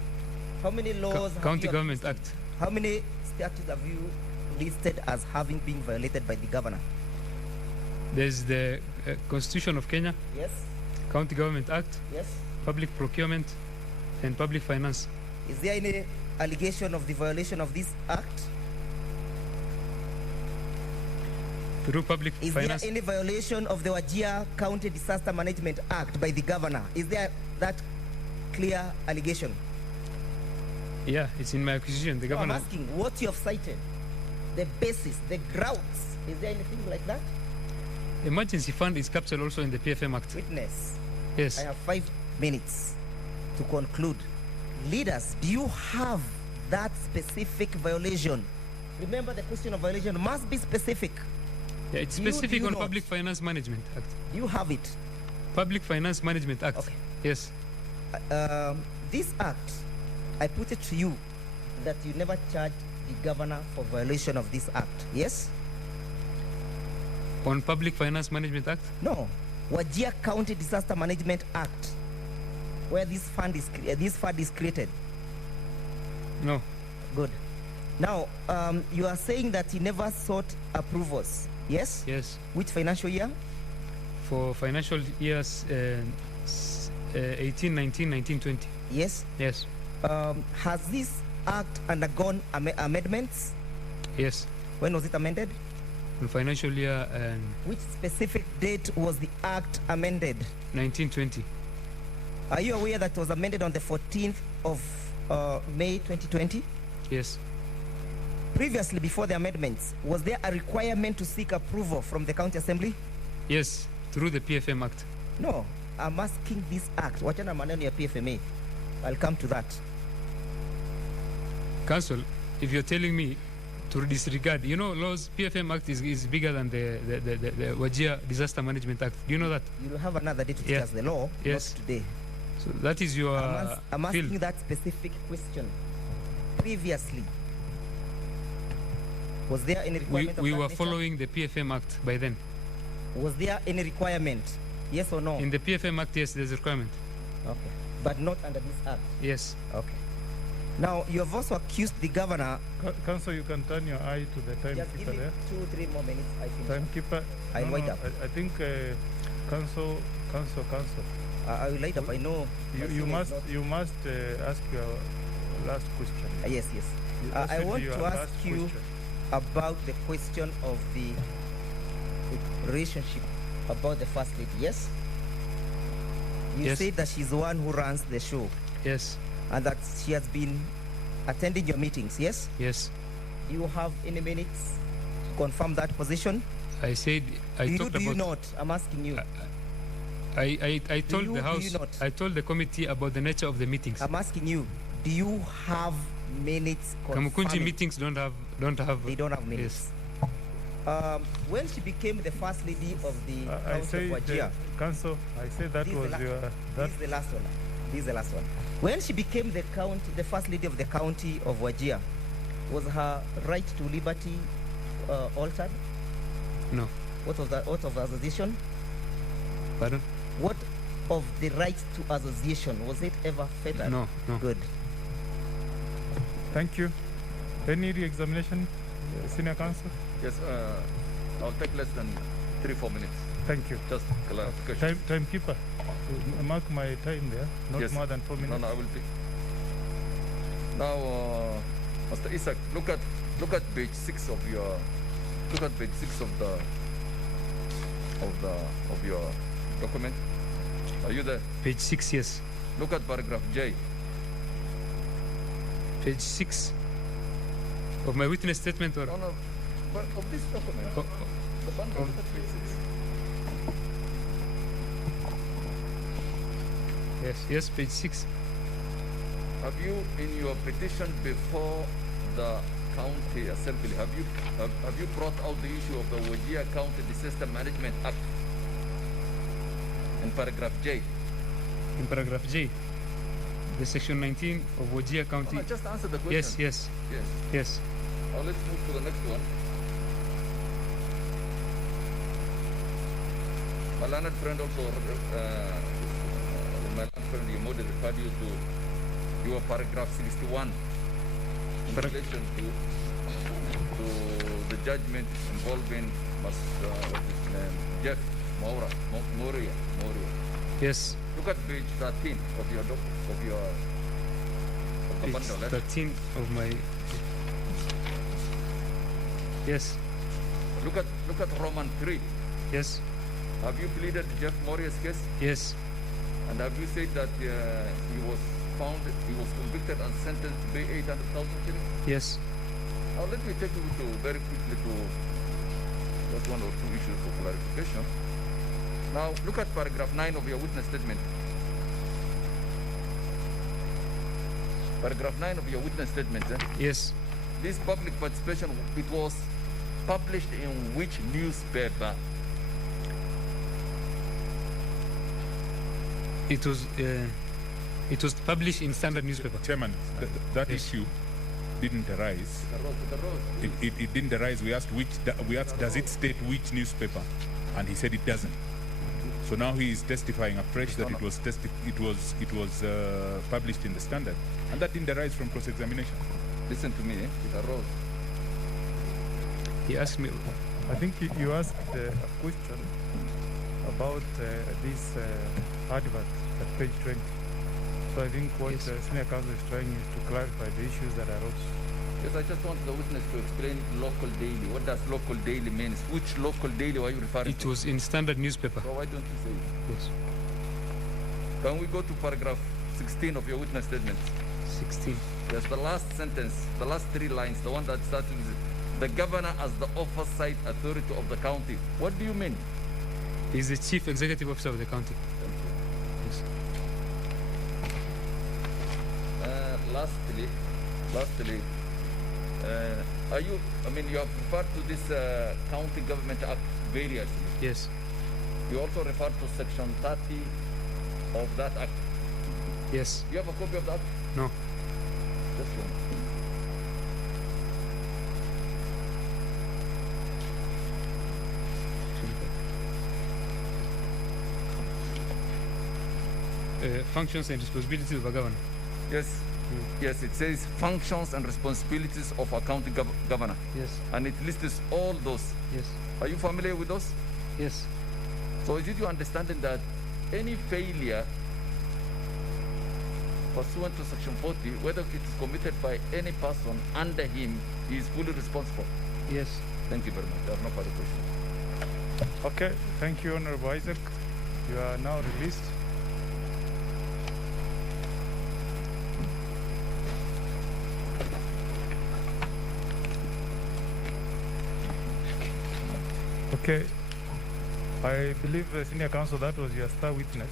How many laws have County you Government accused? Act. How many statutes have you listed as having been violated by the governor? There's the Constitution of Kenya, Yes. County Government Act, Yes. Public Procurement, and Public Finance. Is there any allegation of the violation of this act? Through Public Is Finance. there any violation of the Wajir County Disaster Management Act by the governor? Is there that clear allegation? Yeah, it's in my acquisition. The No, I'm governor. asking what you have cited, the basis, the grounds. Is there anything like that? Emergency fund is captured also in the PFM Act. Witness, Yes. I have 5 minutes to conclude. Leaders, do you have that specific violation? Remember, the question of violation must be specific. Yeah, it's Do you- specific do you on not? Public Finance Management Act. Do you have it? Public Finance Management Act. Okay. Yes. This act, I put it to you that you never charged the governor for violation of this act. Yes? On Public Finance Management Act. No. Wajir County Disaster Management Act, where this fund is created. No. Good. Now, you are saying that he never sought approvals. Yes? Yes. Which financial year? For financial years 18, 19, 19, 20. Yes. Yes. Has this act undergone amendments? Yes. When was it amended? On financial year Which specific date was the act amended? 1920. Are you aware that it was amended on the 14th of May 2020? Yes. Previously, before the amendments, was there a requirement to seek approval from the county assembly? Yes. Through the PFM Act. No, I'm asking this act. Wachana maneno ya PFMA. I'll come to that. Council, if you're telling me to disregard, you know, laws, PFM Act is bigger than the Wajir Disaster Management Act. Do you know that? You'll have another day to Yeah. discuss the law, Yes. not today. So that is your I'm asking field. that specific question. Previously, was there any requirement of We that were nature? following the PFM Act by then. Was there any requirement? Yes or no? In the PFM Act, yes, there's a requirement. Okay. But not under this act. Yes. Okay. Now, you have also accused the governor. Council, you can turn your eye to the Just give timekeeper me there. 2-3 more minutes. I finish. Timekeeper. I'll wait up. I think council. I will light up. I know. You must ask your last question. Yes. That I should want be your to ask last you question. about the question of the relationship about the first lady. Yes. You Yes. said that she's the one who runs the show, Yes. and that she has been attending your meetings. Yes. Yes. Do you have any minutes to confirm that position? I said I do talked you about. not? I'm asking you. I told you- the do house. you not? I told the committee about the nature of the meetings. I'm asking you. Do you have minutes Kamukunji confirming? meetings don't have. They don't have minutes. When she became the first lady of the I county say of Wajir, council. I say that This is was the la- your. this is the last one. This is the last one. When she became the first lady of the county of Wajir, was her right to liberty altered? No. What of the oath of association? Pardon? What of the right to association, was it ever fettered? No. Good. Thank you. Any re-examination, senior counsel? Yes, I'll take less than 3-4 minutes. Thank you. Just clarification. Timekeeper, mark my time there. Not Yes. more than 4 minutes. No, I will be. Now, Mr. Isaac, look at page 6 of your. Look at page 6 of your document. Are you there? Page 6. Yes. Look at paragraph J. Page 6 of my witness statement, or No, but of this document. Oh, The bundle, look at page 6. yes, page 6. Have you, in your petition before the county assembly, have you brought out the issue of the Wajir County Disaster Management Act in paragraph J? In paragraph J, the section 19 of Wajir County. No, just answer the question. Yes. Now let's move to the next one. My learned friend also, my learned friend Mohammed referred you to your paragraph 61 in relation to the judgment involving what's his name? Jeff Moria. Yes. Look at page 13 of your the Page bundle. 13 of my. Yes. Look at Roman 3. Yes. Have you pleaded Jeff Moria's case? Yes. And have you said that he was convicted and sentenced to pay 800,000 shillings? Yes. Now let me take you very quickly to just one or two issues for clarification. Now look at paragraph 9 of your witness statement. Paragraph 9 of your witness statement. Yes. This public participation, it was published in which newspaper? It was published in Standard newspaper. Chairman, that issue didn't arise. The road. It didn't arise. We asked does it state which newspaper, and he said it doesn't. So now he is testifying afresh that it was published in the Standard, and that didn't arise from cross-examination. Listen to me, it arose. He asked me. I think you asked a question about this advert at page 20. So I think what Yes. senior counsel is trying is to clarify the issues that arose. Yes, I just want the witness to explain local daily. What does local daily mean? Which local daily are you referring It to? was in Standard newspaper. So why don't you say it? Yes. Can we go to paragraph 16 of your witness statement? 16. Yes, the last sentence, the last 3 lines, the one that starts with the governor as the oversight authority of the county. What do you mean? He's the chief executive officer of the county. Yes. Lastly, you have referred to this County Government Act variously. Yes. You also referred to section 30 of that act. Yes. You have a copy of that? No. Just one. Functions and responsibilities of a governor. Yes. Yes, it says functions and responsibilities of a county governor. Yes. And it lists all those. Yes. Are you familiar with those? Yes. So is it your understanding that any failure pursuant to Section 40, whether it is committed by any person under him, he is fully responsible? Yes. Thank you very much. I have no further questions. Okay, thank you, Honorable Isaac. You are now released. Okay, I believe, Senior Counsel, that was your star witness.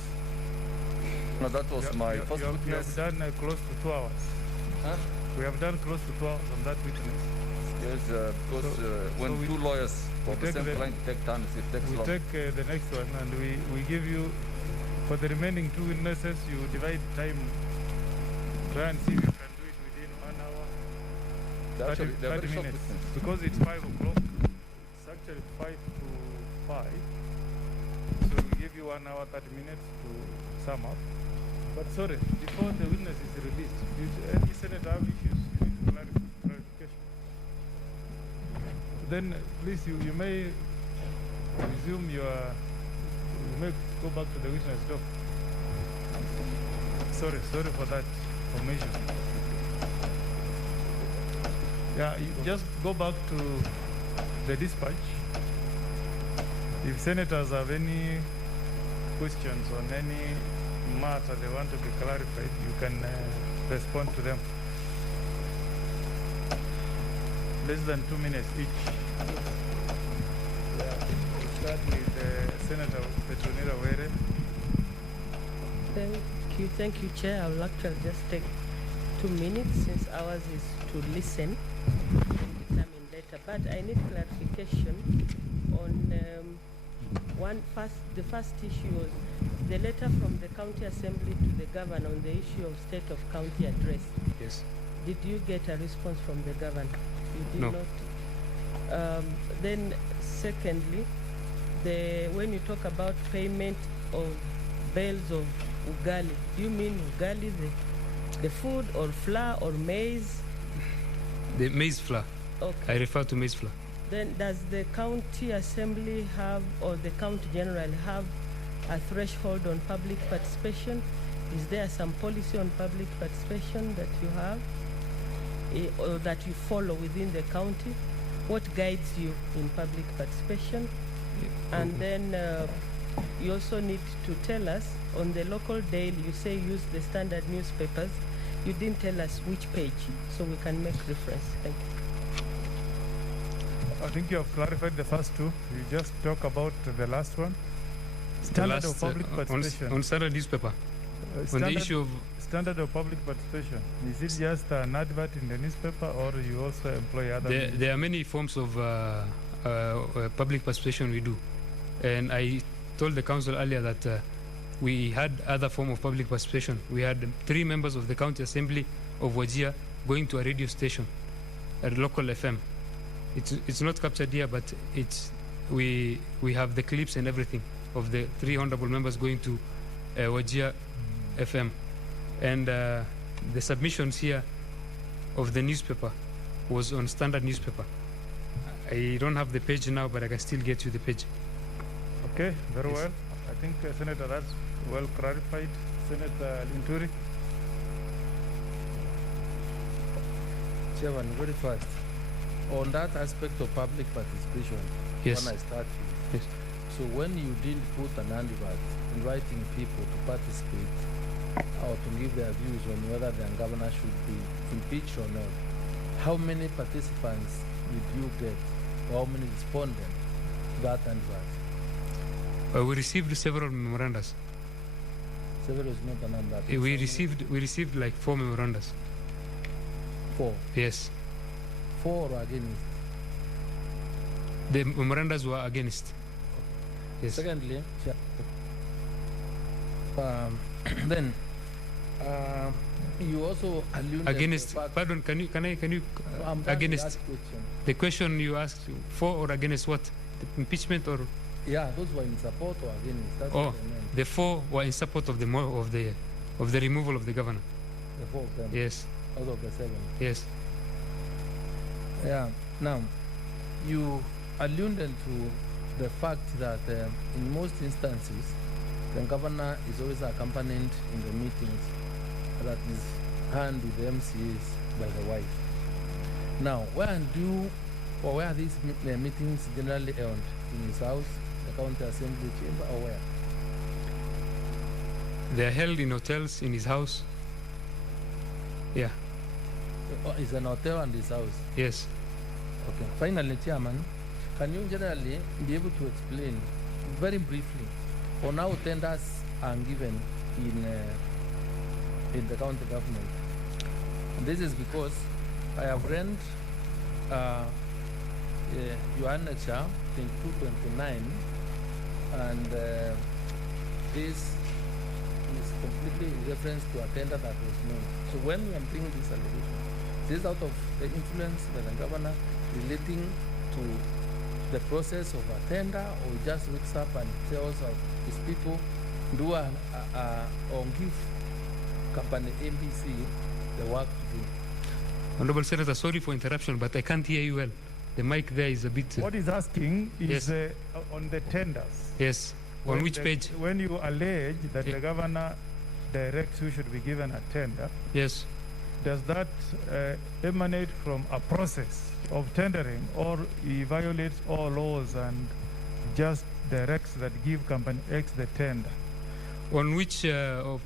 No, that was my first you witness. have done close to 2 hours. Huh? We have done close to 2 hours on that witness. Yes, because when two lawyers for the same client take turns, it takes We long. take the next one, and we give you, for the remaining 2 witnesses, you divide time. Try and see if you can do it within 1 hour. They're actually, they're 30 very short minutes. witnesses. Because it's 5 o'clock. It's actually 5 to 5. So we give you 1 hour, 30 minutes to sum up. But sorry, before the witness is released, any senator have issues, you need clarification. Then please, you may resume you may go back to the witness doc. Sorry for that information. Yeah, you just go back to the dispatch. If senators have any questions on any matter they want to be clarified, you can respond to them. Less than 2 minutes each. Yeah, we'll start with Senator Petronira Were. Thank you, Chair. I will actually just take 2 minutes since ours is to listen and determine data. But I need clarification on the first issue was the letter from the County Assembly to the Governor on the issue of State of County Address. Yes. Did you get a response from the Governor? You did No. not? Then secondly, when you talk about payment of bales of ugali, do you mean ugali, the food, or flour, or maize? The maize flour. Okay. I refer to maize flour. Then does the County Assembly have, or the County General have, a threshold on public participation? Is there some policy on public participation that you have, or that you follow within the county? What guides you in public participation? And then you also need to tell us, on the local daily, you say use the standard newspapers. You didn't tell us which page, so we can make reference. Thank you. I think you have clarified the first 2. You just talk about the last one. Standard of public participation. On standard newspaper. On the issue of standard of public participation. Is it just an advert in the newspaper, or you also employ other? There are many forms of public participation we do, and I told the council earlier that we had other form of public participation. We had 3 members of the County Assembly of Wajir going to a radio station, a local FM. It's not captured here, but we have the clips and everything of the 3 honorable members going to Wajir FM, and the submissions here of the newspaper was on standard newspaper. I don't have the page now, but I can still get you the page. Okay, very Yes. well. I think Senator, that's well clarified. Senator Linturi. Chairman, very fast. On that aspect of public participation, Yes. when I start Yes. so when you didn't put an advert inviting people to participate or to give their views on whether the governor should be impeached or not, how many participants did you get, or how many responded to that advert? We received several memorandums. Several is not a number. We received like 4 memorandums. 4. Yes. 4 or against? The memorandums were against. Yes. Secondly, then you also alluded Against. to the fact- Pardon. Can you I'm done with against that question. the question you asked? For or against what? The impeachment or? Yeah, those were in support or against. That's Oh, what I meant. the 4 were in support of the removal of the governor. The 4 of them. Yes. Out of the 7. Yes. Yeah. Now, you alluded to the fact that in most instances, the governor is always accompanied in the meetings that is hand with the MCAs by the wife. Now, where are these meetings generally held? In his house, the county assembly chamber, or where? They are held in hotels, in his house. Yeah. It's an hotel and his house. Yes. Okay. Finally, Chairman, can you generally be able to explain very briefly on how tenders are given in the county government? This is because I have read your annex 2229, and this is completely in reference to a tender that was known. So when we are bringing this allegation, this is out of the influence by the governor relating to the process of a tender, or he just wakes up and tells his people, do or give company ABC the work to do. Honorable Senator, sorry for interruption, but I can't hear you well. The mic there is a bit... What he's asking is Yes. on the tenders. Yes. On which page? When you allege that Yeah. the governor directs who should be given a tender, Yes. does that emanate from a process of tendering, or he violates all laws and just directs that give company X the tender? On which on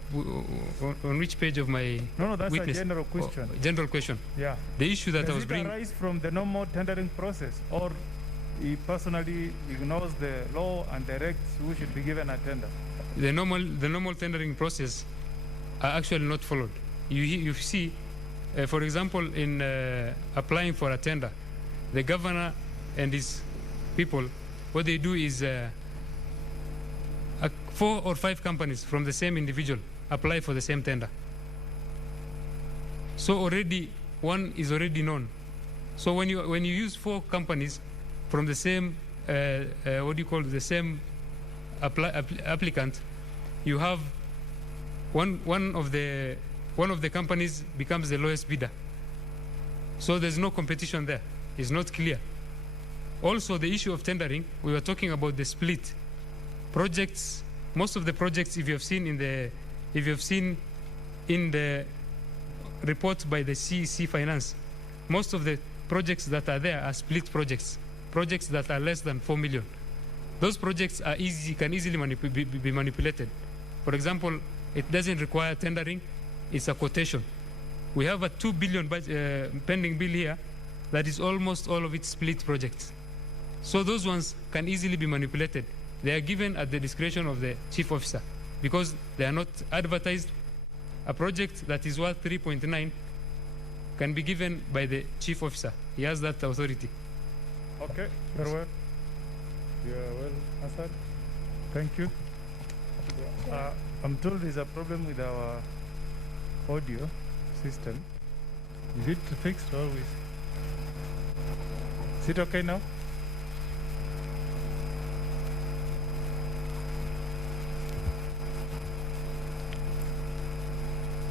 which page of my No, that's witness? a general question. General question. Yeah. The issue that I Does was it bringing... arise from the normal tendering process, or he personally ignores the law and directs who should be given a tender? The normal tendering process are actually not followed. You see, for example, in applying for a tender, the governor and his people, what they do is 4 or 5 companies from the same individual apply for the same tender. So already one is already known. So when you use 4 companies from the same the same applicant, you have one of the companies becomes the lowest bidder. So there's no competition there. It's not clear. Also, the issue of tendering, we were talking about the split projects. Most of the projects, if you have seen in the report by the CEC Finance, most of the projects that are there are split projects that are less than 4 million. Those projects are can easily be manipulated. For example, it doesn't require tendering, it's a quotation. We have a 2 billion pending bill here that is almost all of it split projects. So those ones can easily be manipulated. They are given at the discretion of the chief officer because they are not advertised. A project that is worth 3.9 can be given by the chief officer. He has that authority. Okay, very well. You are well answered. Thank you. I'm told there's a problem with our audio system. Is it fixed or is it okay now?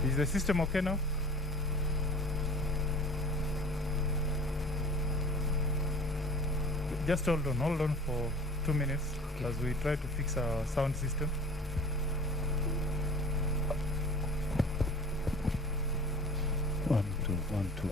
Is the system okay now? Just hold on for 2 minutes as we try to fix our sound system. One, two.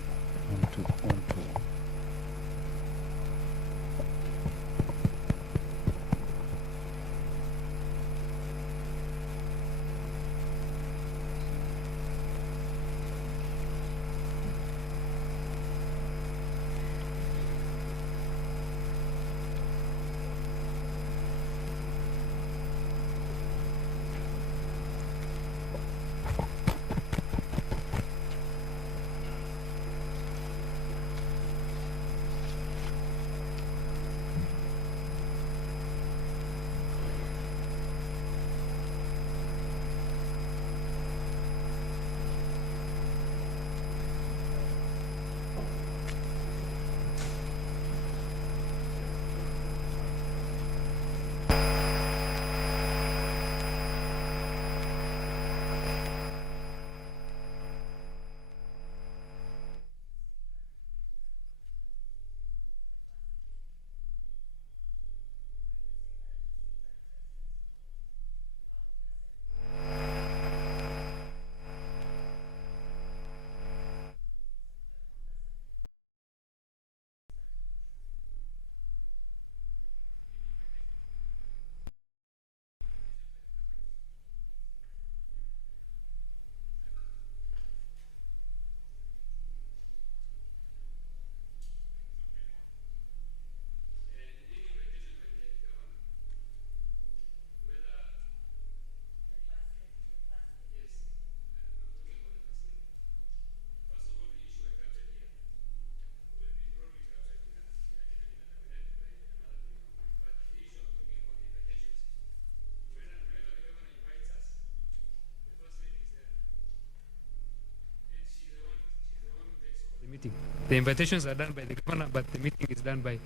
meeting. The invitations are done by the governor, but the meeting is done by,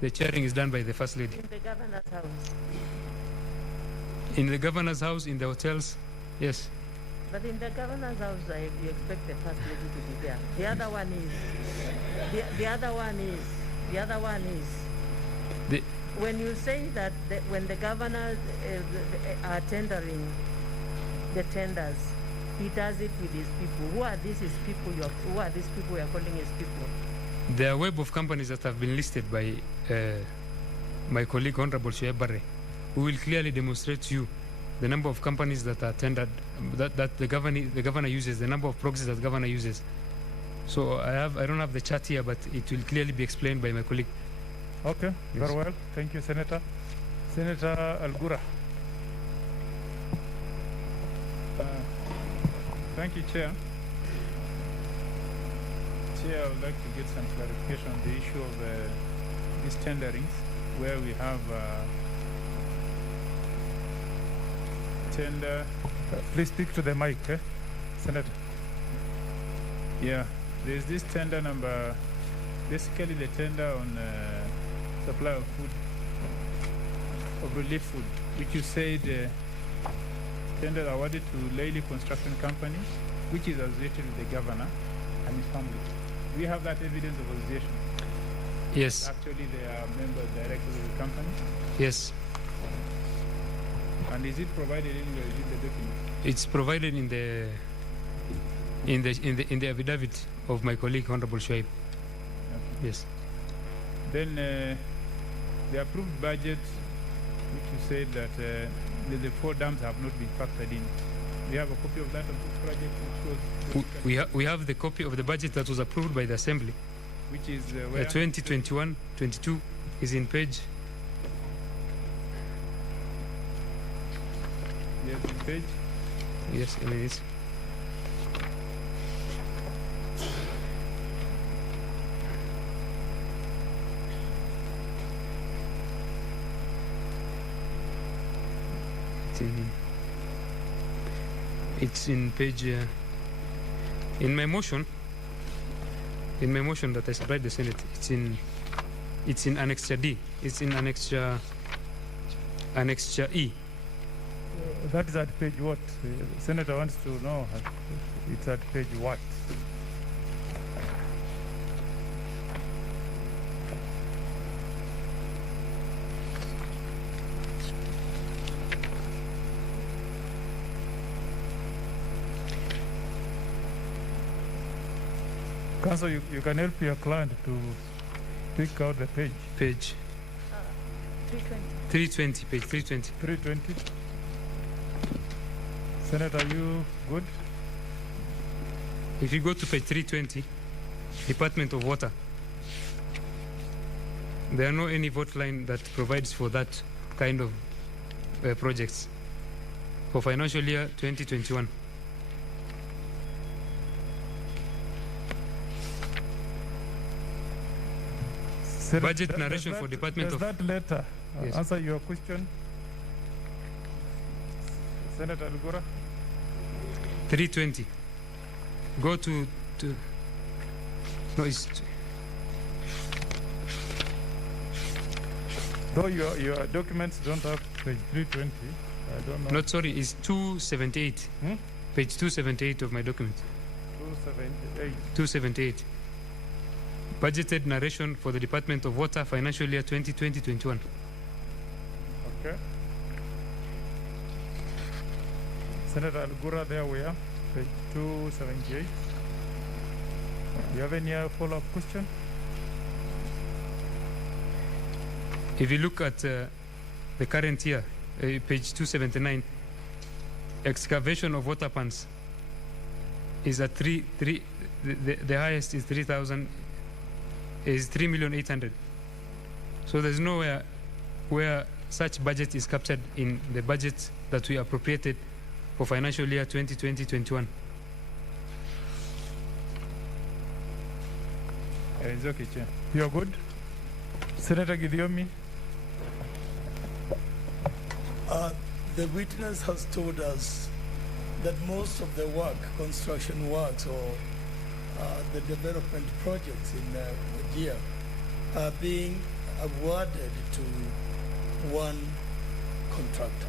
the chairing is done by the First Lady. In the governor's house. In the governor's house, in the hotels, yes. But in the governor's house, you expect the First Lady to be there. The other one is, the other one is, when you say that when the governors are tendering the tenders, he does it with his people. Who are these people? Who are these people you are calling his people? There are web of companies that have been listed by my colleague Honorable Shoaib Barre, who will clearly demonstrate to you the number of companies that are tendered, that the governor uses, the number of proxies that the governor uses. So I don't have the chart here, but it will clearly be explained by my colleague. Okay, Yes. very well. Thank you, Senator. Senator Algura. Thank you, Chair. Chair, I would like to get some clarification on the issue of these tenderings, where we have tender. Please speak to the mic, Senator. Yeah, there's this tender number, basically the tender on supply of food, of relief food, which you said tender awarded to Lely Construction Company, which is associated with the governor and his family. We have that evidence of association. Yes. Actually, they are members directly of the company. Yes. And is it provided anywhere in the document? It's provided in the affidavit of my colleague Honorable Shoaib. Okay. Yes. Then the approved budget, which you said that the 4 dams have not been factored in. We have a copy of that of this project, which was We have the copy of the budget that was approved by the Assembly. which is where 2021-22 is in page. Yes, in page. Yes, it is. It's in page. In my motion that I supplied the Senate, it's in Annexure D. It's in Annexure E. That is at page what? Senator wants to know. It's at page what? Counsel, you can help your client to pick out the page. Page 320. Page 320. 320. Senator, are you good? If you go to page 320, Department of Water, there are no any vote line that provides for that kind of projects for financial year 2021. Budget narration for Department of... Does that letter Yes. answer your question? Senator Algura? 320. Go to no, it's Though your documents don't have page 320, I don't know. not sorry, it's 278. Page 278 of my document. 278. 278. Budgeted narration for the Department of Water financial year 2020-21. Okay. Senator Algura, there we are, page 278. Do you have any follow-up question? If you look at the current year, page 279, excavation of water pans is at the highest is 3,000. Is 3,800,000. So there's nowhere where such budget is captured in the budget that we appropriated for financial year 2020-21. It's okay, Chair. You're good? Senator Gidiomi? The witness has told us that most of the work, construction works or the development projects in Wajir are being awarded to one contractor,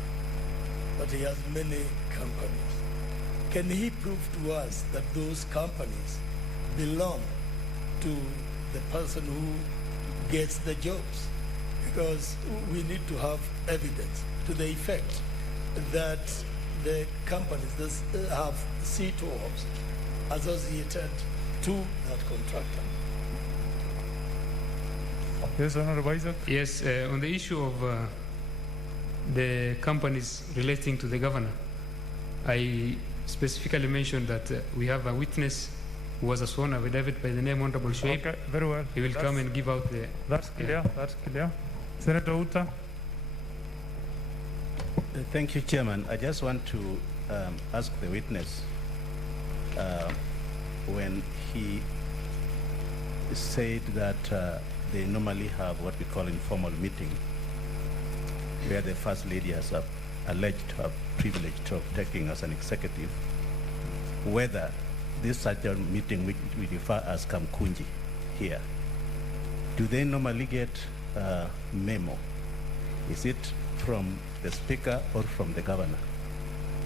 but he has many companies. Can he prove to us that those companies belong to the person who gets the jobs? Because we need to have evidence to the effect that the companies that have C2Ops associated to that contractor. Yes, Honorable Isaac. Yes, on the issue of the companies relating to the governor, I specifically mentioned that we have a witness who was a sworn affidavit by the name Honorable Shoaib. Okay, very well. He will come and give out the... That's clear, that's clear. Senator Uta. Thank you, Chairman. I just want to ask the witness when he said that they normally have what we call informal meeting, where the First Lady has alleged to have privilege of taking as an executive, whether this such a meeting which we refer as Kamkunji here, do they normally get a memo? Is it from the speaker or from the governor?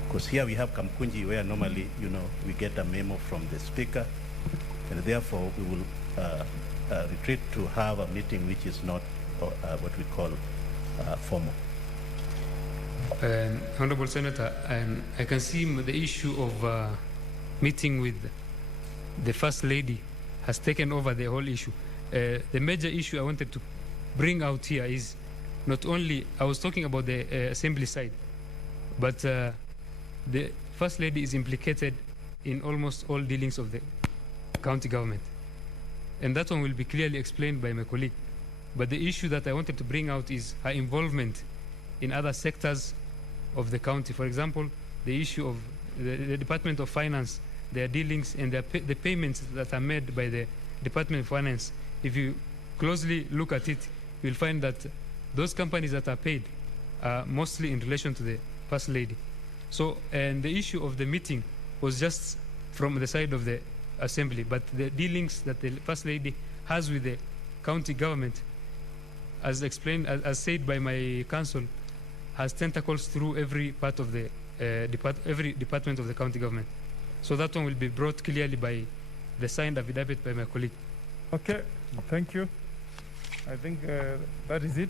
Because here we have Kamkunji where normally, we get a memo from the speaker, and therefore we will retreat to have a meeting which is not what we call formal. Honorable Senator, I can see the issue of meeting with the First Lady has taken over the whole issue. The major issue I wanted to bring out here is not only, I was talking about the assembly side, but the First Lady is implicated in almost all dealings of the county government. And that one will be clearly explained by my colleague. But the issue that I wanted to bring out is her involvement in other sectors of the county. For example, the issue of the Department of Finance, their dealings and the payments that are made by the Department of Finance. If you closely look at it, you'll find that those companies that are paid are mostly in relation to the First Lady. So, and the issue of the meeting was just from the side of the Assembly, but the dealings that the First Lady has with the county government, as explained, as said by my counsel, has tentacles through every part of the every department of the county government. So that one will be brought clearly by the signed affidavit by my colleague. Okay, thank you. I think that is it.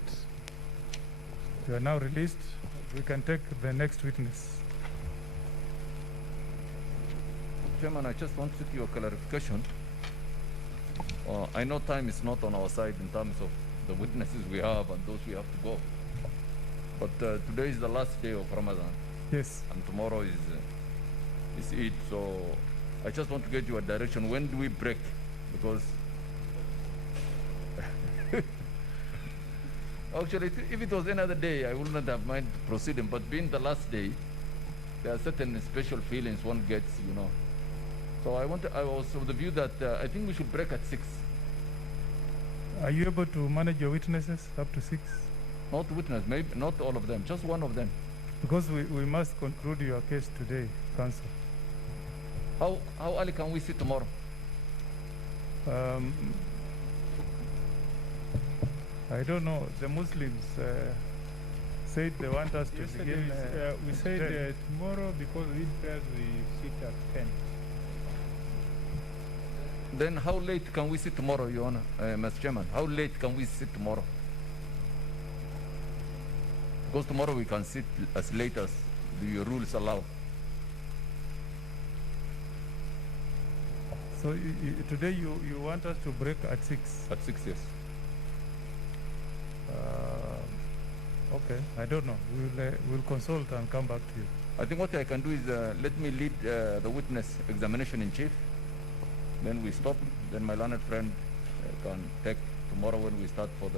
You are now released. We can take the next witness. Chairman, I just want to give you a clarification. I know time is not on our side in terms of the witnesses we have and those we have to go. But today is the last day of Ramadan. Yes. And tomorrow is Eid. So I just want to get you a direction. When do we break? Because actually, if it was another day, I would not have mind proceeding. But being the last day, there are certain special feelings one gets, So I was of the view that I think we should break at 6. Are you able to manage your witnesses up to 6? Not witness, maybe not all of them, just one of them. Because we must conclude your case today, Counsel. How early can we see tomorrow? I don't know. The Muslims said they want us to begin. We said tomorrow because we sit at 10. Then how late can we sit tomorrow, Your Honor, Mr. Chairman? How late can we sit tomorrow? Because tomorrow we can sit as late as the rules allow. So today you want us to break at 6? At 6, yes. Okay, I don't know. We'll consult and come back to you. I think what I can do is let me lead the witness examination in chief. Then we stop. Then my learned friend can take tomorrow when we start for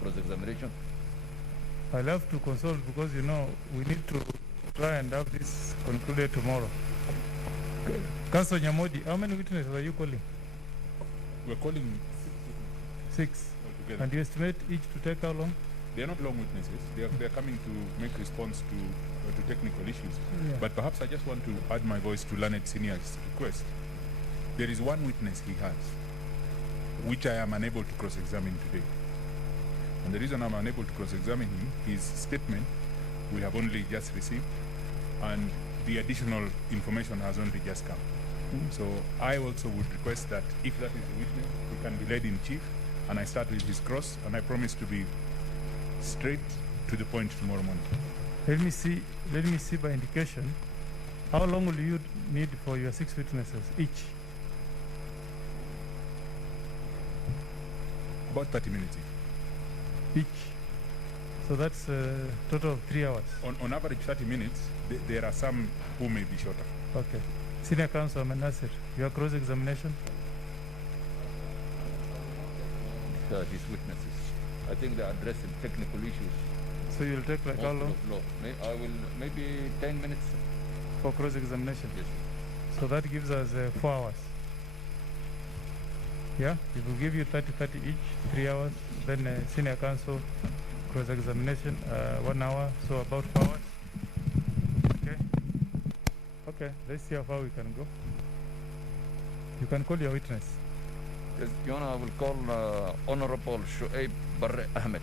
cross-examination. I'll have to consult because, we need to try and have this concluded tomorrow. Counsel Nyamodi, how many witnesses are you calling? We're calling 6. Altogether. And you estimate each to take how long? They're not long witnesses. They're coming to make response to technical issues. Yeah. But perhaps I just want to add my voice to Learned Senior's request There is one witness he has, which I am unable to cross-examine today. And the reason I'm unable to cross-examine him, his statement we have only just received, and the additional information has only just come. So I also would request that if that is the witness, he can be led in chief, and I start with his cross, and I promise to be straight to the point tomorrow morning. Let me see by indication, how long will you need for your 6 witnesses each? About 30 minutes Each. So that's a total of 3 hours. On average 30 minutes, there are some who may be shorter. Okay. Senior Counsel Nasir, your cross-examination? These witnesses. I think they are addressing technical issues. So you'll take like how long? I will maybe 10 minutes. For cross-examination? Yes. So that gives us 4 hours. Yeah? It will give you 30 each, 3 hours. Then Senior Counsel cross-examination, 1 hour, so about 4 hours. Okay? Okay, let's see how far we can go. You can call your witness. Yes, Your Honor, I will call Honorable Shoaib Barre Ahmed.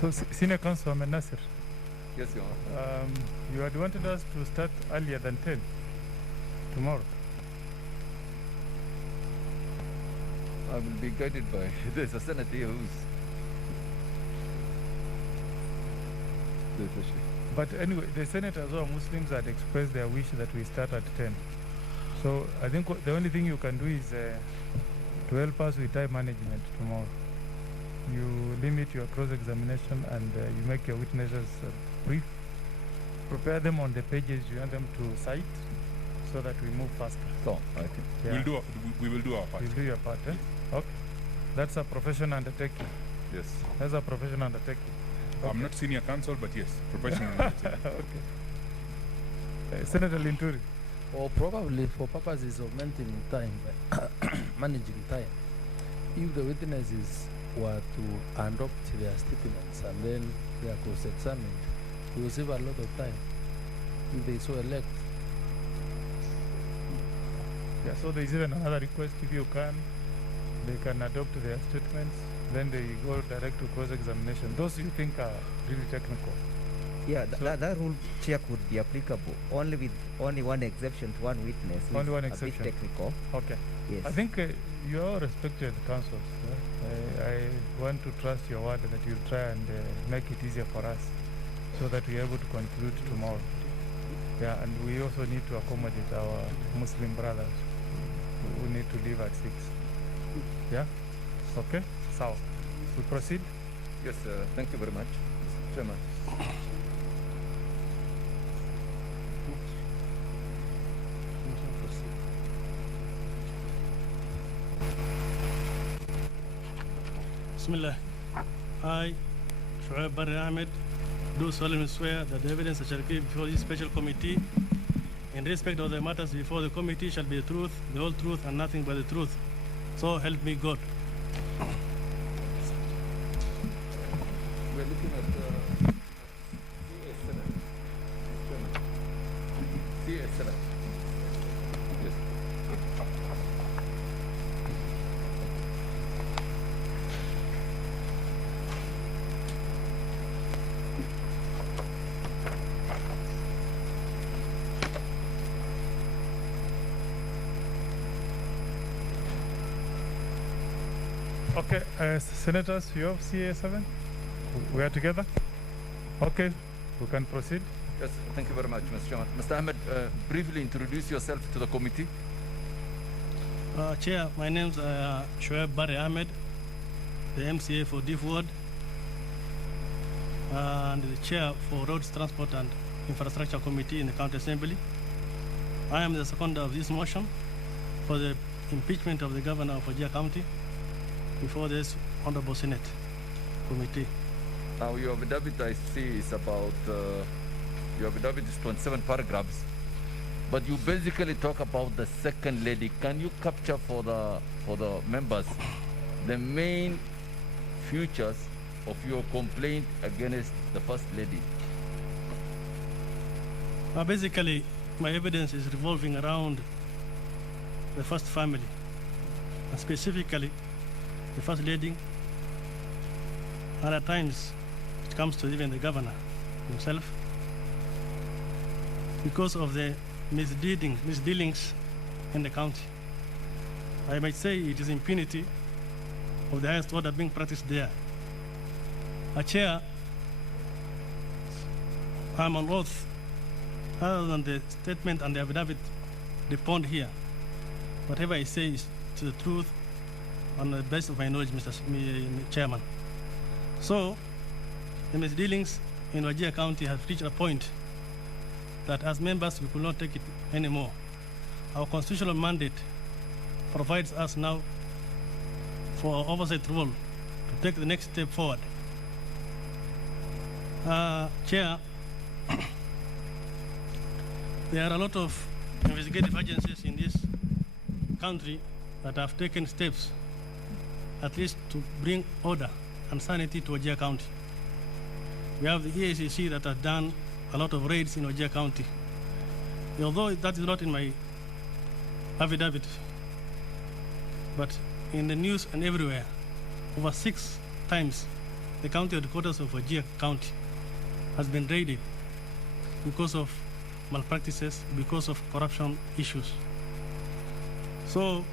So, Senior Counsel Nasir. Yes, Your Honor. You had wanted us to start earlier than 10 tomorrow. I will be guided by there's a senator here who's. But anyway, the senators who are Muslims had expressed their wish that we start at 10. So I think the only thing you can do is to help us with time management tomorrow. You limit your cross-examination and you make your witnesses brief. Prepare them on the pages you want them to cite so that we move faster. So, I think. Yeah. We will do our part. You'll do your part, eh? Okay. That's a professional undertaking. Yes. That's a professional undertaking. Okay. I'm not senior counsel, but yes, professional. Okay. Senator Linturi. Or probably for purposes of maintaining time, managing time, if the witnesses were to adopt their statements and then they are cross-examined, we will save a lot of time if they so elect. Yeah, so there is even another request, if you can, they can adopt their statements, then they go direct to cross-examination. Those you think are really technical. Yeah, that rule, Chair, could be applicable only with only one exception to one witness. Only one a exception. bit technical. Okay. Yes. I think you are respected counsels. I want to trust your word that you'll try and make it easier for us so that we are able to conclude tomorrow. Yeah, and we also need to accommodate our Muslim brothers who need to leave at 6. Yeah? Okay? So, we proceed? Yes, thank you very much, Chairman. Bismillah. I, Shoaib Barre Ahmed, do solemnly swear that the evidence I shall give before this special committee in respect of the matters before the committee shall be the truth, the whole truth, and nothing but the truth. So help me God. We're looking at CS7. Yes. Okay, Senators, you have CA7? We are together? Okay, we can proceed. Yes, thank you very much, Mr. Chairman. Mr. Ahmed, briefly introduce yourself to the committee. Chair, my name is Shoaib Barre Ahmed, the MCA for Deep Ward, and the Chair for Roads, Transport and Infrastructure Committee in the County Assembly. I am the seconder of this motion for the impeachment of the Governor of Wajir County before this Honorable Senate Committee. Now, your affidavit, I see, is about, your affidavit is 27 paragraphs, but you basically talk about the second lady. Can you capture for the members the main features of your complaint against the first lady? Basically, my evidence is revolving around the first family, and specifically the first lady, and at times it comes to even the governor himself, because of the misdealings in the county. I might say it is impunity of the highest order being practiced there. A chair, I'm on oath, other than the statement and the affidavit deponed here. Whatever I say is to the truth on the best of my knowledge, Mr. Chairman. So, the misdealings in Wajir County have reached a point that as members we could not take it anymore. Our constitutional mandate provides us now for our oversight role to take the next step forward. Chair, there are a lot of investigative agencies in this country that have taken steps at least to bring order and sanity to Wajir County. We have the EACC that has done a lot of raids in Wajir County. Although that is not in my affidavit, but in the news and everywhere, over 6 times the county headquarters of Wajir County has been raided because of malpractices, because of corruption issues. So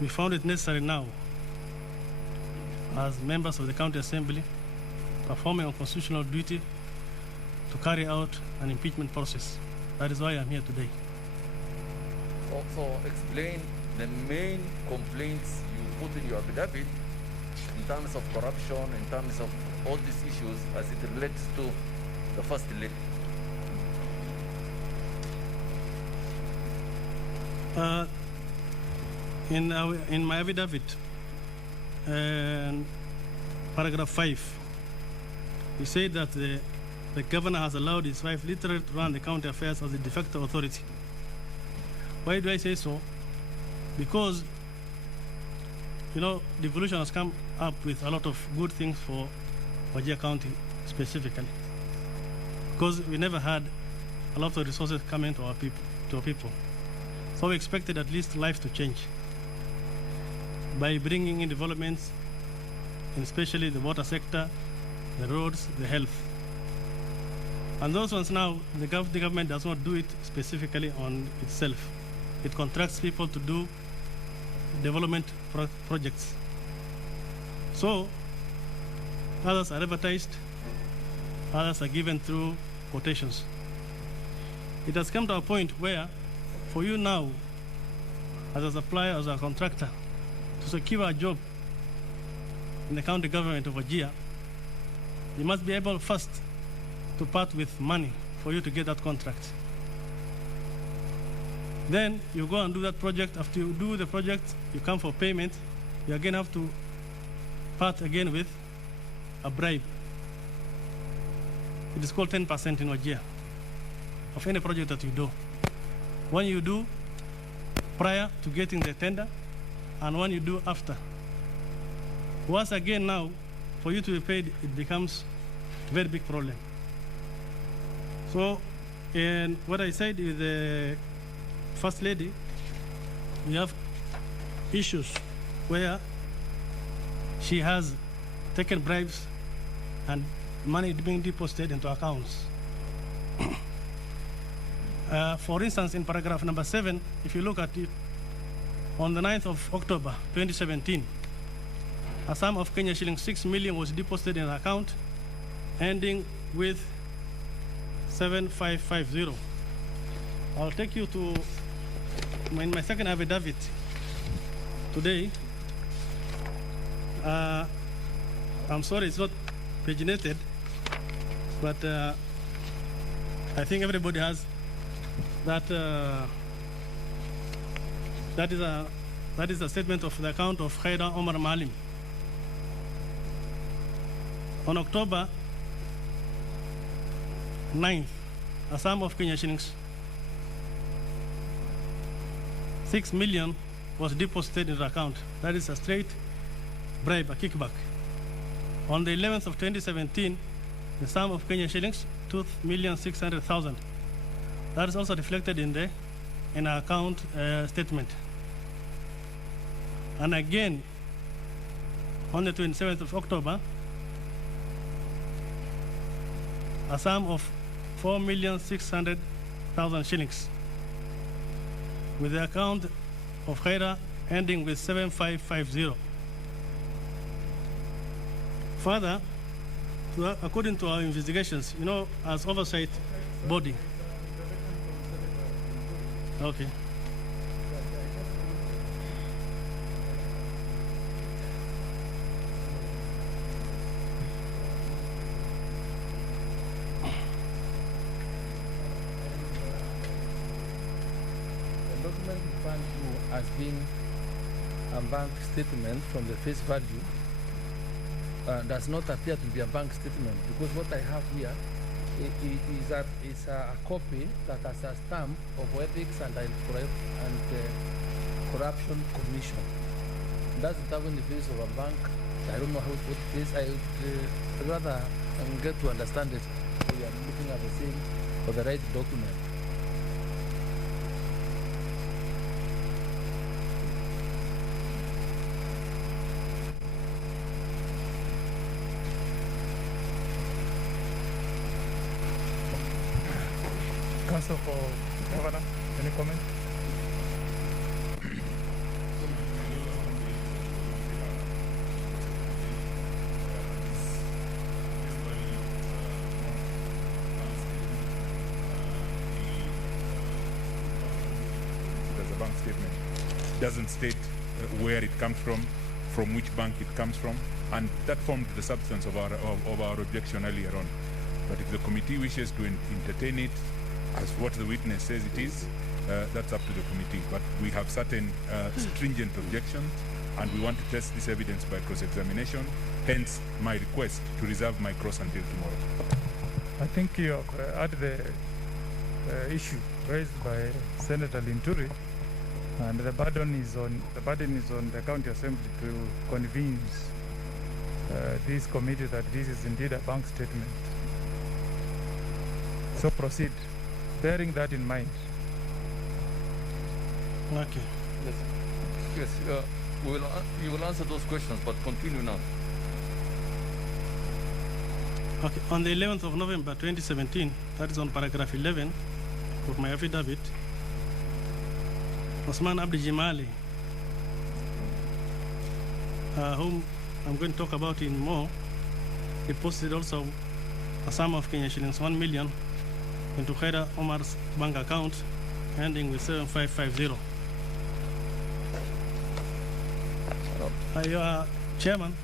we found it necessary now, as members of the County Assembly, performing a constitutional duty to carry out an impeachment process. That is why I'm here today. Also, explain the main complaints you put in your affidavit in terms of corruption, in terms of all these issues as it relates to the first lady. In my affidavit, paragraph 5, we say that the governor has allowed his wife literally to run the county affairs as a de facto authority. Why do I say so? Because, you know, devolution has come up with a lot of good things for Wajir County specifically. Because we never had a lot of resources coming to our people. So we expected at least lives to change by bringing in developments, in especially the water sector, the roads, the health. And those ones now, the government does not do it specifically on itself. It contracts people to do development projects. So others are advertised, others are given through quotations. It has come to a point where for you now, as a supplier, as a contractor, to secure a job in the county government of Wajir, you must be able first to part with money for you to get that contract. Then you go and do that project. After you do the project, you come for payment. You again have to part again with a bribe. It is called 10% in Wajir of any project that you do. One you do prior to getting the tender, and one you do after. Once again now, for you to be paid, it becomes a very big problem. So, and what I said is the First Lady, we have issues where she has taken bribes and money being deposited into accounts. For instance, in paragraph number 7, if you look at it, on the 9th of October 2017, a sum of Kenya shillings 6 million was deposited in an account ending with 7550. I'll take you to my second affidavit today. I'm sorry it's not paginated, but I think everybody has that. That is a statement of the account of Khaira Omar Malim. On October 9th, a sum of Kenya shillings 6 million was deposited in the account. That is a straight bribe, a kickback. On the 11th of 2017, the sum of Kenya shillings 2,600,000. That is also reflected in our account statement. And again, on the 27th of October, a sum of 4,600,000 shillings with the account of Khaira ending with 7550. Further, according to our investigations, as oversight body. Okay. As being a bank statement from the face value does not appear to be a bank statement, because what I have here is a copy that has a stamp of Ethics and Corruption Commission. Doesn't have in the face of a bank. I don't know how what it is. I would rather get to understand it. We are looking at the same for the right document. Council for Governor, any comment? As a bank statement, doesn't state where it comes from which bank it comes from, and that formed the substance of our objection earlier on. But if the committee wishes to entertain it as what the witness says it is, that's up to the committee. But we have certain stringent objections, and we want to test this evidence by cross-examination. Hence, my request to reserve my cross until tomorrow. I think you have had the issue raised by Senator Linturi, and the burden is on the County Assembly to convince this committee that this is indeed a bank statement. So proceed, bearing that in mind. Okay. Yes, you will answer those questions, but continue now. Okay. On the 11th of November 2017, that is on paragraph 11 of my affidavit, Osman Abdi Jimali, whom I'm going to talk about in more, deposited also a sum of Kenya shillings 1 million into Khaira Omar's bank account ending with 7550. Your Chairman,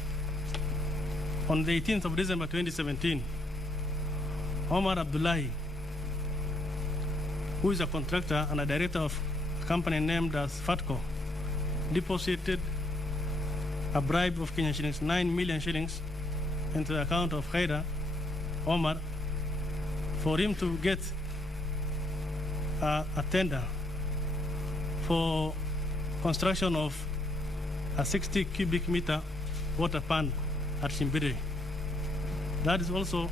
on the 18th of December 2017, Omar Abdullahi, who is a contractor and a director of a company named as FATCO, deposited a bribe of Kenya shillings, 9 million shillings, into the account of Khaira Omar for him to get a tender for construction of a 60 cubic meter water pan at Shimbiri. That is also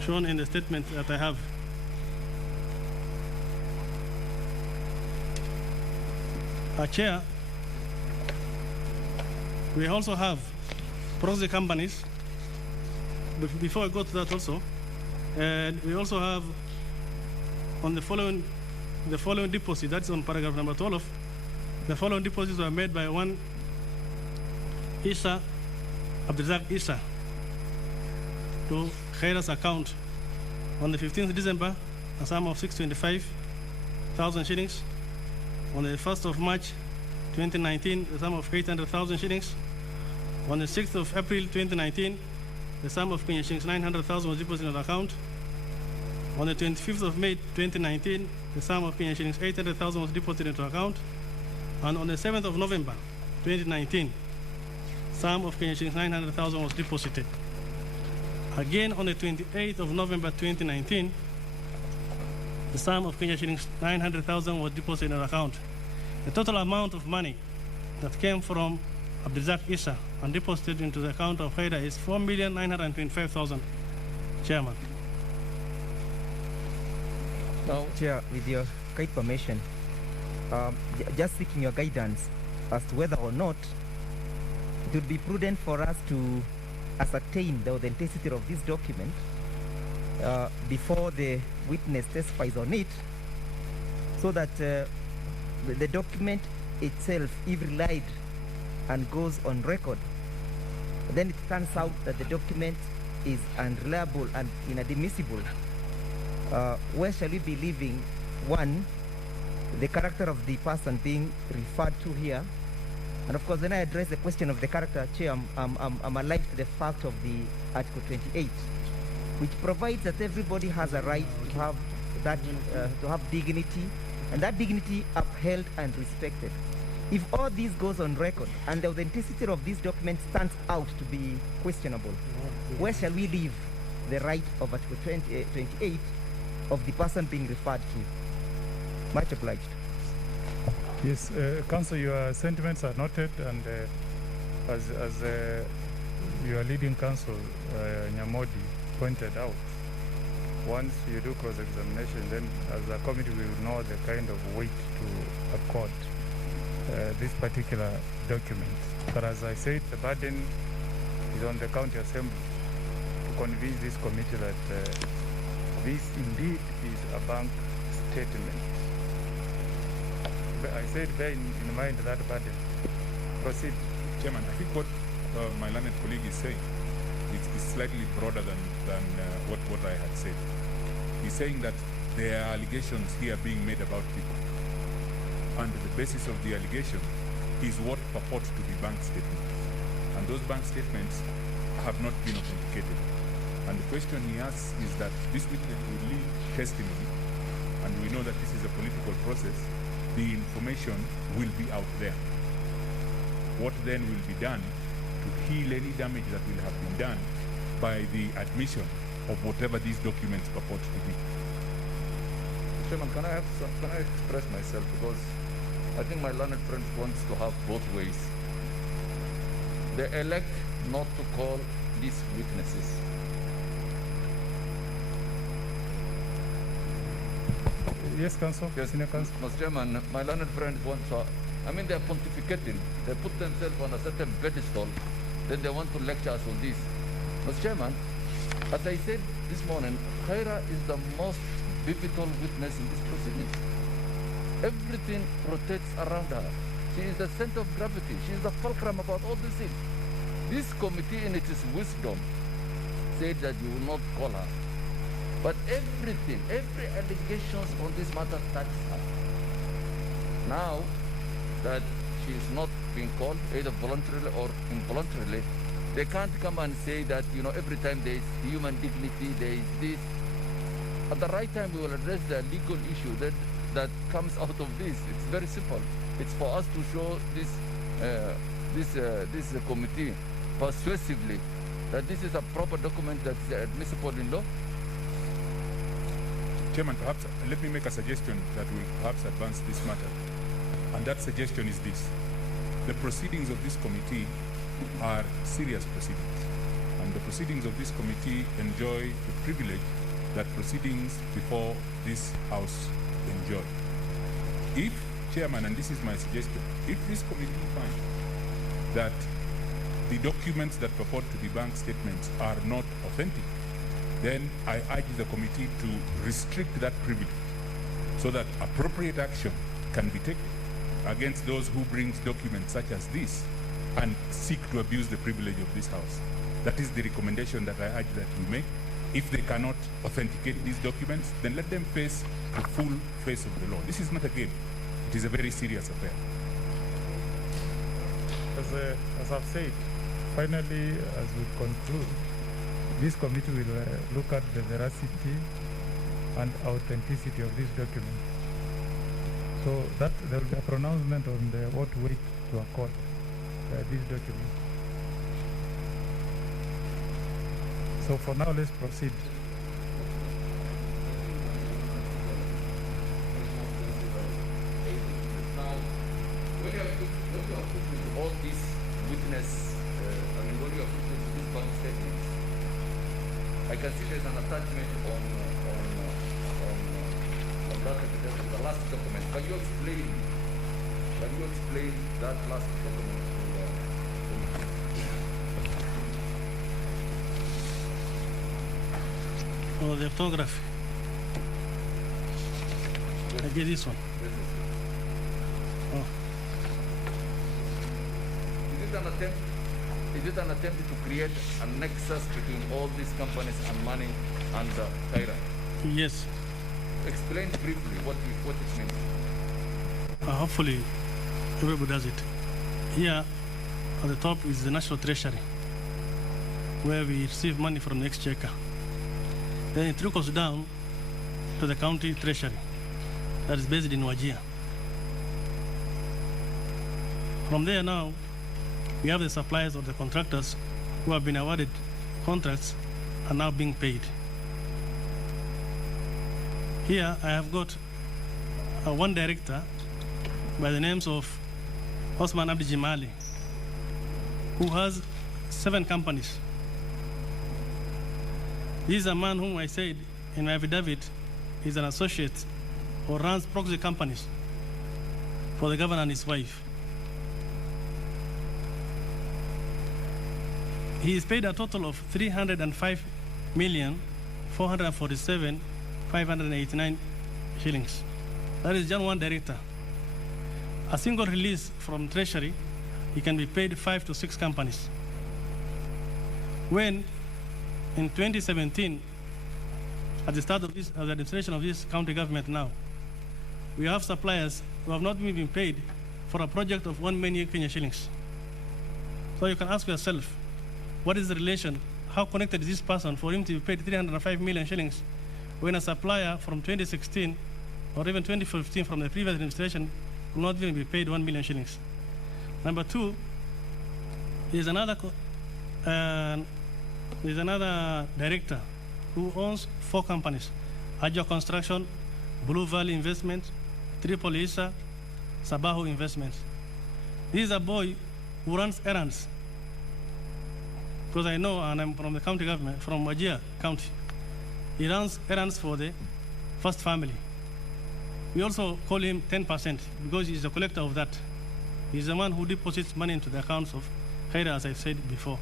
shown in the statement that I have. Chair, we also have proxy companies. Before I go to that also, we also have on the following deposit, that's on paragraph number 12, the following deposits were made by one Isa, Abdulrazak Isa, to Khaira's account on the 15th December, a sum of 625,000 shillings. On the 1st of March 2019, the sum of 800,000 shillings. On the 6th of April 2019, the sum of Kenya shillings 900,000 was deposited in the account. On the 25th of May 2019, the sum of Kenya shillings 800,000 was deposited into account. And on the 7th of November 2019, sum of Kenya shillings 900,000 was deposited. Again, on the 28th of November 2019, the sum of Kenya shillings 900,000 was deposited in an account. The total amount of money that came from Abdulrazak Isa and deposited into the account of Khaira is 4,925,000. Chairman. Now, Chair, with your kind permission, just seeking your guidance as to whether or not it would be prudent for us to ascertain the authenticity of this document before the witness testifies on it, so that the document itself, if relied and goes on record, then it turns out that the document is unreliable and inadmissible. Where shall we be leaving, one, the character of the person being referred to here? And of course, when I address the question of the character, Chair, I'm alive to the fact of the Article 28, which provides that everybody has a right to have that, to have dignity, and that dignity upheld and respected. If all this goes on record and the authenticity of this document stands out to be questionable, where shall we leave the right of Article 28 of the person being referred to? Much obliged. Yes, Council, your sentiments are noted, and as your leading counsel, Nyamodi, pointed out, once you do cross-examination, then as a committee we will know the kind of weight to accord this particular document. But as I said, the burden is on the County Assembly to convince this committee that this indeed is a bank statement. But I said bear in mind that burden. Proceed. Chairman, I think what my learned colleague is saying is slightly broader than what I had said. He's saying that there are allegations here being made about people, and the basis of the allegation is what purports to be bank statements, and those bank statements have not been authenticated. And the question he asks is that this witness will leave testimony, and we know that this is a political process. The information will be out there. What then will be done to heal any damage that will have been done by the admission of whatever these documents purport to be? Chairman, can I express myself, because I think my learned friend wants to have both ways. They elect not to call these witnesses. Yes, Counsel. Yes, Senior Counsel. Mr. Chairman, my learned friend wants to, I mean, they're pontificating. They put themselves on a certain pedestal, then they want to lecture us on this. Mr. Chairman, as I said this morning, Khaira is the most pivotal witness in this proceeding. Everything rotates around her. She is the center of gravity. She is the fulcrum about all these things. This committee, in its wisdom, said that you will not call her. But everything, every allegations on this matter touches her. Now that she is not being called, either voluntarily or involuntarily, they can't come and say that, you know, every time there is human dignity, there is this. At the right time, we will address the legal issue that comes out of this. It's very simple. It's for us to show this committee persuasively that this is a proper document that is admissible in law. Chairman, perhaps let me make a suggestion that will perhaps advance this matter. And that suggestion is this. The proceedings of this committee are serious proceedings. And the proceedings of this committee enjoy the privilege that proceedings before this House enjoy. If, Chairman, and this is my suggestion, if this committee finds that the documents that purport to be bank statements are not authentic, then I urge the committee to restrict that privilege so that appropriate action can be taken against those who bring documents such as this and seek to abuse the privilege of this House. That is the recommendation that I urge that we make. If they cannot authenticate these documents, then let them face the full face of the law. This is not a game. It is a very serious affair. As I've said, finally, as we conclude, this committee will look at the veracity and authenticity of this document. So that there will be a pronouncement on the what weight to accord this document. So for now, let's proceed. Now, when you are put all these witness, when you are put these bank statements, I can see there's an attachment on that, the last document. Can you explain that last document? Oh, the photography. I get this one. Oh. Is it an attempt to create a nexus between all these companies and money and Cairo? Yes. Explain briefly what it means. Hopefully, everybody does it. Here, at the top is the National Treasury, where we receive money from the Exchequer. Then it trickles down to the county treasury that is based in Wajir. From there now, we have the suppliers or the contractors who have been awarded contracts are now being paid. Here I have got one director by the names of Osman Abdi Jimali, who has 7 companies. He is a man whom I said in my affidavit is an associate or runs proxy companies for the governor and his wife. He is paid a total of 305,447,589 shillings. That is just one director. A single release from Treasury, he can be paid 5 to 6 companies. When in 2017, at the start of the administration of this county government now, we have suppliers who have not been paid for a project of 1 million Kenya shillings. So you can ask yourself, what is the relation? How connected is this person for him to be paid 305 million shillings when a supplier from 2016 or even 2015 from the previous administration will not even be paid 1 million shillings? Number 2, there's another director who owns 4 companies: Ajo Construction, Blue Valley Investment, Tripoli Issa, Sabahu Investments. This is a boy who runs errands. Because I know, and I'm from the county government, from Wajir County. He runs errands for the first family. We also call him 10% because he's the collector of that. He's the one who deposits money into the accounts of Khaira, as I said before.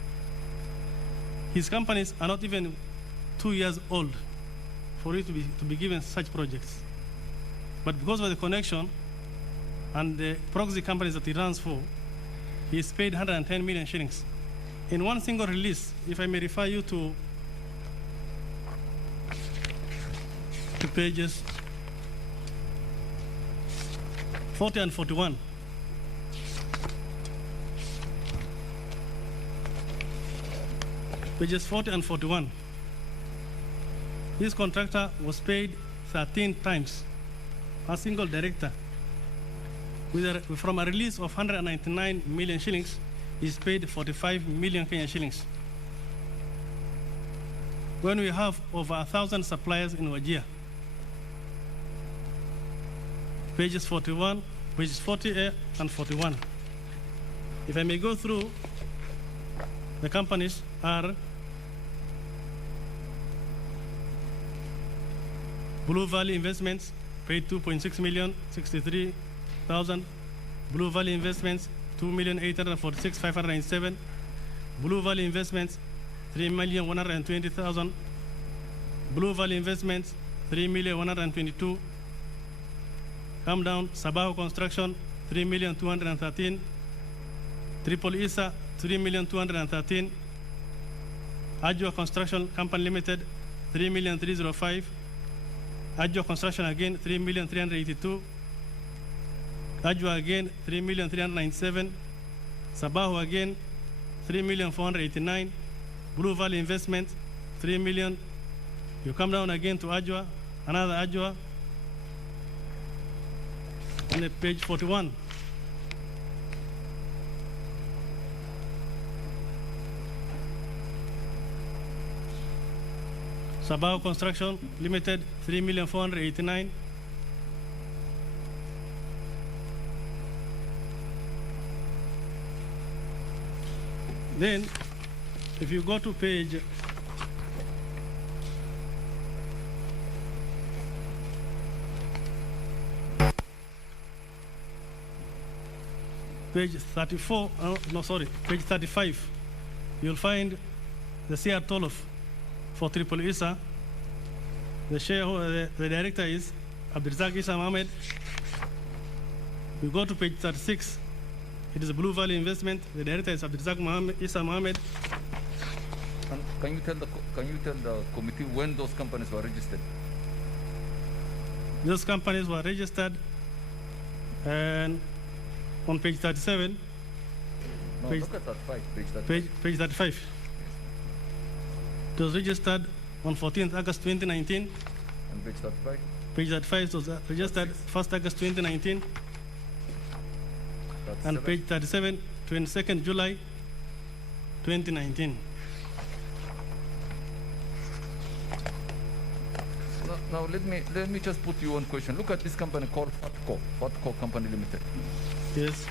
His companies are not even 2 years old for it to be given such projects. But because of the connection and the proxy companies that he runs for, he is paid 110 million shillings. In one single release, if I may refer you to pages 40 and 41. Pages 40 and 41. This contractor was paid 13 times, a single director. From a release of 199 million shillings, is paid 45 million Kenyan shillings. When we have over 1,000 suppliers in Wajir. Pages 41, pages 40A and 41. If I may go through, the companies are Blue Valley Investments, paid 2.6 million, 63,000. Blue Valley Investments, 2,846,597. Blue Valley Investments, 3,120,000. Blue Valley Investments, 3,122,000. Come down, Sabaho Construction, 3,213,000. Triple ISA, 3,213,000. Ajwa Construction Company Limited, 3,305,000. Ajwa Construction again, 3,382,000. Ajwa again, 3,397,000. Sabaho again, 3,489,000. Blue Valley Investment, 3 million. You come down again to Ajwa, another Ajwa, on page 41. Sabaho Construction Limited, 3,489,000. Then, if you go to page 34, page 35, you'll find the CR Tolof for Triple ISA. The shareholder, the director is Abdirzak Isa Mohammed. We go to page 36. It is a Blue Valley Investment. The director is Abdirzak Isa Mohammed. Can you tell the committee when those companies were registered? Those companies were registered and on page 37. No, page, look at that page 35. It was registered on 14th August 2019. And page 35? Page 35 was registered 1st August 2019. And page 37, 22nd July 2019. Now let me just put you one question. Look at this company called Fatco Company Limited. Yes.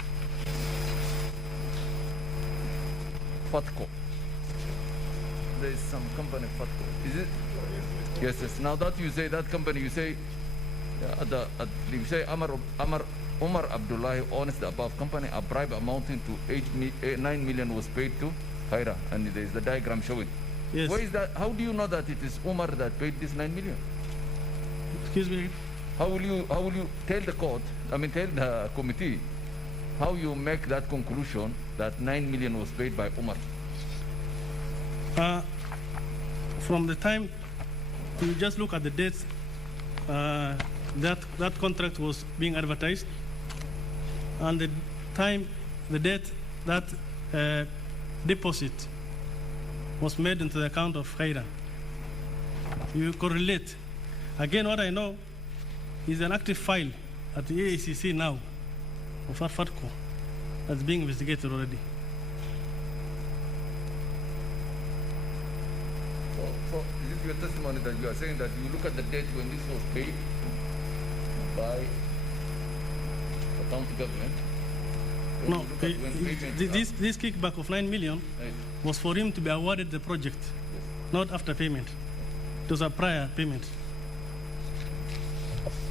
Fatco. There is some company Fatco. Is it? Yes, yes. Now that you say that company, you say Omar Abdullahi owns the above company. A bribe amounting to 9 million was paid to Khaira, and there is the diagram showing. Yes. Where is that? How do you know that it is Omar that paid this 9 million? Excuse me. How will you tell the court? I mean, tell the committee how you make that conclusion that 9 million was paid by Omar? From the time you just look at the dates that contract was being advertised, and the time, the date that deposit was made into the account of Khaira, you correlate. Again, what I know is an active file at the AACC now of Fatco that's being investigated already. So is it your testimony that you are saying that you look at the date when this was paid by the county government? No, this kickback of 9 million was for him to be awarded the project, not after payment. It was a prior payment.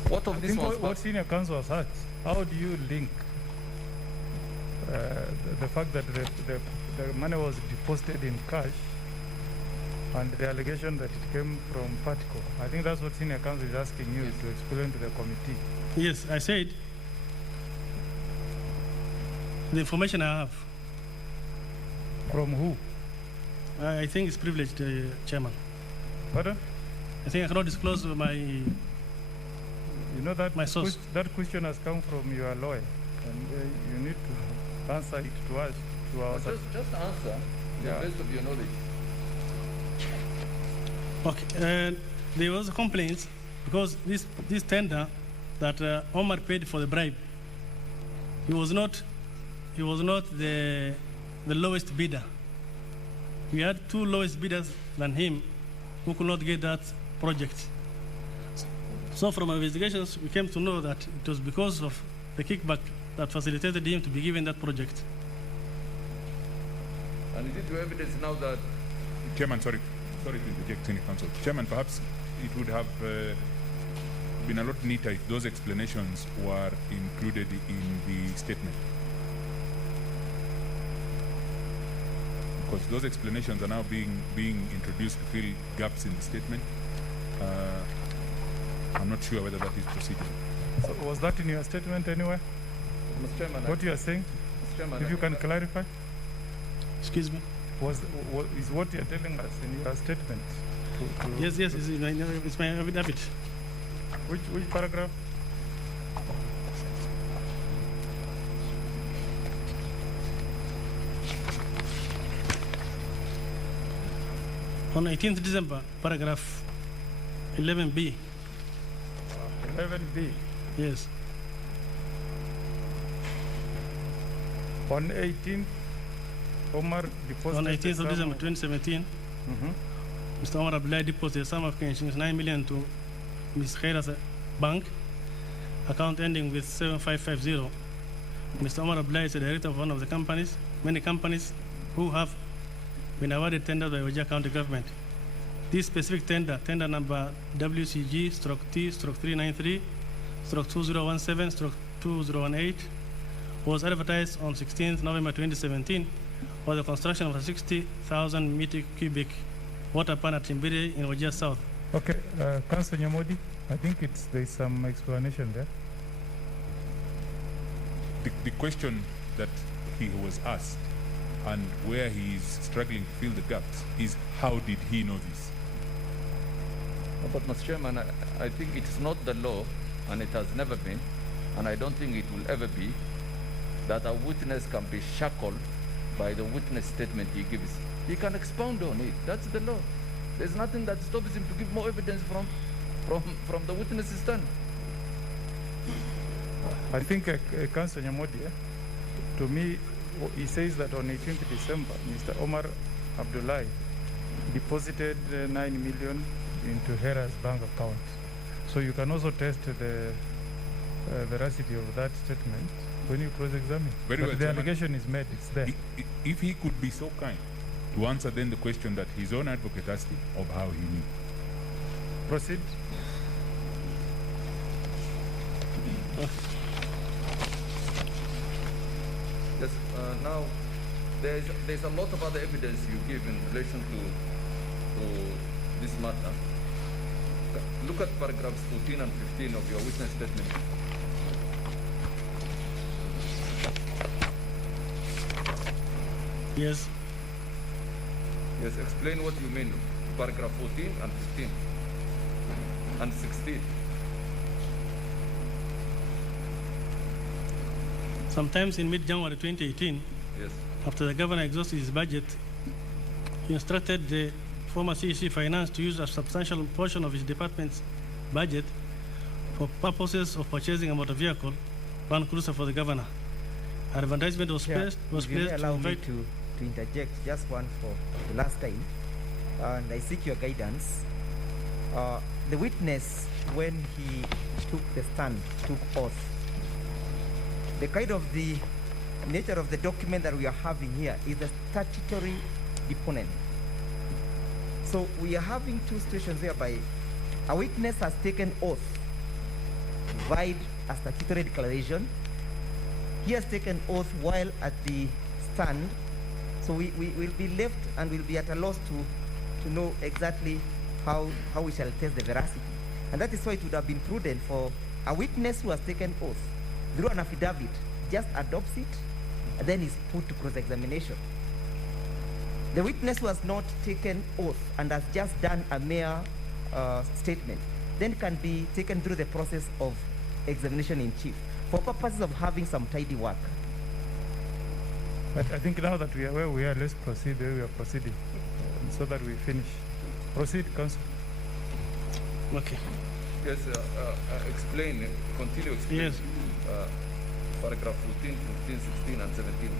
What of this one? What senior counsel has asked, how do you link the fact that the money was deposited in cash and the allegation that it came from Fatco? I think that's what senior counsel is asking you to explain to the committee. Yes, I said the information I have. From who? I think it's privileged, Chairman. Pardon? I think I cannot disclose my. You know that my source. That question has come from your lawyer, and you need to answer it to us, to our. Just answer to the best of your knowledge. Okay, there was a complaint because this tender that Omar paid for the bribe, he was not the lowest bidder. We had two lowest bidders than him who could not get that project. So from our investigations, we came to know that it was because of the kickback that facilitated him to be given that project. And is it your evidence now that... Chairman, sorry to interject, Senior Counsel. Chairman, perhaps it would have been a lot neater if those explanations were included in the statement. Because those explanations are now being introduced to fill gaps in the statement. I'm not sure whether that is proceeding. So was that in your statement anywhere? Mr. Chairman, what you are saying? Mr. Mr. Chairman, If you can clarify, Excuse me. is what you're telling us in your statement? Yes, it's my affidavit. Which paragraph? On 18th December, paragraph 11B. 11B. Yes. On 18th, Omar deposited. On 18th of December 2017, Mr. Omar Abdullahi deposited a sum of cash 9 million to Ms. Khaira's bank, account ending with 7550. Mr. Omar Abdullahi is the director of one of the companies, many companies who have been awarded tenders by Wajir County government. This specific tender number WCG/T/393/2017/2018, was advertised on 16th November 2017 for the construction of a 60,000 meter cubic water plant at Timbiri in Wajir South. Okay, Councillor Nyamodi, I think there's some explanation there. The question that he was asked and where he is struggling to fill the gaps is how did he know this? But Mr. Chairman, I think it's not the law, and it has never been, and I don't think it will ever be, that a witness can be shackled by the witness statement he gives. He can expound on it. That's the law. There's nothing that stops him to give more evidence from the witness's stand. I think Councillor Nyamodi, to me, he says that on 18th December, Mr. Omar Abdullahi deposited 9 million into Hera's bank account. So you can also test the veracity of that statement when you cross-examine. Very but well, the Chairman. allegation is made, it's there. If he could be so kind to answer then the question that his own advocate asked him of how he knew. Proceed. Yes, now, there's a lot of other evidence you give in relation to this matter. Look at paragraphs 14 and 15 of your witness statement. Yes. Yes, explain what you mean, paragraph 14 and 15 and 16. Sometimes in mid-January 2018, Yes. after the governor exhausted his budget, he instructed the former CEC Finance to use a substantial portion of his department's budget for purposes of purchasing a motor vehicle, Land Cruiser, for the governor. Advertisement was placed to allow me invite. to interject just one for the last time, and I seek your guidance. The witness, when he took the stand, took oath. The kind of the nature of the document that we are having here is a statutory deponent. So we are having two situations whereby a witness has taken oath, provide a statutory declaration. He has taken oath while at the stand, so we will be left and will be at a loss to know exactly how we shall test the veracity. And that is why it would have been prudent for a witness who has taken oath through an affidavit, just adopts it, and then is put to cross-examination. The witness who has not taken oath and has just done a mere statement, then can be taken through the process of examination in chief for purposes of having some tidy work. But I think now that we are where we are, let's proceed where we are proceeding so that we finish. Proceed, Council. Okay. Yes, explain, continue explaining. Yes. Paragraph 14, 15, 16, and 17.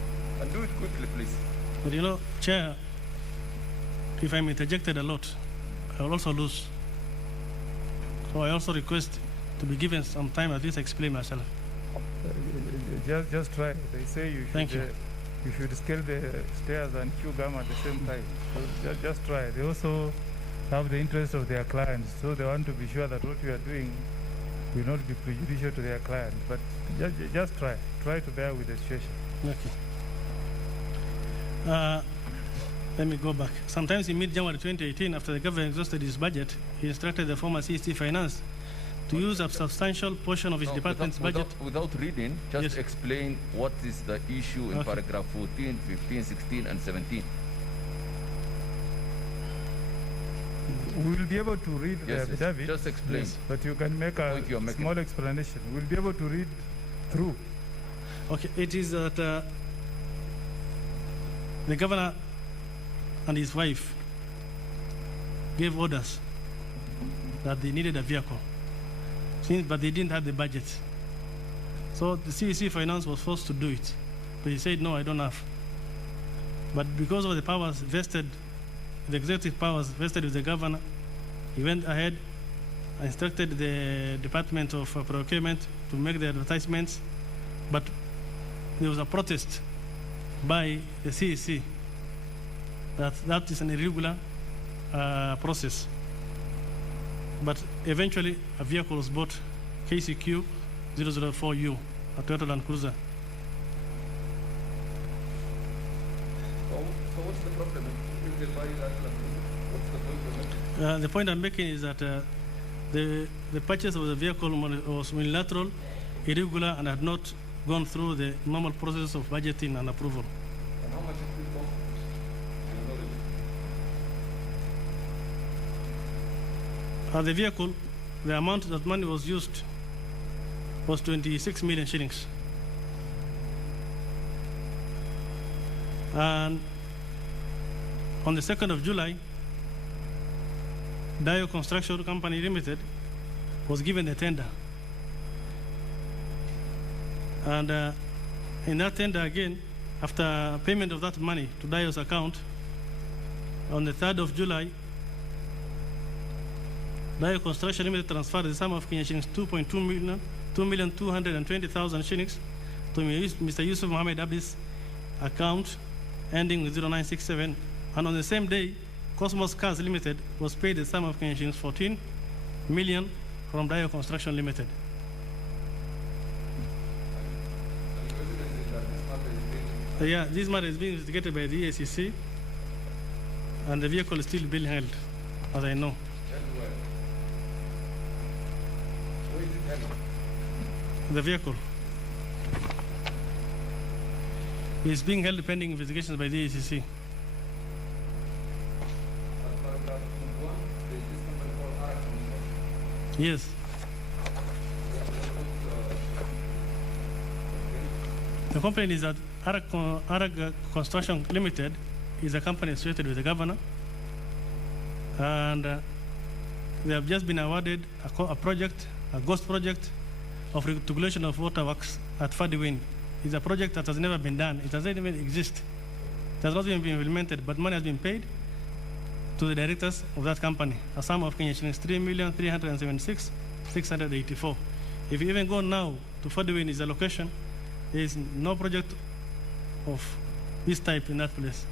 And do it quickly, please. But you know, Chair, if I'm interjected a lot, I will also lose. So I also request to be given some time at least to explain myself. Just try. They say you should, Thank you. You should scale the stairs and chew gum at the same time. So just try. They also have the interest of their clients, so they want to be sure that what you are doing will not be prejudicial to their client. But just try. Try to bear with the situation. Okay. Let me go back. Sometimes in mid-January 2018, after the government exhausted his budget, he instructed the former CST Finance to use a substantial portion of his department's budget. Without reading, just Yes. explain what is the issue in Okay. paragraph 14, 15, 16, and 17. We will be able to read the Yes, yes. affidavit. Just explain. Yes, but you can make a Point you're making. small explanation. We'll be able to read through. Okay, it is that the governor and his wife gave orders that they needed a vehicle, but they didn't have the budget. So the CEC Finance was forced to do it, but he said, no, I don't have. But because of the powers vested, the executive powers vested with the governor, he went ahead and instructed the Department of Procurement to make the advertisements, but there was a protest by the CEC that is an irregular process. But eventually, a vehicle was bought, KCQ 004U, a Toyota Land Cruiser. So what's the problem? If they buy that, what's the point you're making? The point I'm making is that the purchase of the vehicle was unilateral, irregular, and had not gone through the normal process of budgeting and approval. And how much it will cost? The vehicle, the amount that money was used was 26 million shillings. And on the 2nd of July, Dio Construction Company Limited was given a tender. And in that tender again, after payment of that money to Dio's account, on the 3rd of July, Dio Construction Limited transferred the sum of Kenya shillings 2,220,000 shillings to Mr. Yusuf Mohammed Abdi's account ending with 0967. And on the same day, Cosmos Cars Limited was paid the sum of Kenya shillings 14 million from Dio Construction Limited. Yeah, this matter is being investigated by the EACC, and the vehicle is still being held, as I know. The vehicle is being held pending investigations by the EACC. Yes. The complaint is that Arag Construction Limited is a company associated with the governor, and they have just been awarded a project, a ghost project of regulation of waterworks at Fadiwin. It's a project that has never been done. It doesn't even exist. It has not even been implemented, but money has been paid to the directors of that company, a sum of Kenya shillings 3,376,684. If you even go now to Fadiwin, is a location, there is no project of this type in that place.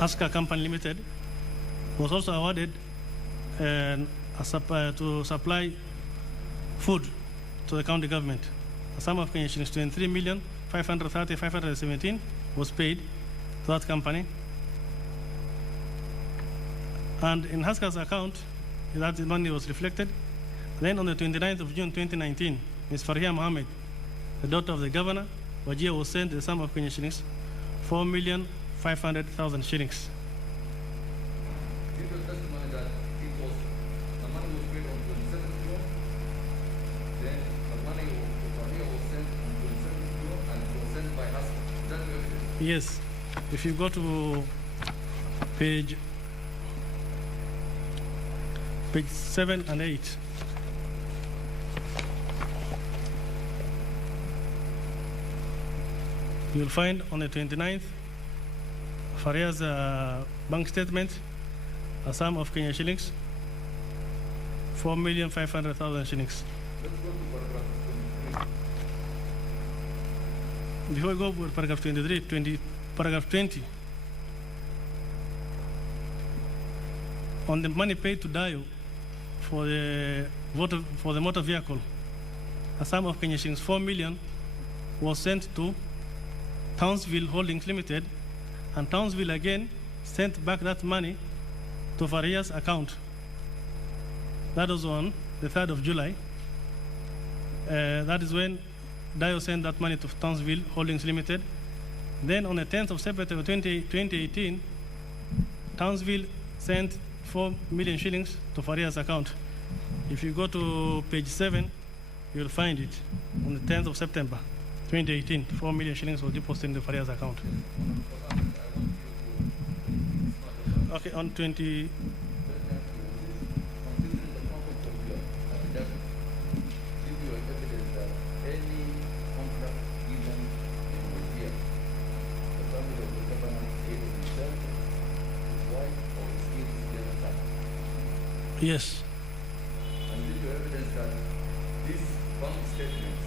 Aska Company Limited was also awarded to supply food to the county government. A sum of Kenya shillings 23,530,517 was paid to that company. And in Haska's account, that money was reflected. Then on the 29th of June 2019, Ms. Farhia Mohammed, the daughter of the governor, Wajir, was sent the sum of Kenya shillings 4,500,000 shillings. Give your testimony that the money was paid on 27th floor, then the money was sent on 27th floor and it was sent by us. Is that your evidence? Yes. If you go to page 7 and 8. You'll find on the 29th, Faria's bank statement, a sum of Kenya shillings, 4,500,000 shillings. Let's go to paragraph 23. Before we go to paragraph 23, paragraph 20. On the money paid to Dio for the motor vehicle, a sum of Kenya shillings 4 million was sent to Townsville Holdings Limited, and Townsville again sent back that money to Faria's account. That was on the 3rd of July. That is when Dio sent that money to Townsville Holdings Limited. Then on the 10th of September 2018, Townsville sent 4 million shillings to Faria's account. If you go to page 7, you'll find it on the 10th of September 2018. 4 million shillings was deposited in the Faria's account. Okay, on 20. Yes. And give you evidence that these bank statements,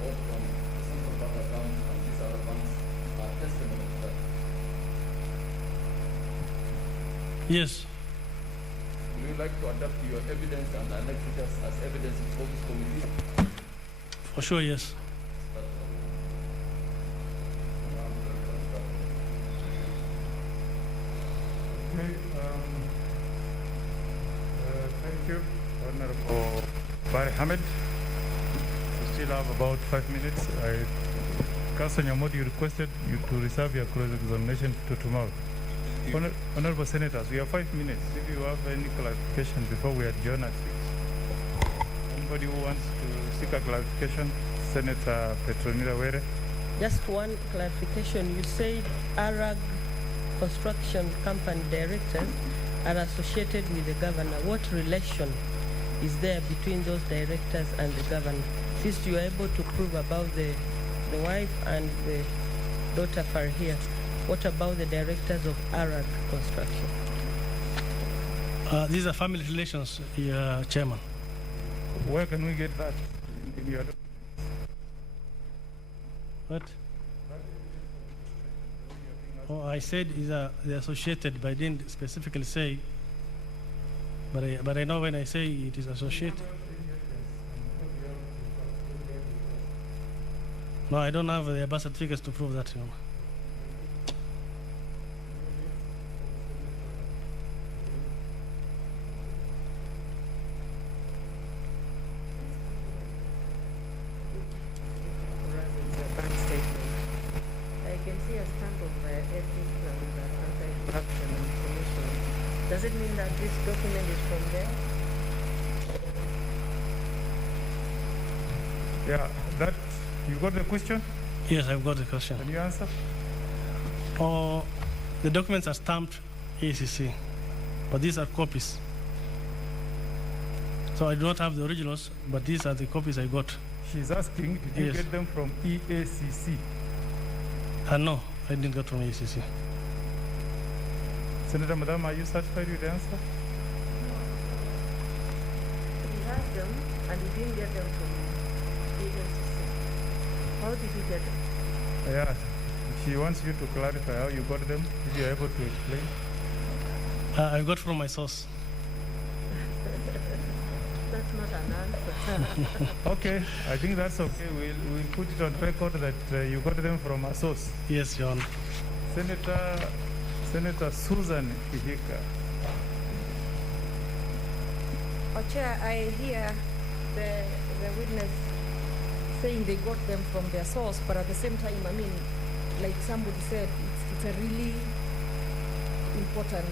both from the central bank account and these other banks, are testimony to that. Yes. Would you like to adapt your evidence and annex it as evidence before this committee? For sure, yes. Okay, thank you, Honorable Mohammed. We still have about 5 minutes. Councillor Mohamud, you requested you to reserve your cross-examination to tomorrow. Honorable Senators, we have 5 minutes. If you have any clarification before we adjourn at 6. Anybody who wants to seek a clarification? Senator Petronila Were. Just one clarification. You said ARAG construction company directors are associated with the governor. What relation is there between those directors and the governor? Since you are able to prove about the wife and the daughter Farhia, what about the directors of ARAG construction? These are family relations, Chairman. Where can we get that? In your... What? Oh, I said they're associated, but I didn't specifically say. But I know when I say it is associated. No, I don't have the birth certificates to prove that. Does it mean that this document is from there? Yeah, that, you got the question? Yes, I've got the question. Can you answer? Oh, the documents are stamped ACC, but these are copies. So I do not have the originals, but these are the copies I got. She's asking, did you get them from EACC? No, I didn't get from EACC. Senator Madam, are you satisfied with the answer? He has them, and he didn't get them from EACC. How did he get them? Yeah, she wants you to clarify how you got them, if you're able to explain. I got from my source. That's not an answer. Okay, I think that's okay. We'll put it on record that you got them from a source. Yes, Your Honor. Senator Susan Ihika. Chair, I hear the witness saying they got them from their source, but at the same time, I mean, like somebody said, it's a really important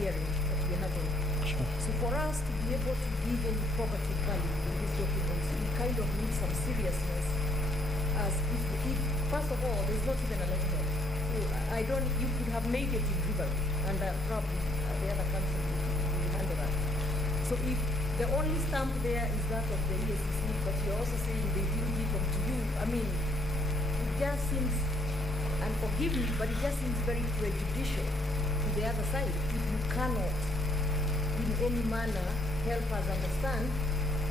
hearing that we're having. Sure. So for us to be able to give any probative value in these documents, we kind of need some seriousness. As if first of all, there's not even a letterhead. So you could have made it in River, and probably the other council will handle that. So if the only stamp there is that of the EACC, but you're also saying they didn't give them to you, I mean, it just seems, and forgive me, but it just seems very prejudicial to the other side if you cannot in any manner help us understand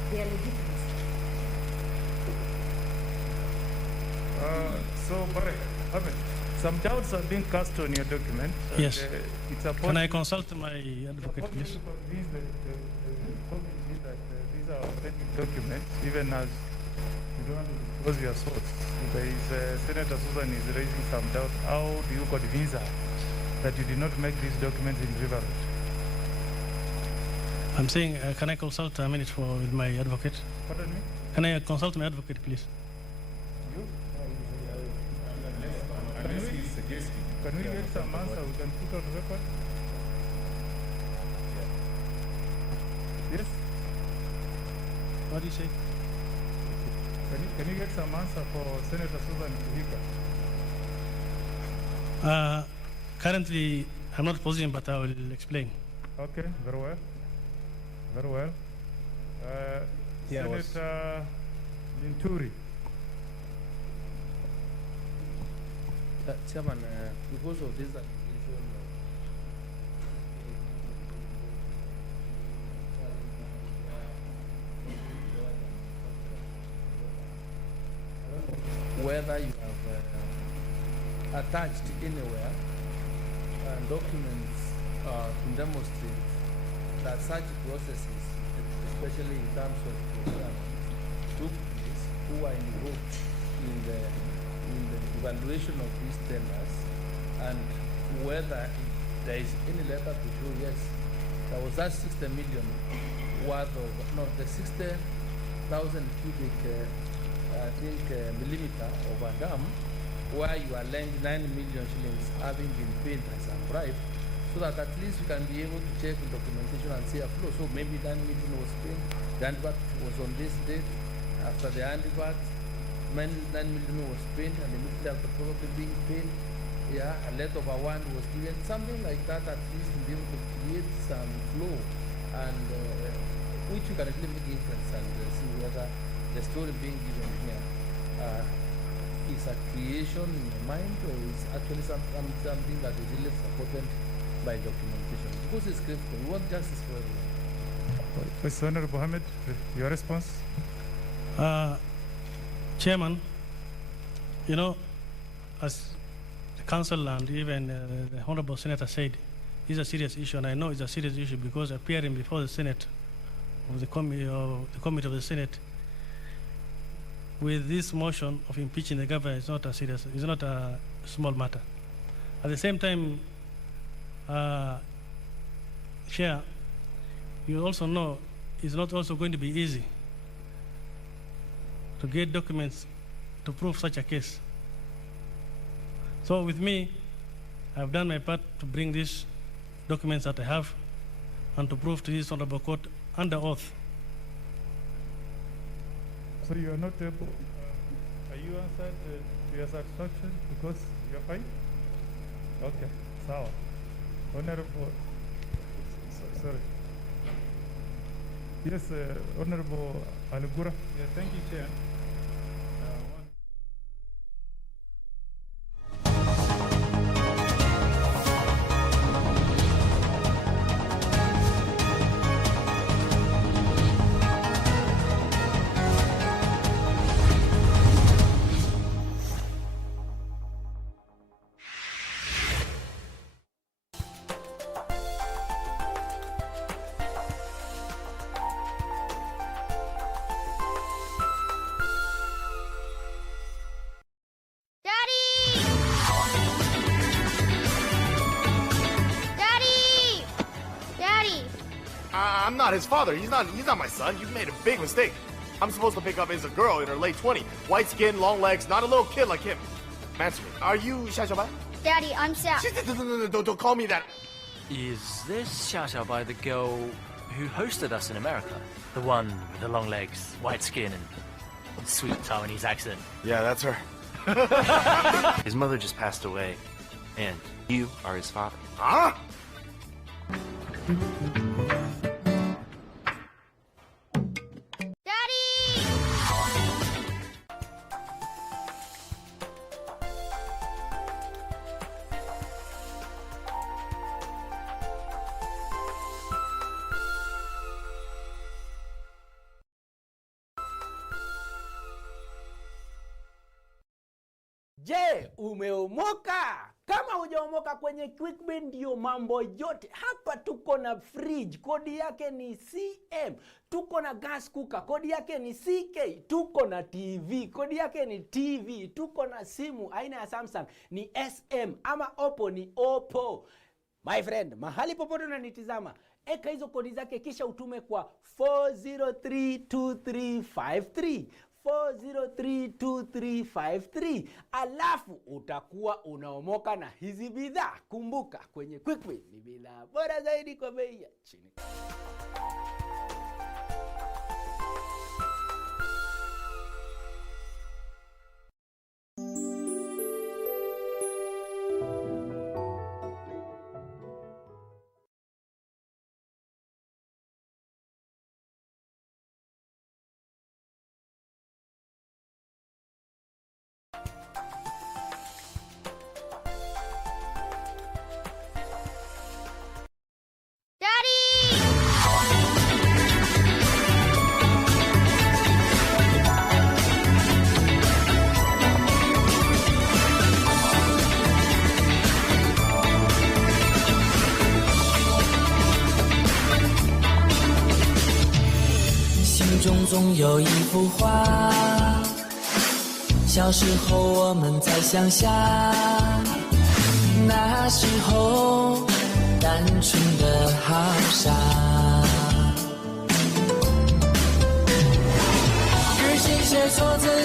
their legitimacy. So, Barek, some doubts are being cast on your document. Yes. It's a Can I consult my advocate, please? These are authentic documents, even as you don't want to disclose your source. There is Senator Susan is raising some doubt. How do you convince her that you did not make these documents in River Road? I'm saying, can I consult a minute with my advocate? Pardon me? Can I consult my advocate, please? You? Can we get some answer we can put on record? Yes? What do you say? Can you get some answer for Senator Susan Kuhika? Currently, I'm not positive, but I will explain. Okay, very well. Very well. Senator Linturi. Chairman, because of this allegation whether you have attached anywhere documents to demonstrate that such processes, especially in terms of procurement, took place, who are involved in the evaluation of these tenders, and whether there is any letter to show, yes, there was that 60 million worth of, no, the 60,000 cubic, millimeter of a dam, where you are lent 9 million shillings having been paid as a bribe, so that at least we can be able to check the documentation and see a flow. So maybe 9 million was paid, the handiwork was on this date, after the handiwork, 9 million was paid, and immediately after probably being paid, yeah, a letter of award was given, something like that, at least to be able to create some flow, and which you can actually make inference and see whether the story being given here is a creation in your mind, or is actually something that is really supported by documentation. Because it's critical, we want justice for everyone. Mr. Honorable Mohammed, your response? Chairman, you know, as the council and even the Honorable Senator said, it's a serious issue, and I know it's a serious issue because appearing before the Senate, of the committee of the Senate, with this motion of impeaching the governor is not a serious, it's not a small matter. At the same time, Chair, you also know it's not also going to be easy to get documents to prove such a case. So with me, I've done my part to bring these documents that I have and to prove to this Honorable Court under oath. So you are not able, are you answered to your satisfaction because you're fine? Okay, so Honorable, sorry. Yes, Honorable Alugura. Yeah, thank you, Chair. I'm not his father. He's not my son. You've made a big mistake. I'm supposed to pick up as a girl in her late 20s. White skin, long legs, not a little kid like him. Answer me. Are you Xia Xiaobai? Daddy, I'm Xia. Don't call me that. Is this Xia Xiaobai the girl who hosted us in America? The one with the long legs, white skin, and sweet Taiwanese accent? Yeah, that's her. His mother just passed away, and you are his father. Huh? Je, umeomoka? Kama hujaomoka kwenye QuickBay ndio mambo yote. Hapa tuko na fridge, kodi yake ni CM. Tuko na gas cooker, kodi yake ni CK. Tuko na TV, kodi yake ni TV. Tuko na simu aina ya Samsung ni SM ama Oppo ni Oppo. My friend, mahali popote unanitizama, eka hizo kodi zake kisha utume kwa 4032353. 4032353, alafu utakuwa unaomoka na hizi bidhaa. Kumbuka, kwenye QuickBay ni bidhaa bora zaidi kwa bei ya chini.总有一幅画，小时候我们在乡下，那时候单纯的好傻。日记写错字